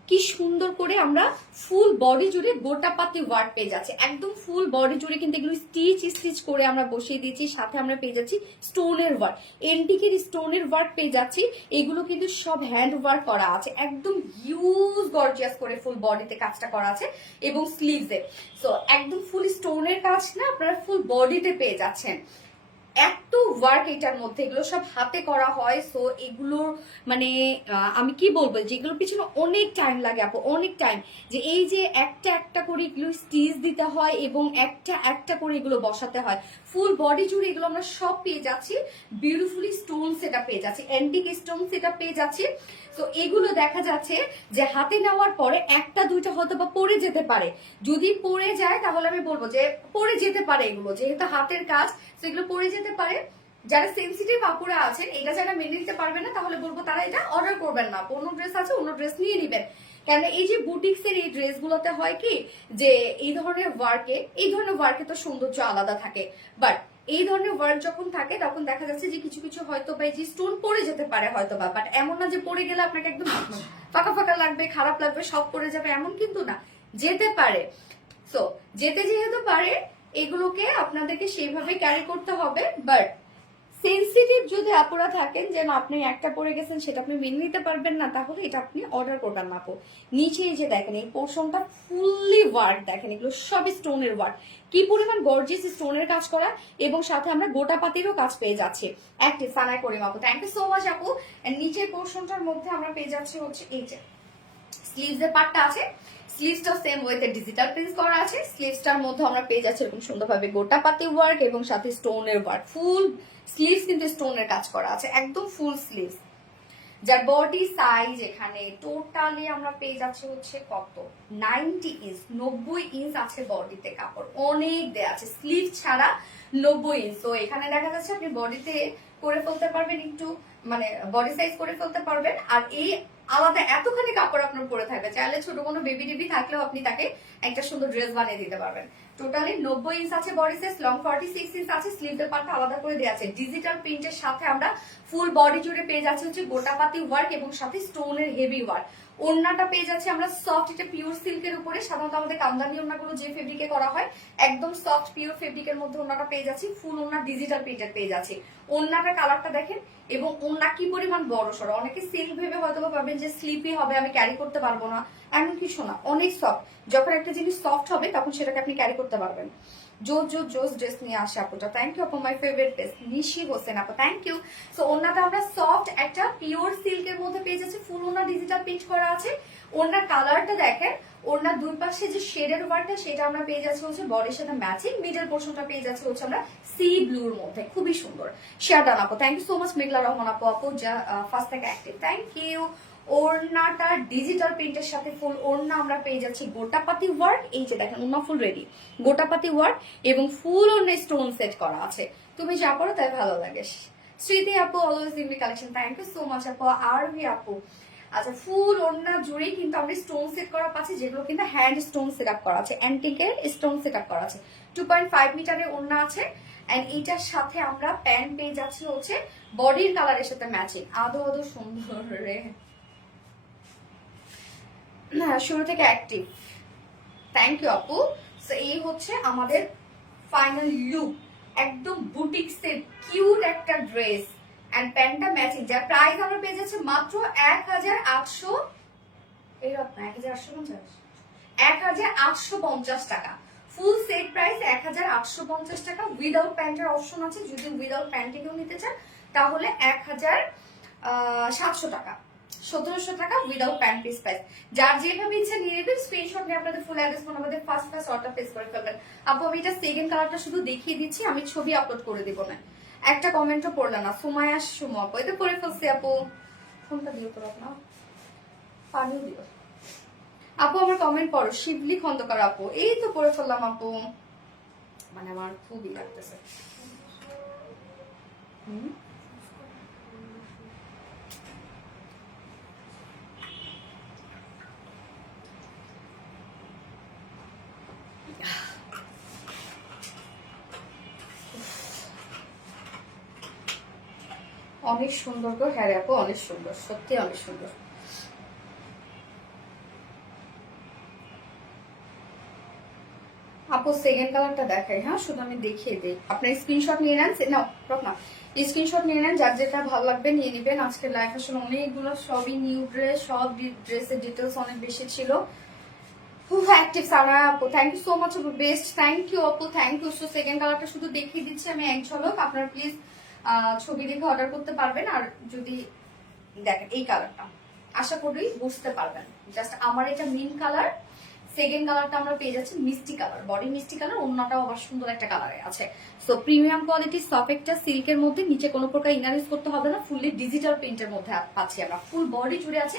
কি সুন্দর করে আমরা ফুল বডি জুড়ে গোটা পাতি ওয়ার্ক পেয়ে যাচ্ছে, একদম ফুল বডি জুড়ে কিন্তু এগুলো স্টিচ স্টিচ করে আমরা বসিয়ে দিয়েছি। সাথে আমরা পেয়ে যাচ্ছি স্টোনের ওয়ার্ক, এন্টিকের স্টোনের ওয়ার্ক পেয়ে যাচ্ছি। এগুলো কিন্তু সব হ্যান্ড ওয়ার্ক করা আছে, একদম হিউজ গর্জিয়াস করে ফুল বডিতে কাজটা করা আছে এবং স্লিভসে। সো একদম ফুল স্টোনের কাজ না, আপনারা ফুল বডিতে পেয়ে যাচ্ছেন। এত ওয়ার্ক এটার মধ্যে, এগুলো সব হাতে করা হয়। সো এগুলোর মানে আমি কি বলবো, যেগুলোর পিছনে অনেক টাইম লাগে আপু, অনেক টাইম। যে এই যে একটা একটা করে এগুলো স্টিচ দিতে হয় এবং একটা একটা করে এগুলো বসাতে হয়। ফুল বডি জুড়ে এগুলো আমরা সব পেয়ে যাচ্ছি, বিউটিফুলি স্টোন সেটা পেয়ে যাচ্ছি, অ্যান্টিক স্টোন সেটা পেয়ে যাচ্ছি। তো এগুলো দেখা যাচ্ছে যে হাতে নেওয়ার পরে একটা দুইটা হয়তো বা পড়ে যেতে পারে, যদি পড়ে যায় তাহলে আমি বলবো যে পড়ে যেতে পারে, এগুলো যেহেতু হাতের কাজ সেগুলো পড়ে যেতে পারে। যারা সেন্সিটিভ আপুরা আছেন, এটা যারা মেনে নিতে পারবে না, তাহলে বলবো তারা এটা অর্ডার করবেন না। অন্য ড্রেস আছে, অন্য ড্রেস নিয়ে নিবেন। কেন এই যে বুটিক্স এর এই ড্রেস গুলোতে হয় কি, যে এই ধরনের ওয়ার্কে তো সৌন্দর্য আলাদা থাকে, বাট এই ধরনের ওয়ার্ক যখন থাকে তখন দেখা যাচ্ছে যে কিছু কিছু হয়তো বা এই যে স্টোন পড়ে যেতে পারে হয়তো বা, বাট এমন না যে পড়ে গেলে আপনাকে একদম ফাঁকা ফাঁকা লাগবে, খারাপ লাগবে, সব পড়ে যাবে, এমন কিন্তু না, যেতে পারে। সো যেতে যেহেতু পারে, এগুলোকে আপনাদেরকে সেইভাবে ক্যারি করতে হবে। বাট সেন্সিটিভ যদি আপুরা থাকেন, যেন আপনি একটা পরে গেছেন সেটা আপনি মেনে নিতে পারবেন না, তাহলে এটা আপনি অর্ডার করবেন না আপু। নিচে এই যে দেখেন এই পোর্শনটা ফুললি ওয়ার্ক, দেখেন এগুলো সব স্টোনের ওয়ার্ক, কি পরিমাণ গর্জিয়াস স্টোনের কাজ করা, এবং সাথে আমরা গোটা পাতিরও কাজ পেয়ে যাচ্ছি। অ্যাক্টিভ সানাই করিম আপু, থ্যাংক ইউ সো মাচ আপু। নিচের পোর্শনটার মধ্যে আমরা পেয়ে যাচ্ছি হচ্ছে এই যে স্লিভস এর পার্টটা আছে, স্লিভসটাও সেম ওয়েতে ডিজিটাল প্রিন্ট করা আছে। স্লিভসটার মধ্যে আমরা পেয়ে যাচ্ছি এরকম সুন্দরভাবে গোটাপাতি ওয়ার্ক এবং সাথে স্টোনের ওয়ার্ক। ফুল স্লিভস কিন্তু স্টোনের কাজ করা আছে, একদম ফুল স্লিভস। যার বডি সাইজ এখানে টোটালি আমরা পেয়ে যাচ্ছি হচ্ছে কত 90 ইঞ্চ, 90 ইঞ্চ আছে বডিতে কাপড়, অনেক দেয়া আছে স্লিভ ছাড়া 90 ইঞ্চ। তো এখানে দেখা যাচ্ছে আপনি বডিতে করে ফেলতে পারবেন, একটু মানে বডি সাইজ করে ফেলতে পারবেন। আর এই আলাদা এতখানি কাপড় আপনার পরে থাকবে, চাইলে ছোট কোনো বেবি টেবি থাকলেও আপনি তাকে একটা সুন্দর ড্রেস বানিয়ে দিতে পারবেন। টোটালি 90 ইঞ্চ আছে বডি সাইজ, লং 46 ইঞ্চ আছে, স্লিভের পার্টটা আলাদা করে দেওয়া আছে। ডিজিটাল প্রিন্টের সাথে আমরা ফুল বডি জুড়ে পেয়ে যাচ্ছে হচ্ছে গোটাপাতি ওয়ার্ক এবং সাথে স্টোনের হেভি ওয়ার্ক। ওড়নাটা পেয়ে যাচ্ছে আমরা সফট, এটা পিওর সিল্কের উপরে। সাধারণত আমাদের কামদানি ওড়নাগুলো যে ফেব্রিকে করা হয় একদম সফট পিওর ফেব্রিকের মধ্যে ওড়নাটা পেয়ে যাচ্ছি। ফুল ওড়না ডিজিটাল প্রিন্টেড পেয়ে যাচ্ছি। ওড়নাটার কালারটা দেখেন এবং ওড়না কি পরিমাণ বড় সড়ো। অনেকে সিল্ক ভেবে হয়তো ভাবেন যে স্লিপি হবে, আমি ক্যারি করতে পারবো না, এমন কিছু না, অনেক সফট। যখন একটা জিনিস সফট হবে তখন সেটাকে আপনি ক্যারি করতে পারবেন। জোস ড্রেস নিয়ে আসে আপুটা, থ্যাংক ইউ আপু। মাই ফেভারিট ড্রেস নিশি হোসেন আপু, থ্যাংক ইউ। সো ওড়নাটা আমরা সফট একটা পিওর সিল্কের মধ্যে পেয়ে যাচ্ছি, ফুল ওড়না ডিজিটাল প্রিন্ট করা আছে। ওড়নার কালারটা দেখেন, ওড়নার দুই পাশে যে শেডের ওয়ার্কটা সেটা আমরা পেয়ে যাচ্ছি হচ্ছে বডির সাথে ম্যাচিং। মিডল পোর্শনটা পেয়ে যাচ্ছে হচ্ছে আমরা সি ব্লুর মধ্যে, খুবই সুন্দর। শেয়ার ডান আপু, থ্যাংক ইউ সো মাচ। মেঘলা রহমান আপু, আপু যা ফার্স্ট থেকে অ্যাক্টিভ, থ্যাংক ইউ। ওড়নাটা ডিজিটাল প্রিন্টের সাথে ফুল ওড়না আমরা পেয়ে যাচ্ছি গোটাপাতি ওয়ার্ক। এই যে দেখেন ওড়না ফুল রেডি, গোটাপাতি ওয়ার্ক এবং ফুল ওড়না স্টোন সেট করা আছে। তুমি যা পড়ো তাই ভালো লাগে। স্মৃতি আপু always in collection, thank you so much আপু। আরভি আপু, আচ্ছা ফুল ওড়না জুড়েই কিন্তু আমরা স্টোন সেট করা পাচ্ছি, যেগুলো কিন্তু হ্যান্ড স্টোন সেট আপ করা আছে, অ্যান্টিকের স্টোন সেট আপ করা আছে। 2.5 মিটারের ওড়না আছে এন্ড এইটার সাথে আমরা প্যান্ট পেয়ে যাচ্ছি হচ্ছে বডির কালারের সাথে ম্যাচিং। আদো সুন্দর রে, শুরু থেকে অ্যাক্টিভ, থ্যাংক ইউ আপু। সো এই হচ্ছে আমাদের ফাইনাল লুক, একদম বুটিক্সের কিউট একটা ড্রেস এন্ড প্যান্টটা ম্যাচিং। যার প্রাইস আমরা পেয়ে যাচ্ছি মাত্র 1850, এরকম 1850 টাকা। ফুল সেট প্রাইস 1850 টাকা। উইদাউট প্যান্টের অপশন আছে, যদি উইদাউট প্যান্টে কেউ নিতে চান তাহলে 1700 টাকা, 1700 টাকা উইদাউট প্যান্ট পিস প্রাইস। যার যেভাবে ইচ্ছা নিয়ে নেবেন, স্ক্রিনশট নিয়ে আপনাদের ফুল অ্যাড্রেস ফোন আমাদের ফার্স্ট অর্ডার প্লেস করে ফেলবেন। আপু আমি এটা সেকেন্ড কালারটা শুধু দেখিয়ে দিচ্ছি, আমি ছবি আপলোড করে দিব না। একটা কমেন্টও পড়লে না, সুমায়া সুমো আপু, এটা পরে ফেলছি আপু। ফোনটা দিও তো আপনার, পানিও দিও আপু। আমার কমেন্ট পড়ো, শিবলি খন্দকার আপু, এই তো পরে ফেললাম আপু, মানে আমার খুবই লাগতেছে। অনেক সুন্দর গো, হ্যাঁ আপু অনেক সুন্দর, সত্যি অনেক সুন্দর। আপু সেকেন্ড কালারটা দেখাই, হ্যাঁ শুধু আমি দেখিয়ে দিই, আপনার স্ক্রিনশট নিয়ে নেন না, স্ক্রিনশট নিয়ে নেন, যার যেটা ভালো লাগবে নিয়ে নেবেন। আজকে লাইফ আসলে অনেকগুলো সবই নিউ ড্রেস, সব ড্রেসের ডিটেলস অনেক বেশি ছিল। খুব অ্যাক্টিভ সারা আপু, থ্যাংক ইউ সো মাচ আপু, বেস্ট, থ্যাংক ইউ আপু, থ্যাংক ইউ। সো সেকেন্ড কালারটা শুধু দেখিয়ে দিচ্ছি আমি এক ঝলক, আপনার প্লিজ ছবি দেখে অর্ডার করতে পারবেন। আর যদি দেখেন এই কালারটা, আশা করি বুঝতে পারবেন। জাস্ট আমার এটা মিন্ট কালার, সেকেন্ড কালারটা আমরা পেয়ে যাচ্ছি মিষ্টি কালার, বডি মিষ্টি কালার, অন্যটাও আবার সুন্দর একটা কালারে আছে। সো প্রিমিয়াম কোয়ালিটি সফট একটা সিল্কের মধ্যে, নিচে কোনো প্রকার ইনার ইউজ করতে হবে না, ফুললি ডিজিটাল প্রিন্টের মধ্যে পাচ্ছি আমরা। ফুল বডি জুড়ে আছে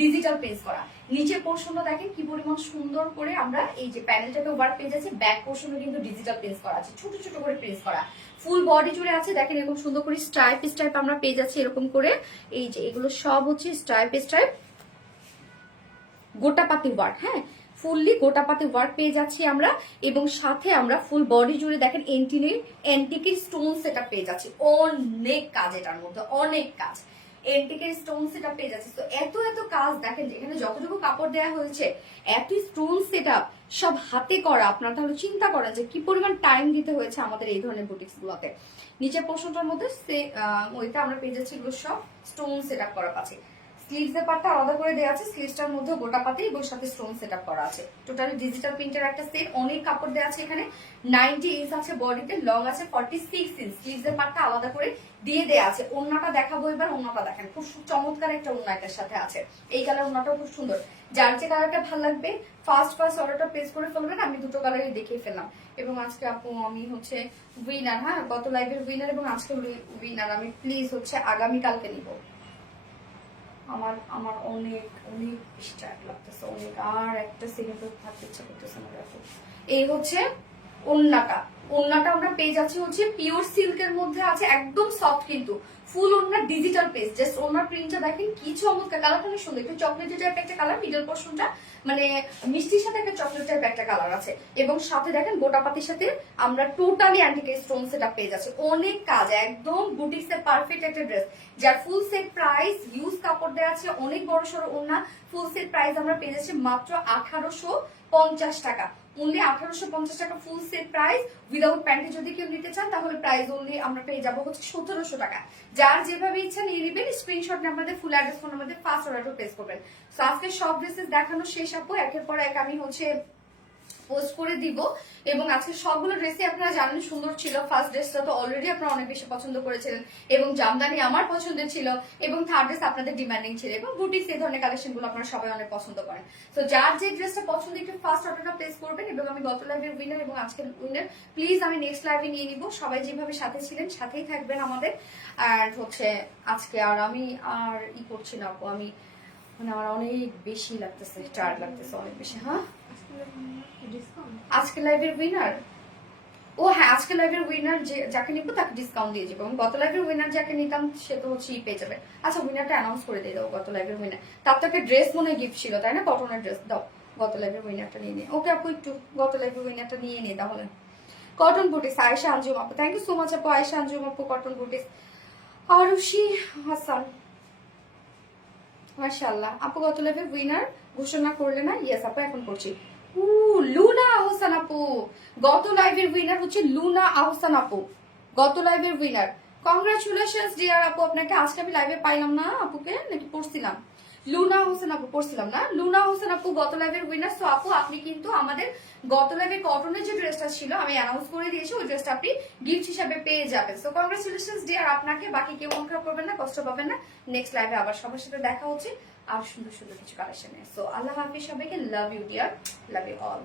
ডিজিটাল প্রিন্ট করা। নিচের পোর্শনটা দেখেন কি পরিমাণ সুন্দর করে আমরা এই যে প্যানেলটাকে ওয়ার্ক পেয়ে যাচ্ছি। ব্যাক পোর্শনে কিন্তু ডিজিটাল প্রিন্ট করা আছে, ছোট ছোট করে প্রিন্ট করা। ফুল বডি জুড়ে আছে দেখেন এরকম সুন্দর করে স্ট্রাইপ আমরা পেয়ে যাচ্ছি এরকম করে। এই যে এগুলো সব হচ্ছে স্ট্রাইপ গোটাপাতি ওয়ার্ক, হ্যাঁ ফুললি গোটাপাতি ওয়ার্ক পেয়ে যাচ্ছি আমরা। এবং সাথে আমরা ফুল বডি জুড়ে দেখেন এন্টিকের স্টোন সেটা পেয়ে যাচ্ছি। অনেক কাজ এটার মধ্যে, অনেক কাজ, এন্টিকের স্টোন সেটা পেয়ে যাচ্ছি। তো এত কাজ দেখেন, যেখানে যতটুকু কাপড় দেওয়া হয়েছে, এত স্টোন সেট সব হাতে করা। আপনারা তাহলে চিন্তা করেন যে কি পরিমাণ টাইম দিতে হয়েছে আমাদের এই ধরনের বুটিক্স গুলোতে। নিচের পোর্শনটার মধ্যে ওইটা আমরা পেয়ে যাচ্ছি এগুলো সব স্টোন সেট করা পাচ্ছি। স্লিভস এর পার্টটা আলাদা করে দেওয়া আছে, স্লিভসটার মধ্যে গোটা পাতি এবং সাথে স্টোন সেটআপ করা আছে। টোটালি ডিজিটাল প্রিন্টের একটা সেট, অনেক কাপড় দেওয়া আছে এখানে। 90 ইঞ্চ আছে বডিতে, লং আছে 46 ইঞ্চ। স্লিভস এর পার্টটা আলাদা করে দিয়ে দেওয়া আছে। ওড়নাটা দেখাবো এবার, ওড়নাটা দেখেন খুব চমৎকার একটা ওড়না এটার সাথে আছে। এই কালার ওড়নাটাও খুব সুন্দর। যার যে কালারটা ভালো লাগবে ফার্স্ট অর্ডারটা প্লেস করে ফেলবেন। আমি দুটো কালারই দেখিয়ে ফেললাম। এবং আজকে আপু আমি হচ্ছে উইনার, হ্যাঁ গত লাইভের উইনার এবং আজকে উইনার আমি প্লিজ হচ্ছে আগামী কালকে নিব। আমার আমার অনেক অনেক বেশি টায়ার্ড লাগতেছে, অনেক। আর একটা সেকেন্ড থাকতে ইচ্ছা করতেছে আমার এখন। এই হচ্ছে ওড়নাটা। ওড়নাটা আমরা পেয়ে যাচ্ছি হচ্ছে পিওর সিল্কের মধ্যে আছে, একদম সফট কিন্তু ফুল ওড়না ডিজিটাল পেজ। জাস্ট ওড়নার প্রিন্টটা দেখেন কি চমৎকার, কালারটা অনেক সুন্দর, একটু চকলেটের টাইপ একটা কালার, মিডল পোর্শনটা মানে মিষ্টির সাথে একটা চকলেট টাইপ একটা কালার আছে। এবং সাথে দেখেন গোটা পাতির সাথে আমরা টোটালি অ্যান্টিক স্টোন সেটআপ পেয়ে যাচ্ছি, অনেক কাজ, একদম বুটিক্স এর পারফেক্ট একটা ড্রেস। যার ফুল সেট প্রাইস, ইউজ কাপড় দেওয়া আছে, অনেক বড় সড়ো ওড়না। ফুল সেট প্রাইস আমরা পেয়ে যাচ্ছি মাত্র 1850 টাকা। অনলি 1850 টাকা ফুল সেট প্রাইস। উইদাউট প্যান্টে যদি কেউ নিতে চান তাহলে প্রাইস অনলি আমরা পেয়ে যাবো হচ্ছে 1700 টাকা। যার যেভাবে ইচ্ছা নিয়ে নেবেন, স্ক্রিনশট নাম্বারে ফুল অ্যাড্রেস ফোন নাম্বারে ফার্স্ট অর্ডার প্লেস করবেন। সো আজকে সব ড্রেসেস দেখানো শেষ আপু, একের পর এক আমি হচ্ছে পোস্ট করে দিব। এবং আজকে সবগুলো ড্রেসই আপনারা জানেন সুন্দর ছিল। ফার্স্ট ড্রেসটা তো অলরেডি আপনারা অনেক বেশি পছন্দ করেছিলেন এবং জামদানি আমার পছন্দের ছিল, এবং থার্ড ড্রেস আপনাদের ডিমান্ডিং ছিল, এবং বুটিক্স এই ধরনের কালেকশন গুলো আপনারা সবাই অনেক পছন্দ করেন। তো যার যে ড্রেসটা পছন্দ একটু ফার্স্ট অর্ডারটা প্লেস করবেন। এবং আমি গত লাইভের উইনার এবং আজকের উইনার প্লিজ আমি নেক্সট লাইভে নিয়ে নিব। সবাই যেভাবে সাথে ছিলেন সাথেই থাকবেন আমাদের। আর হচ্ছে আজকে আর আমি আর করছি না আপু, আমি মানে আমার অনেক বেশি লাগতেছে, টায়ার্ড লাগতেছে অনেক বেশি। হ্যাঁ আজকে লাইভের উইনার, ও হ্যাঁ আজকে লাইভের উইনার যাকে নিব তাকে ডিসকাউন্ট দিয়ে যাবো। এবং গত লাইভের উইনার যাকে নিতাম সে তো হচ্ছে পেয়ে যাবে। আচ্ছা উইনারটা অ্যানাউন্স করে দিয়ে দাও, গত লাইভের উইনার। তার তো একটা ড্রেস মনে গিফট ছিল তাই না, কটনের ড্রেস দাও। গত লাইভের উইনারটা নিয়ে নিয়ে ওকে আপু, একটু গত লাইভের উইনারটা নিয়ে নিই তাহলে। কটন বুটিক্স আয়েশা আঞ্জুম আপু, থ্যাংক ইউ সো মাচ আপু। আয়েশা আঞ্জুম আপু কটন বুটিক্স। আরুষি হাসান, মাশাআল্লাহ আপু গত লাইভের উইনার ঘোষণা করলে না? ইয়েস আপু এখন করছি। লুনা আহসান আপু, গত লাইভের উইনার হচ্ছে লুনা আহসান আপু, গত লাইভের উইনার। কংগ্রাচুলেশনস ডিয়ার আপু আপনাকে। আজকে আমি লাইভে পাইলাম না আপুকে, নাকি পড়ছিলাম? লুনা হোসেন আপু পড়ছিলাম না, লুনা হোসেন আপু গত লাইভের উইনার। সো আপু আপনি কিন্তু আমাদের গত লাইভে কটনের যে ড্রেসটা ছিল আমি অ্যানাউন্স করে দিয়েছি, ওই ড্রেসটা আপনি গিফট হিসাবে পেয়ে যাবেন। সো কংগ্রাচুলেশনস ডিয়ার আপনাকে। বাকি কেউ মন খারাপ করবেন না, কষ্ট পাবেন না। নেক্সট লাইভে আবার সবার সাথে দেখা হচ্ছে আর সুন্দর সুন্দর কিছু কালেকশন নিয়ে। সো আল্লাহ হাফিজ সবাইকে, love you dear, love you all.